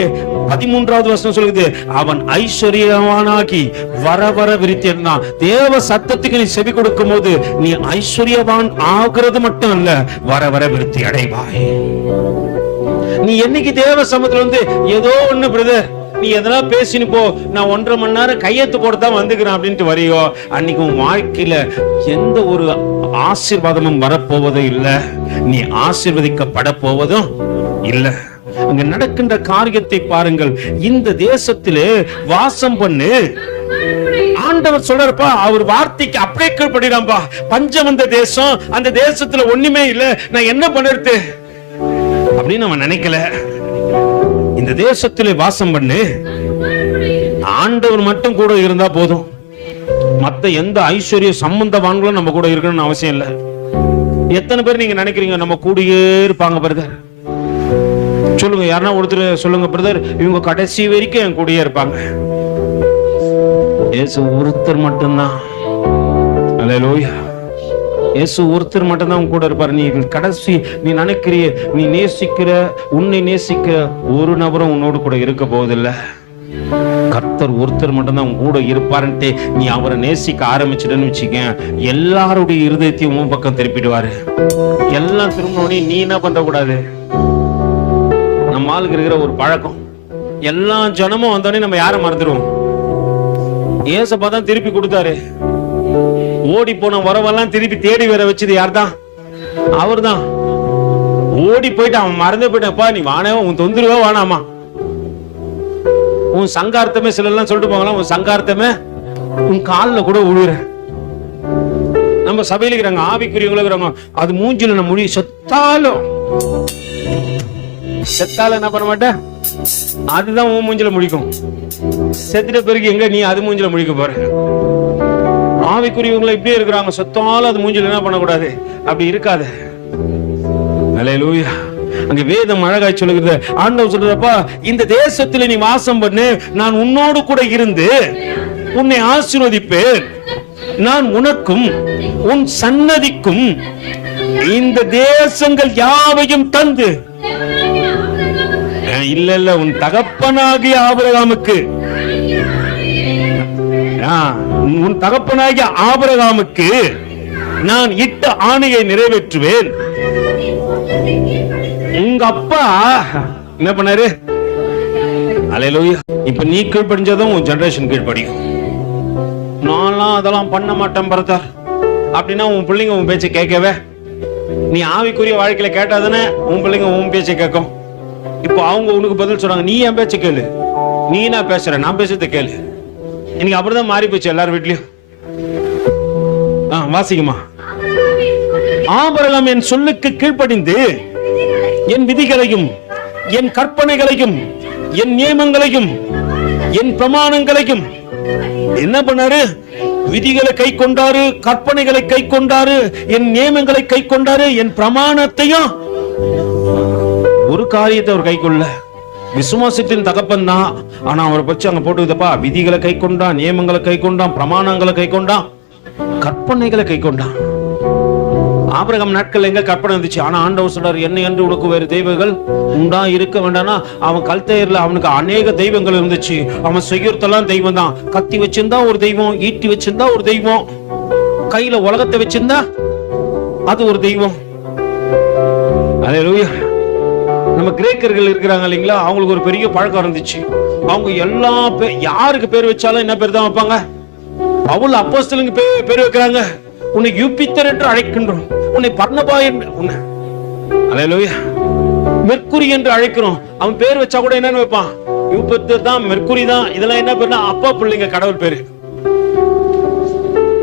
13வது வசனம் சொல்லுது, அவன் ஐஸ்வர்யவானாகி வர வர விருத்தினான். தேவ சத்தத்துக்கு நீ செவி கொடுக்கும் போது நீ ஐஸ்வர்யவான் ஆகிறது மட்டும் அல்ல, வர வர விருத்தி அடைவாய். நீ என்னைக்கு தேவ சமூகத்துல வந்து ஏதோ ஒண்ணு பிரதர் நீ எதனா பேசினு போ, நான் 1.5 மணி நேரம் கையெழுத்து போட்டுதான் வந்துக்கிறேன் அப்படின்ட்டு வரையோ, அன்னைக்கு உன் வாழ்க்கையில எந்த ஒரு ஆசீர்வாதமும் வரப்போவதும் இல்ல, நீ ஆசீர்வதிக்கப்பட போவதும் இல்ல. அங்க நடக்கின்ற காரியத்தை பாருங்கள். இந்த தேசத்திலே வாசம் பண்ணு, ஆண்டவர் சொல்றப்பா, அவர் வார்த்தைக்கு அப்படியே கீழ்படிறான்பா. பஞ்சம் வந்த தேசம், அந்த தேசத்துல ஒண்ணுமே இல்ல, நான் என்ன பண்ணுறது அப்படின்னு அவன் நினைக்கல. இந்த தேசத்திலே வாசம் பண்ணு, ஆண்டவர் மட்டும் கூட இருந்தா போதும். மத்த எந்த ஐஸ்வர்ய சம்பந்தவான்களும் நம்ம கூட இருக்கணும்னு அவசியம் இல்ல. எத்தனை பேர் நீங்க நினைக்கிறீங்க நம்ம கூடயே இருப்பாங்க பிரதர்? சொல்லுங்க, யாருன்னா ஒருத்தர் சொல்லுங்க பிரதர், இவங்க கடைசி வரைக்கும் என் கூடயே இருப்பாங்க. இயேசு ஒருத்தர் மட்டும்தான். அல்லேலூயா. இயேசு ஒருத்தர் மட்டும்தான் உன் கூட இருப்பாரு. நீ கடைசி நீ நினைக்கிறிய, நீ நேசிக்கிற, உன்னை நேசிக்கிற ஒரு நபரும் உன்னோடு கூட இருக்க போவதில்லை. கர்த்தர் ஒருத்தர் மட்டும்தான் உன் கூட இருப்பாருன்ட்டு நீ அவரை நேசிக்க ஆரம்பிச்சிட்டன்னு வச்சுக்க, எல்லாருடைய இருதயத்தையும் உன் பக்கம் திருப்பிடுவாரு. எல்லாம் திரும்பினோடனே நீ என்ன பண்ண கூடாது? நம்ம ஆளுக்கு இருக்கிற ஒரு பழக்கம், எல்லா ஜனமும் வந்தோடனே நம்ம யாரை மறந்துடுவோம்? ஏசப்பா தான் திருப்பி கொடுத்தாரு. ஓடி போன வரவெல்லாம் திருப்பி தேடி வர வச்சது யார் தான்? அவர் தான். ஓடி போயிட்டு அவன் மறந்து போயிட்டப்பா, நீ வானவன் உன் தொந்தரவா வானாமா, உன் சங்கார்த்தமே சில எல்லாம் சொல்லிட்டு போகலாம், உன் சங்கார்த்தமே உன் காலில் கூட விழுற. நம்ம சபையில இருக்கிறாங்க, ஆவிக்குரியவங்களும் இருக்கிறாங்க, அது மூஞ்சில நம்ம மொழி செத்தாலும் என்ன பண்ண மாட்டேன், அதுதான் உன் மூஞ்சில முடிக்கும். செத்துட்ட பிறகு எங்க நீ அது மூஞ்சில முடிக்க போற? ஆவிக்குரியவங்களை இப்படியே இருக்கிறாங்க, செத்தாலும் அது மூஞ்சில என்ன பண்ணக்கூடாது, அப்படி இருக்காது. அல்லேலூயா. அங்க வேதம் அழகாய் சொல்லுகிறது. ஆண்டவர் சொல்றப்பா, இந்த தேசத்துல நீ வாசம் பண்ணு, நான் உன்னோடு கூட இருந்து உன்னை ஆசீர்வதிப்பேன், நான் உனக்கும் உன் சன்னதிக்கும் இந்த தேசங்கள் யாவையும் தந்து, இல்ல உன் தகப்பனாகிய ஆபிரகாமுக்கு, உன் தகப்பனாகிய ஆபிரகாமுக்கு நான் இட்ட ஆணையை நிறைவேற்றுவேன். உங்க அப்பா என்ன பண்ணாரு? அல்லேலூயா. இப்ப நீ கீழ்ப்படிஞ்சதும் உன் ஜெனரேஷன் கீழ்ப்படியும். நான்லாம் அதெல்லாம் பண்ண மாட்டேன் பிரதர் அப்படின்னா உன் பிள்ளைங்க உன் பேச்சை கேட்கவே. நீ ஆவிக்குரிய வாழ்க்கையில கேட்டாதானே உன் பிள்ளைங்க உன் பேச்சை கேட்கும். இப்போ அவங்க உனக்கு பதில் சொல்றாங்க, நீ என் பேச்சை கேளு, நீ என்ன பேசுற, நான் பேசுறத கேளு. இன்னைக்கு அப்படிதான் மாறி போச்சு எல்லாரும் வீட்லயும். வாசிக்குமா? ஆபிரகாம் என் சொல்லுக்கு கீழ்ப்படிந்து என் விதிகளையும் என் கற்பனைகளையும் என் நியமங்களையும் என் பிரமாணங்களையும் என்ன பண்ணாரு? விதிகளை கை கொண்டாரு, கற்பனைகளை கை கொண்டாரு, என் நியமங்களை கை கொண்டாரு, என் பிரமாணத்தையும். ஒரு காரியத்தை அவர் கை கொள்ள, விசுவாசத்தின் தகப்பன் தான். ஆனா அவரை பற்றி அங்க போட்டுக்குதப்பா, விதிகளை கை கொண்டான், நியமங்களை கை கொண்டான், பிரமாணங்களை கை கொண்டான், கற்பனைகளை கை கொண்டான். ஆபிரகாம் நாட்கள் எங்க கற்பனை இருந்துச்சு? ஆனா ஆண்டவர் சொல்றாரு, என்ன என்று உனக்கு வேறு தெய்வங்கள் உண்டா இருக்க வேண்டாம்னா, அவன் கல்தையர்ல அவனுக்கு அநேக தெய்வங்கள் இருந்துச்சு. அவன் செய்யறதெல்லாம் தெய்வம் தான். கத்தி வச்சிருந்தா ஒரு தெய்வம், ஈட்டி வச்சிருந்தா ஒரு தெய்வம், கையில உலகத்தை வச்சிருந்தா அது ஒரு தெய்வம். அல்லேலூயா. நம்ம கிரேக்கர்கள் இருக்கிறாங்க இல்லைங்களா, அவங்களுக்கு ஒரு பெரிய பழக்கம் இருந்துச்சு. அவங்க எல்லா யாருக்கு பேர் வச்சாலும் என்ன பேர் தான் வைப்பாங்க? பவுல் அப்போஸ்தலனுக்கு பேர் வைக்கிறாங்க. உன்னை யூபித்தர் என்று அழைக்கின்றோம், உன்னை பர்னபா என்று, அல்லேலூயா, மெர்க்குரி என்று அழைக்கிறோம். அவன் பேர் வச்சா கூட என்னன்னு வைப்பான்? யூபித்தர் தான், மெர்க்குரி தான். இதெல்லாம் என்ன பேருனா அப்பா பிள்ளைங்க கடவுள் பேரு.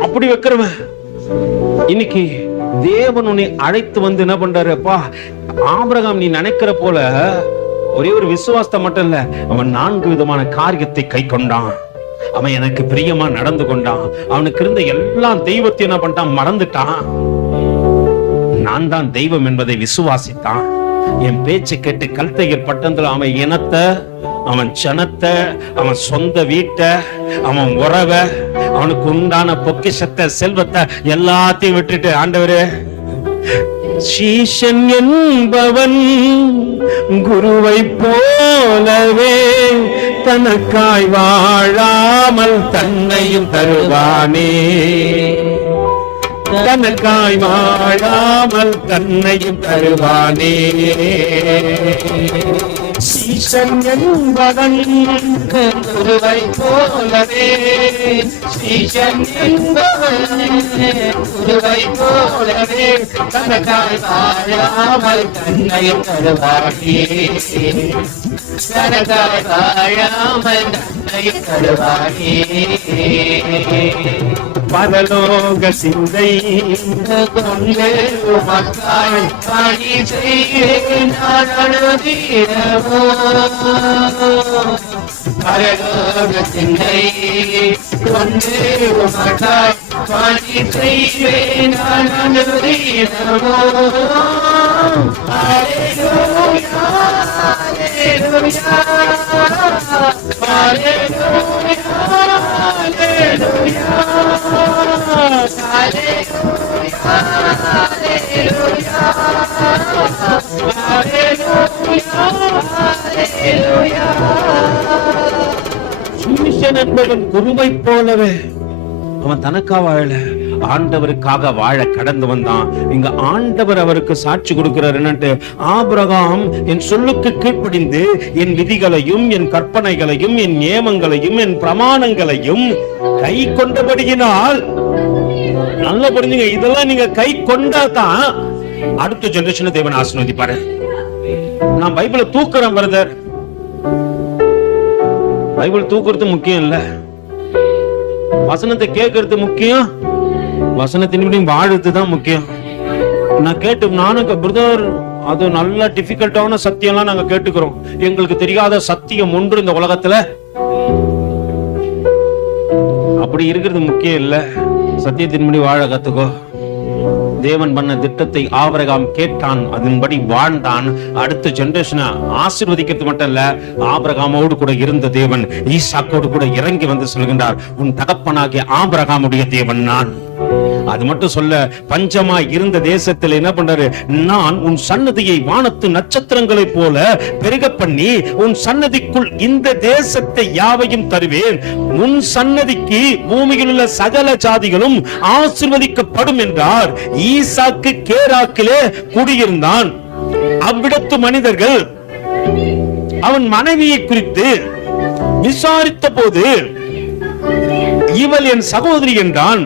அப்படி வைக்கிறவன் இன்னைக்கு தேவன் உன்னை அழைத்து வந்து என்ன பண்றாரு? அப்பா ஆபிரகாம் நீ நினைக்கிற போல ஒரே ஒரு விசுவாசத்தை மட்டும் இல்ல, அவன் 4 விதமான காரியத்தை கை கொண்டான். அவன் எனக்கு பிரியமா நடந்து கொண்டான். அவனுக்கு இருந்த எல்லா தெய்வத்தையும் என்ன பண்ணிட்டான்? மறந்துட்டான். நான் தான் தெய்வம் என்பதை விசுவாசித்தான். என் பேச்சு கேட்டு கல்தையர் பட்டணத்துல அவன் இனத்தை, அவன் ஜனத்தை, அவன் சொந்த வீட்டை, அவன் உறவை, அவனுக்கு உண்டான பொக்கிஷத்தை, செல்வத்தை எல்லாத்தையும் விட்டுட்டு, ஆண்டவரே, சீஷன் என்பவன் குருவை போலவே தனக்காய் வாழாமல் தன்னையும் தருவானே, தனக்காய் வாழாமல் தன்னையும் தருவானே. ஈசன் என்பவன் குருவை போலவே, ஈசன் என்பவன் குருவை போலவே, தனக்காய் வாழாமல் தன்னையும் தருவாயே, தனக்காய் வாழாமல் தன்னையும் தருவாயே. பரலோக சிந்தை கொண்டு உமக்காய் பணி செய்வேன் நான் அனுதினமோ. பரலோக சிந்தை கொண்டு உமக்காய் பணி செய்வேன் நான் அனுதினமோ. ஹல்லேலூயா, ஹல்லேலூயா, ஹல்லேலூயா, ஹல்லேலூயா. சீஷன் என்பவன் குருவை போலவே, அவன் தனக்கா வாழல, ஆண்டவருக்காக வாழ கடந்து வந்தான். இங்க ஆண்டவர் அவருக்கு சாட்சி கொடுக்கிறார் என்னட்டு, ஆபிரகாம் என் சொல்லுக்கு கீழ்ப்படிந்து என் விதிகளையும் என் கற்பனைகளையும் என் நியமங்களையும் என் பிரமாணங்களையும் கை கொண்டபடியினால், நல்லா புரிஞ்சுங்க, இதெல்லாம் நீங்க கை கொண்டாதான் அடுத்த ஜெனரேஷனை தேவன் ஆசீர்வதிப்பாரு. நான் பைபிளை தூக்குறேன் பிரதர், பைபிள் தூக்குறது முக்கியம் இல்ல, வசனத்தை கேட்கறது முக்கியம், வசனத்தின்படி வாழுறது தான் முக்கியம். நான் கேட்டு நானும் பிரதர், அது நல்ல டிஃபிகல்ட்டான சத்தியம்லாம் நாங்க கேட்டுக்கிறோம், எங்களுக்கு தெரியாத சத்தியம் ஒன்று இந்த உலகத்துல, அப்படி இருக்கிறது முக்கியம் இல்ல, சத்தியத்தின்படி வாழ கத்துக்கோ. தேவன் பண்ண திட்டத்தை ஆபிரகாம் கேட்டான், அதன்படி வாழ்ந்தான். அடுத்த ஜெனரேஷனை ஆசீர்வதிக்கிறது மட்டும் இல்ல, ஆபிரகாமோடு கூட இருந்த தேவன் ஈசாக்கோடு கூட இறங்கி வந்து சொல்கின்றார், உன் தகப்பனாகிய ஆபிரகாமுடைய தேவன் நான். அது மட்டும் சொல்ல, பஞ்சமா இருந்த தேசத்தில் என்ன பண்றாரு, நான் உன் சன்னதியை வானத்து நட்சத்திரங்களைப் போல பெருக பண்ணி உன் சன்னதிக்குள் இந்த தேசத்தை யாவையும் தருவேன், உன் சன்னதிக்கு பூமியில் உள்ள சகல ஜாதிகளும் ஆசீர்வதிக்கப்படும் என்றார். ஈசாக்கு கேராக்கிலே குடியிருந்தான். அவ்விடத்து மனிதர்கள் அவன் மனைவியை குறித்து விசாரித்த போது, இவள் என் சகோதரி என்றான்.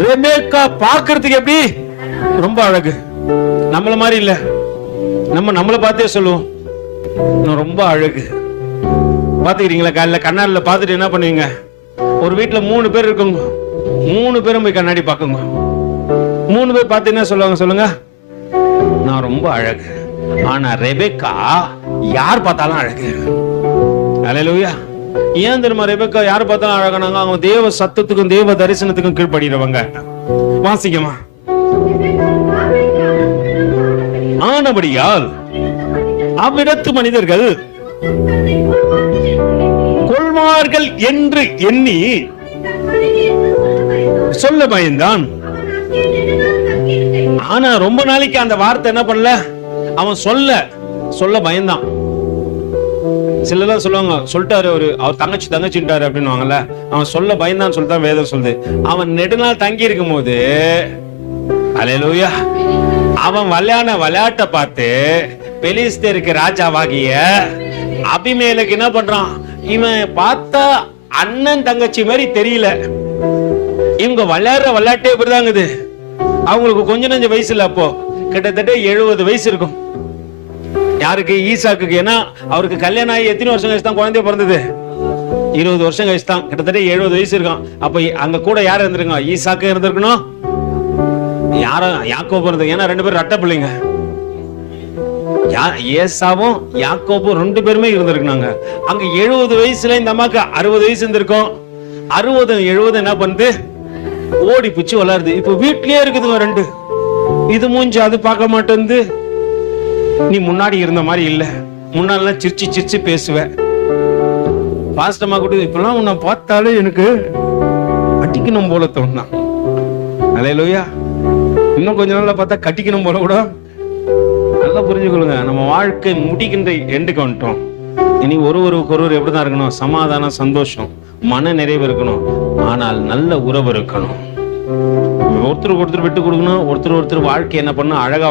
ரெபேக்கா பார்க்கிறதுக்கு எப்படி, ரொம்ப அழகு, நம்மள மாதிரி இல்ல, நம்மள பார்த்தே சொல்லுவோம் ரொம்ப அழகு. பாத்துக்கிறீங்களா, காலையில கண்ணாடில பாத்துட்டு என்ன பண்ணுவீங்க, ஒரு வீட்டுல 3 பேர் இருக்குங்க, 3 பேரும் போய் கண்ணாடி பாக்குங்க, 3 பேர் பார்த்து என்ன சொல்லுவாங்க சொல்லுங்க, நான் ரொம்ப அழகு. ஆனா ரெபேக்கா யார் பார்த்தாலும் அழகு. அல்லேலூயா. ஏன் தெரியுமா, ரெபெக்கா யார் பார்த்தாலும் அழகானாங்க, அவங்க தேவ சத்தத்துக்கும் தேவ தரிசனத்துக்கும் கீழ்படுகிறவங்க. வாசிக்கமா, ஆனபடியால் அவ்விடத்து மனிதர்கள் கொள்வார்கள் என்று எண்ணி சொல்ல பயந்தான். ஆனா ரொம்ப நாளைக்கு அந்த வார்த்தை என்ன பண்ணல, அவன் சொல்ல பயந்தான். சிலர் சொல்லுவாங்க, சொல்லிட்டாரு அவர் தங்கச்சிட்டாரு அப்படின்னுவாங்கல்ல, அவன் சொல்ல பயந்தான்னு சொல்லிட்டு வேதம் சொல்லுது. அவன் நெடுநாள் தங்கி இருக்கும் போது, அல்லேலூயா, அவன் விளையாட்டை பார்த்து பெலிஸ்தருக்கு ராஜாவாகிய அபிமெலேக்கு என்ன பண்றான், இவன் பார்த்தா அண்ணன் தங்கச்சி மாதிரி தெரியல, இவங்க விளையாட்டே இப்படிதாங்குது. அவங்களுக்கு கொஞ்ச நஞ்ச வயசு இல்ல, அப்போ கிட்டத்தட்ட 70 வயசு இருக்கும். யாருக்கு, ஈசாக்கு. ஏன்னா அவருக்கு கல்யாணம் ஆகி எத்தனை வருஷம் கழிச்சு தான் குழந்தைய பிறந்தது, 20 வருஷம் கழிச்சு தான், கிட்டத்தட்ட 70 வயசு இருக்கும். அப்ப அங்க கூட யார் இருந்திருக்கணும், ஈசாக்கு இருந்திருக்கணும், யாரும் யாக்கோபு இருந்தது. ஏன்னா 2 பேரும் ரெட்டை பிள்ளைங்க, ஏசாவும் யாக்கோபும் 2 பேருமே இருந்திருக்காங்க. அங்க 70 வயசுல இந்த அம்மாக்கு 60 வயசு இருந்திருக்கும். 60 70 என்ன பண்ணுது, ஓடி பிச்சு வளருது. இப்ப வீட்லயே இருக்குதுங்க 2. இது மூஞ்சி அது பார்க்க மாட்டேங்குது. நீ முன்னாடி இருந்த மாதிரி இல்ல, முன்னாடிலாம் சிரிச்சு பேசுவ. பாஸ்டமா கூட இப்பெல்லாம் உன்னை பார்த்தாலே எனக்கு அடிக்கணும் போல தோணும். அல்லேலூயா. இன்னும் கொஞ்ச நாள்ல பார்த்தா கட்டிக்கணும் போல கூட. நல்லா புரிஞ்சுக்கொள்ளுங்க, நம்ம வாழ்க்கை முடிக்கின்ற எண்டுக்கு வந்துட்டோம். இனி ஒருவருக்கு எப்படிதான் இருக்கணும், சமாதானம், சந்தோஷம், மன நிறைவு இருக்கணும். ஆனால் நல்ல உறவு இருக்கணும். ஒருத்தருக்கு ஒருத்தர் விட்டு கொடுக்கணும். ஒருத்தர் வாழ்க்கை என்ன பண்ணணும், அழகா